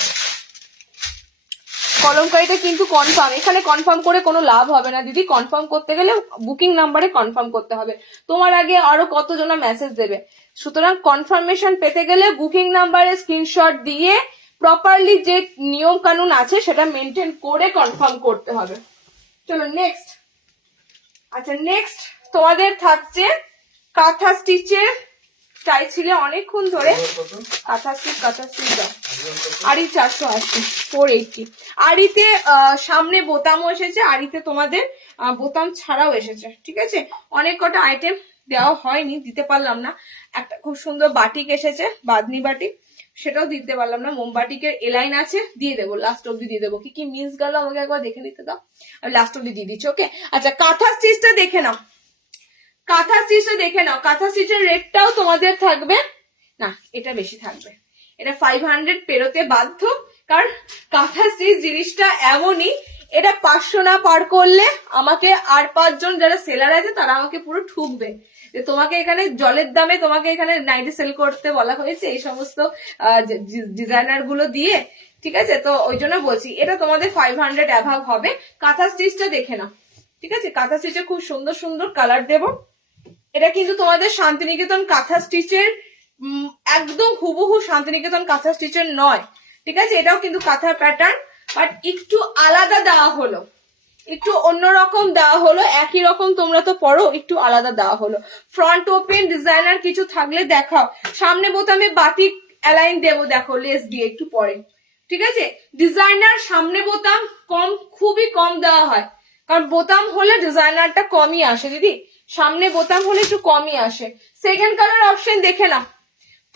কলমকারিটা কিন্তু কনফার্ম, এখানে কনফার্ম করে কোনো লাভ হবে না দিদি, কনফার্ম করতে গেলে বুকিং নাম্বারে কনফার্ম করতে হবে, তোমার আগে আরো কতজনা মেসেজ দেবে, সুতরাং কনফার্মেশন পেতে গেলে বুকিং নাম্বারে স্ক্রিনশট দিয়ে প্রপারলি যে নিয়ম কানুন আছে সেটা মেনটেন করে কনফার্ম করতে হবে। চলো নেক্সট। আচ্ছা নেক্সট তোমাদের থাকছে কাঁথা স্টিচের, চাইছিলে অনেকক্ষণ ধরে কাঁথা স্টিচ দাও, আড়ি 480 480। আড়িতে সামনে বোতামও এসেছে, আড়িতে তোমাদের বোতাম ছাড়াও এসেছে, ঠিক আছে, অনেক কটা আইটেম দেওয়া হয়নি, দিতে পারলাম না। একটা খুব সুন্দর বাটিক এসেছে, বাদনি বাটিক, সেটাও দিতে পারলাম না। মোমবাটিকের এলাইন আছে, দিয়ে দেবো, লাস্ট অব্দি দিয়ে দেবো, কি কি মিস গেল আমাকে একবার দেখে নিতে দাও, আমি লাস্ট অব্দি দিয়ে দিচ্ছি। ওকে আচ্ছা কাঁথা স্টিচটা দেখে নাও, কাঁথা স্টিচটা দেখে নাও, কাঁথা স্টিচের রেটটাও তোমাদের থাকবে না, এটা বেশি থাকবে, এটা 500 পেরোতে বাধ্য, কারণ কাঁথা স্টিচ জিনিসটা এমনই, এটা 500 না পার করলে আমাকে আর 5 জন যারা সেলার আছে তারা আমাকে পুরো ঠুকবে যে তোমাকে এখানে জলের দামে তোমাকে এখানে নাইটি সেল করতে বলা হয়েছে এই সমস্ত ডিজাইনার গুলো দিয়ে, ঠিক আছে, তো ওই জন্য বলছি এটা তোমাদের 500 অ্যাভাব হবে। কাঁথা স্টিচটা দেখে নাও, ঠিক আছে, কাঁথা স্টিচে খুব সুন্দর সুন্দর কালার দেবো। এটা কিন্তু তোমাদের শান্তিনিকেতন কাঁথা স্টিচের একদম হুবহু শান্তিনিকেতন কাঁথা স্টিচের নয়, ঠিক আছে, এটাও কিন্তু কাঁথা প্যাটার্ন, বাট একটু আলাদা দেওয়া হলো, একটু অন্যরকম দেওয়া হলো, একই রকম তোমরা তো পড়ো, একটু আলাদা দেওয়া হলো। ফ্রন্ট ওপেন ডিজাইনার কিছু থাকলে দেখাও, সামনে বোতামে বাটিক অ্যালাইন দেবো, দেখো লেস দিয়ে একটু পরে, ঠিক আছে, ডিজাইনার সামনে বোতাম কম, খুবই কম দেওয়া হয়, কারণ বোতাম হলে ডিজাইনারটা কমই আসে দিদি, সামনে বোতাম হলে একটু কমই আসে। সেকেন্ড কালার অপশন দেখে না,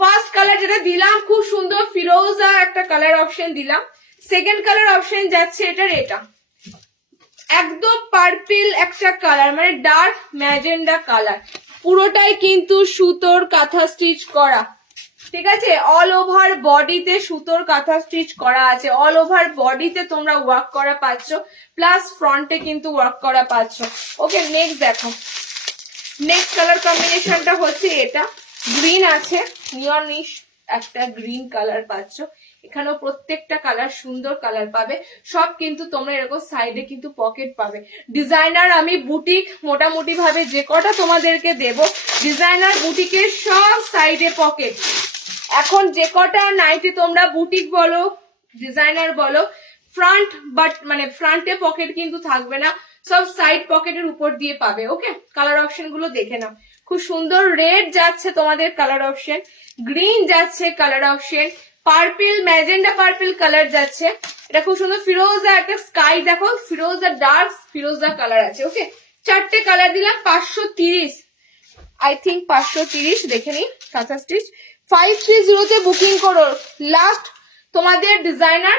ফার্স্ট কালার যেটা দিলাম খুব সুন্দর ফিরোজা একটা কালার অপশন দিলাম, সেকেন্ড কালার অপশন যাচ্ছে এটার, এটা একদম পার্পল একটা কালার, মানে ডার্ক ম্যাজেন্ডা কালার, পুরোটাই কিন্তু সুতোর কাঁথা স্টিচ করা, ঠিক আছে, অল ওভার বডিতে সুতোর কাঁথা স্টিচ করা আছে, অল ওভার বডিতে তোমরা ওয়ার্ক করা পাচ্ছ, প্লাস ফ্রন্টে কিন্তু ওয়ার্ক করা পাচ্ছ। ওকে নেক্সট দেখো, নেক্সট কালার কম্বিনেশনটা হচ্ছে এটা, গ্রিন আছে, নিয়নিশ একটা গ্রিন কালার পাচ্ছ, এখানেও প্রত্যেকটা কালার সুন্দর কালার পাবে, সব কিন্তু তোমরা এরকম সাইডে কিন্তু পকেট পাবে। ডিজাইনার আমি বুটিক মোটামুটি ভাবে যে কটা তোমাদেরকে দেব, ডিজাইনার বুটিকের সব সাইডে পকেট, এখন যে কটা নাইটি তোমরা বুটিক বলো ডিজাইনার বলো, ফ্রন্ট বাট মানে ফ্রন্টে পকেট কিন্তু থাকবে না, সব সাইড পকেটের উপর দিয়ে পাবে। ওকে কালার অপশন গুলো দেখে নাও, খুব সুন্দর রেড যাচ্ছে তোমাদের কালার অপশন, গ্রিন যাচ্ছে colour option, purple magenta purple colour যাচ্ছে, এটা খুব সুন্দর ফিরোজা একটা স্কাই, দেখো ফিরোজা ডার্ক ফিরোজা কালার আছে। ওকে 4টে কালার দিলাম, 530 আই থিঙ্ক 530, দেখে নি কাঁথা স্টিচ। 530 তে বুকিং করো, লাস্ট তোমাদের ডিজাইনার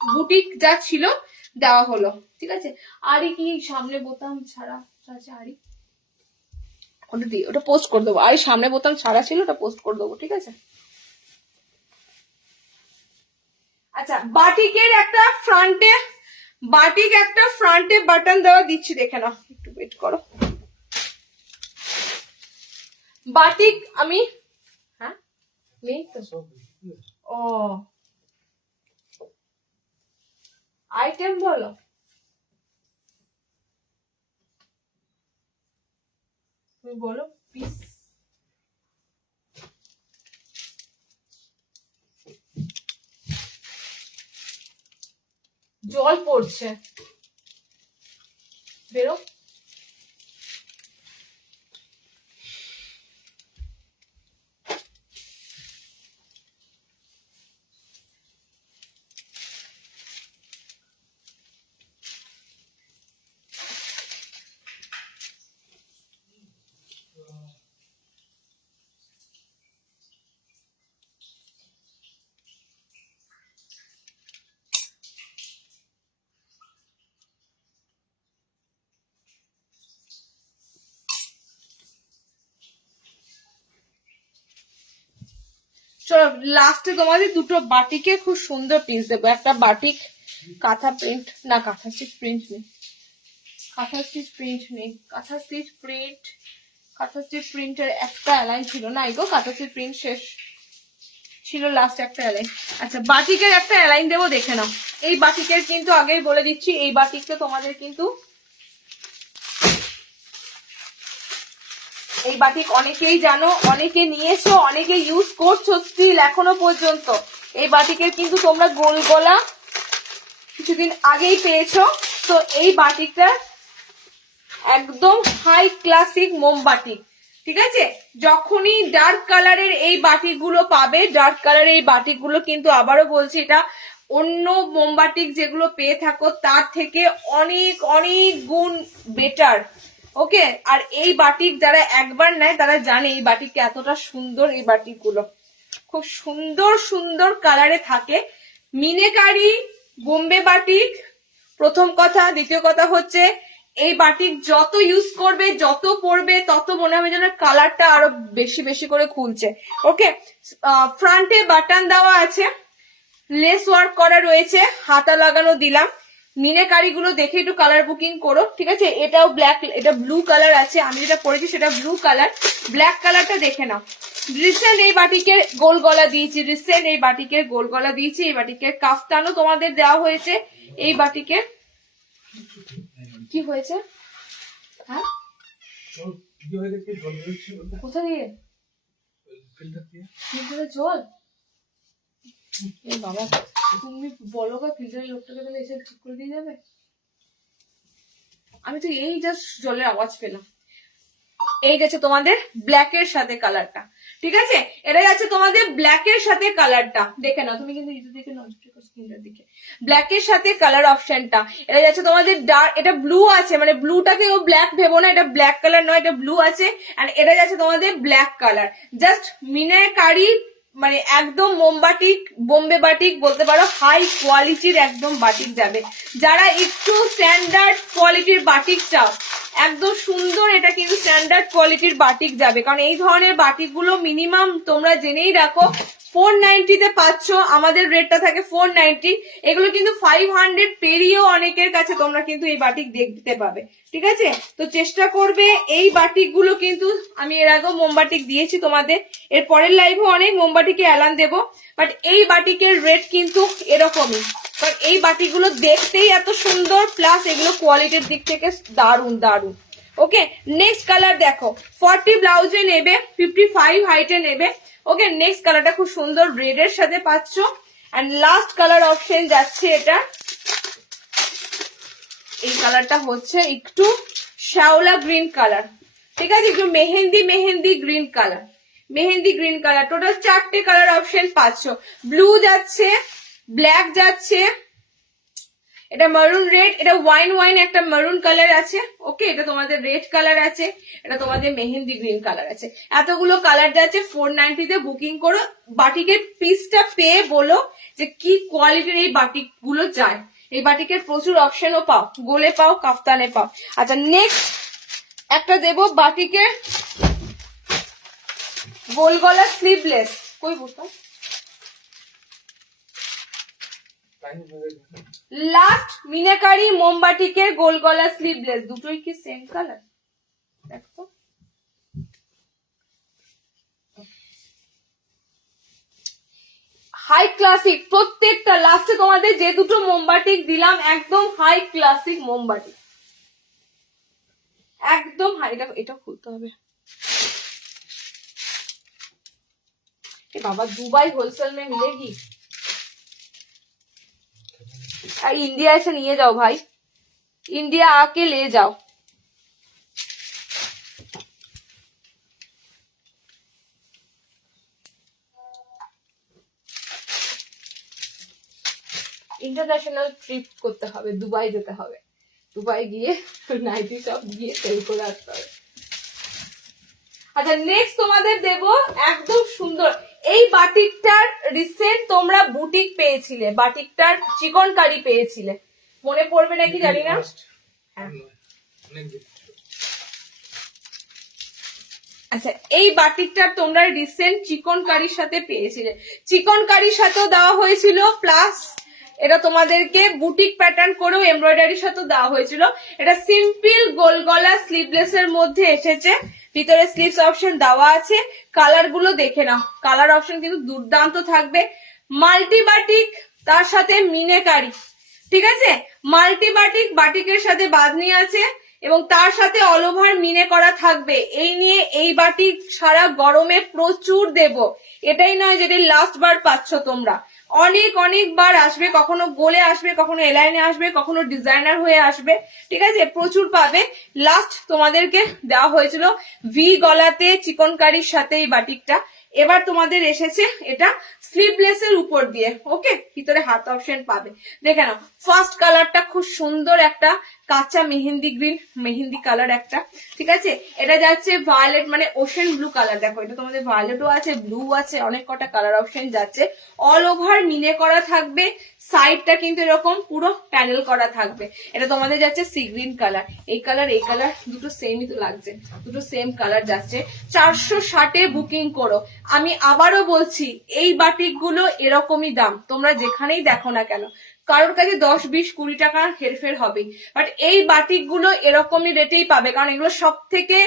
বুটিক যা ছিল দেওয়া হলো, ঠিক আছে। আরই কি সামনে বোতাম ছাড়া আছে, আরই ওটা দিয়ে ওটা পোস্ট করে দেবো, আর সামনে বোতাম ছাড়া ছিল ওটা পোস্ট করে দেবো, ঠিক আছে। আচ্ছা বাটিকের একটা ফ্রন্টে বাটন দেওয়া দিচ্ছি, দেখে নাও, একটু ওয়েট করো। বাটিক আমি হ্যাঁ নেই তো। ও আইটেম বলো। তুমি বলো পিস। জল পড়ছে, বেরো। চলো লাস্টে তোমাদের দুটো বাটিকে খুব সুন্দর পিস দেবো। একটা বাটিক কাঁথা প্রিন্ট, না কাঁথা স্টিচ প্রিন্ট নেই, কাঁথা স্টিচ প্রিন্টের একটা অ্যালাইন ছিল না, এগো কাঁথা স্টিচ প্রিন্ট শেষ ছিল, লাস্ট একটা অ্যালাইন। আচ্ছা বাটিকের একটা অ্যালাইন দেবো, দেখে নাও। এই বাটিকের কিন্তু আগেই বলে দিচ্ছি, এই বাটিকটা তোমাদের কিন্তু এই বাটিক অনেকেই জানো, অনেকে নিয়েছো, অনেকে ইউজ করছো স্টিল এখনো পর্যন্ত। এই বাটিকের কিন্তু তোমরা গোল গলা কিছুদিন আগেই পেয়েছো। তো এই বাটিকটা একদম হাই ক্লাসিক মোমবাটি, ঠিক আছে। যখনই ডার্ক কালারের এই বাটিকগুলো পাবে, ডার্ক কালারের এই বাটিকগুলো কিন্তু আবারও বলছি, এটা অন্য মোমবাটিক যেগুলো পেয়ে থাকো তার থেকে অনেক অনেক গুণ বেটার, ওকে। আর এই বাটিক যারা একবার নেয় তারা জানে এই বাটিক এতটা সুন্দর। এই বাটিকগুলো খুব সুন্দর সুন্দর কালারে থাকে। মিনেকারি বোম্বে বাটিক প্রথম কথা। দ্বিতীয় কথা হচ্ছে এই বাটিক যত ইউজ করবে, যত পরবে, তত মনে হবে যেন কালারটা আরো বেশি বেশি করে খুলছে, ওকে। ফ্রন্টে বাটন দেওয়া আছে, লেস ওয়ার্ক করা রয়েছে, হাতা লাগানো দিলাম। মিনেকারি গুলো দেখে একটু কালার বুকিং করো, ঠিক আছে। এটাও ব্ল্যাক, এটা ব্লু কালার আছে, আমি যেটা পরেছি সেটা ব্লু কালার। ব্ল্যাক কালারটা দেখে নাও। রিসেন্ট এই বাটিকের গোল গলা দিয়েছি, এই বাটিকের কাফতানও তোমাদের দেওয়া হয়েছে। এই বাটিকের কি হয়েছে, হ্যাঁ কোথা দিয়ে জল, বাবা তুমি বলো গা, ফিল্টারের লোকটাকে তাহলে এসে ঠিক করে দিয়ে যাবে। আমি তো এই জাস্ট জলের আওয়াজ পেলাম। এই গেছে তোমাদের ব্ল্যাকের সাথে কালারটা, ঠিক আছে। এটা যাচ্ছে তোমাদের ব্ল্যাকের সাথে কালারটা, দেখে নাও। তুমি কিন্তু দিকে স্ক্রিনটার দিকে ব্ল্যাকের সাথে কালার অপশনটা। এটা যাচ্ছে তোমাদের ডার্ক, এটা ব্লু আছে, মানে ব্লুটাকে ও ব্ল্যাক ভেবো না, এটা ব্ল্যাক কালার নয়, এটা ব্লু আছে। আর এটা যাচ্ছে তোমাদের ব্ল্যাক কালার। জাস্ট মিনাকারি, মানে একদম মোমবাটিক বোম্বে বাটিক বলতে পারো, হাই কোয়ালিটির একদম বাটিক যাবে। যারা একটু স্ট্যান্ডার্ড কোয়ালিটির বাটিক চাও, একদম সুন্দর, এটা কিন্তু স্ট্যান্ডার্ড কোয়ালিটির বাটিক যাবে। কারণ এই ধরনের বাটিক গুলো মিনিমাম তোমরা জেনেই রাখো 490 তে পাচ্ছ, আমাদের রেটটা থাকে 490। এগুলো কিন্তু 500 পেরিয়েও অনেকের কাছে তোমরা কিন্তু এই বাটিক দেখতে পাবে, ঠিক আছে। তো চেষ্টা করবে এই বাটিক গুলো, কিন্তু আমি এর আগেও মোমবাটিক দিয়েছি তোমাদের, এর পরের লাইভে অনেক মোমবাটিকে এলান দেবো, বাট এই বাটিকের রেট কিন্তু এরকমই। বাট এই বাটিগুলো দেখতেই এত সুন্দর, প্লাস এগুলো কোয়ালিটির দিক থেকে দারুন দারুন, ওকে। নেক্সট কালার দেখো, 40 ব্লাউজে নেবে, 55 হাইটে নেবে, ওকে। নেক্সট কালারটা খুব সুন্দর রেড এর সাথে পাচ্ছ। এন্ড লাস্ট কালার অপশন যাচ্ছে এটা, এই কালারটা হচ্ছে একটু শ্যাওলা গ্রিন কালার, ঠিক আছে, একটু মেহেন্দি গ্রিন কালার, টোটাল 4টে কালার অপশন পাচ্ছ। ব্লু যাচ্ছে, ব্ল্যাক যাচ্ছে, এটা মারুন রেড, এটা ওয়াইন একটা মারুন কালার আছে, ওকে। এটা তোমাদের রেড কালার আছে, এটা তোমাদের মেহেন্দি গ্রিন কালার আছে। এতগুলো কালার যাচ্ছে 490 তে। বুকিং করো, বাটিকের পিসটা পেয়ে বলো যে কি কোয়ালিটির এই বাটিক গুলো চাই। এই বাটিকের প্রচুর অপশনও পাও, গোলে পাও, কাফতানে পাও। আচ্ছা নেক্সট একটা দেবো বাটিকের গোল গলা স্লিভলেস, কই বুঝতাম লাস্ট মিনাকারি মোমবাটিকের গোল গলা স্লিভলেস, দুটোই কি সেম কালার? দেখো হাই ক্লাসিক প্রত্যেকটা। লাস্টে তোমাদের যে দুটো মোমবাটিক দিলাম একদম হাই ক্লাসিক মোমবাটিক, একদম হাই। এটা খুলতে হবে। বাবা দুবাই হোলসেল মে মিলেগি। इंडिया से নিয়ে যাও ভাই, इंडिया आके ले जाओ। ইন্টারন্যাশনাল ট্রিপ করতে হবে, দুবাই যেতে হবে, দুবাই গিয়ে নাইটি শপ গিয়ে সেল করে আসতে হবে। আচ্ছা নেক্সট তোমাদের দেব একদম সুন্দর এই বাটিকটার রিসেন্ট তোমরা বুটিক পেয়েছিলে, বাটিকটার চিকনকারি পেয়েছিলে, মনে পড়বে নাকি জানি না। আচ্ছা এই বাটিকটার তোমরা রিসেন্ট চিকনকারির সাথে পেয়েছিলে, চিকনকারির সাথেও দেওয়া হয়েছিল, প্লাস এটা তোমাদেরকে বুটিক প্যাটার্ন করেও এমব্রয়ডারির সাথে দেওয়া হয়েছিল। এটা সিম্পল গোল গলা স্লিভলেস এর মধ্যে এসেছে, ভিতরে স্লিভস অপশন দেওয়া আছে। কালার গুলো দেখে নাও, কালার অপশন কিন্তু দুর্দান্ত থাকবে। মাল্টি বাটিক তার সাথে মিনেকারি, ঠিক আছে, মাল্টি বাটিক বাটিকের সাথে বাঁধনি আছে এবং তার সাথে অল ওভার মিনে করা থাকবে। এই নিয়ে এই বাটিক সারা গরমে প্রচুর দেব, এটাই নয় যেটা লাস্ট বার পাচ্ছ তোমরা, অনেকবার আসবে, কখনো গোলে আসবে, কখনো এলাইনে আসবে, কখনো ডিজাইনার হয়ে আসবে, ঠিক আছে, প্রচুর পাবে। লাস্ট তোমাদেরকে দেওয়া হয়েছিল ভি গলাতে চিকনকারির সাথে এই বাটিকটা, এবার তোমাদের এসেছে এটা স্লিভলেস এর উপর দিয়ে, ওকে, ভিতরে হাত অপশন পাবে। দেখে নাও ফার্স্ট কালারটা খুব সুন্দর একটা কাঁচা মেহেন্দি গ্রিন, মেহেন্দি কালার একটা, ঠিক আছে, এটা যাচ্ছে ভায়োলেট মানে ওশেন ব্লু কালার। দেখো এটা তোমাদের ভায়োলেটও আছে, ব্লু আছে, অনেক কটা কালার অপশন যাচ্ছে। অল ওভার মিনে করা থাকবে, সাইডটা কিন্তু এরকম পুরো প্যানেল করা থাকবে। এটা তোমাদের যাচ্ছে সি গ্রিন কালার, এই কালার দুটো সেমই তো লাগছে, দুটো সেম কালার যাচ্ছে। 460-এ বুকিং করো। আমি আবারও বলছি এই বাটিক গুলো এরকমই দাম, তোমরা যেখানেই দেখো না কেন, কারোর কাছে 10-20-20 টাকা হেরফের হবে, বাট এই বাটিক গুলো এরকমই রেটেই পাবে, কারণ এগুলো সব থেকে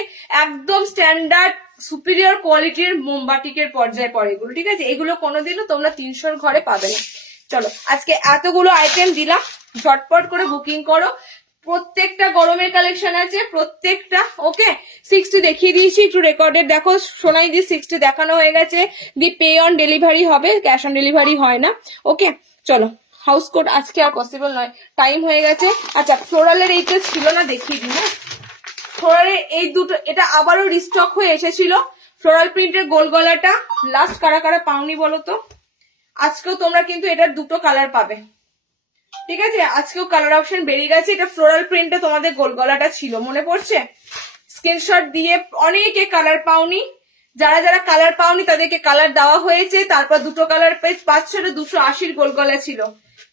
একদম স্ট্যান্ডার্ড সুপিরিয়র কোয়ালিটির মোমবাটিকের পর্যায়ে পড়ে এগুলো, ঠিক আছে, এগুলো কোনোদিনও তোমরা 300-র ঘরে পাবে না। চলো আজকে এতগুলো আইটেম দিলাম, ঝটপট করে বুকিং করো। প্রত্যেকটা গরমের কালেকশন আছে প্রত্যেকটা, ওকে। 60 দেখিয়ে দিয়েছি, একটু রেকর্ডেড দেখো, সোনাই দি 60 দেখানো হয়ে গেছে, দি পে অন ডেলিভারি হবে, ক্যাশ অন ডেলিভারি হয় না, ওকে। চলো হাউস কোড আজকে আর পসিবল নয়, টাইম হয়ে গেছে। আচ্ছা ফ্লোরালের এইটা ছিল না, দেখিয়ে দিই, হ্যাঁ, ফ্লোরালের এই দুটো, এটা আবারও রিস্টক হয়ে এসেছিল, ফ্লোরাল প্রিন্টের গোল গলাটা। লাস্ট কারা কারা পাওনি বলো তো, আজকেও তোমরা কিন্তু এটার দুটো কালার পাবে, ঠিক আছে, আজকেও কালার অপশন বেরিয়ে গেছে। এটা ফ্লোরাল প্রিন্টে তোমাদের গোল গলাটা ছিল, মনে পড়ছে, স্ক্রিনশট দিয়ে অনেকে কালার পাওনি, যারা যারা কালার পাওনি তাদেরকে কালার দেওয়া হয়েছে। তারপর দুটো কালার পাচ্ছ, 280-র গোল গলা ছিল,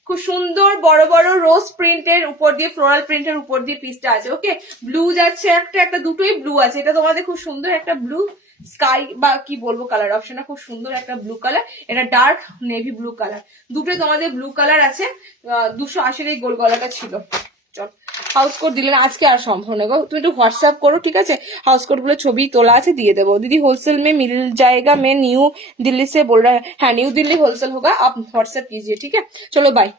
খুব সুন্দর বড় বড় রোজ প্রিন্টের উপর দিয়ে, ফ্লোরাল প্রিন্টের উপর দিয়ে পিসটা আছে, ওকে। ব্লু যাচ্ছে একটা দুটোই ব্লু আছে, এটা তোমাদের খুব সুন্দর একটা ব্লু স্কাই বা কি বলবো কালার অপশনটা, খুব সুন্দর একটা ব্লু কালার, এটা ডার্ক নেভি ব্লু কালার, দুটোই তোমাদের ব্লু কালার আছে। 280-র এই গোল গলাটা ছিল। চল হাউস কোড দিলে না আজকে আর সম্ভব না গো, তুমি একটু হোয়াটসঅ্যাপ করো, ঠিক আছে, হাউস কোড গুলো ছবি তোলা আছে, দিয়ে দেবো। দিদি होलसेल में मिल जाएगा, मैं न्यू दिल्ली से बोल रहा है, हाँ न्यू दिल्ली होलसेल होगा, आप व्हाट्सएप कीजिए, ठीक है। चलो बाय।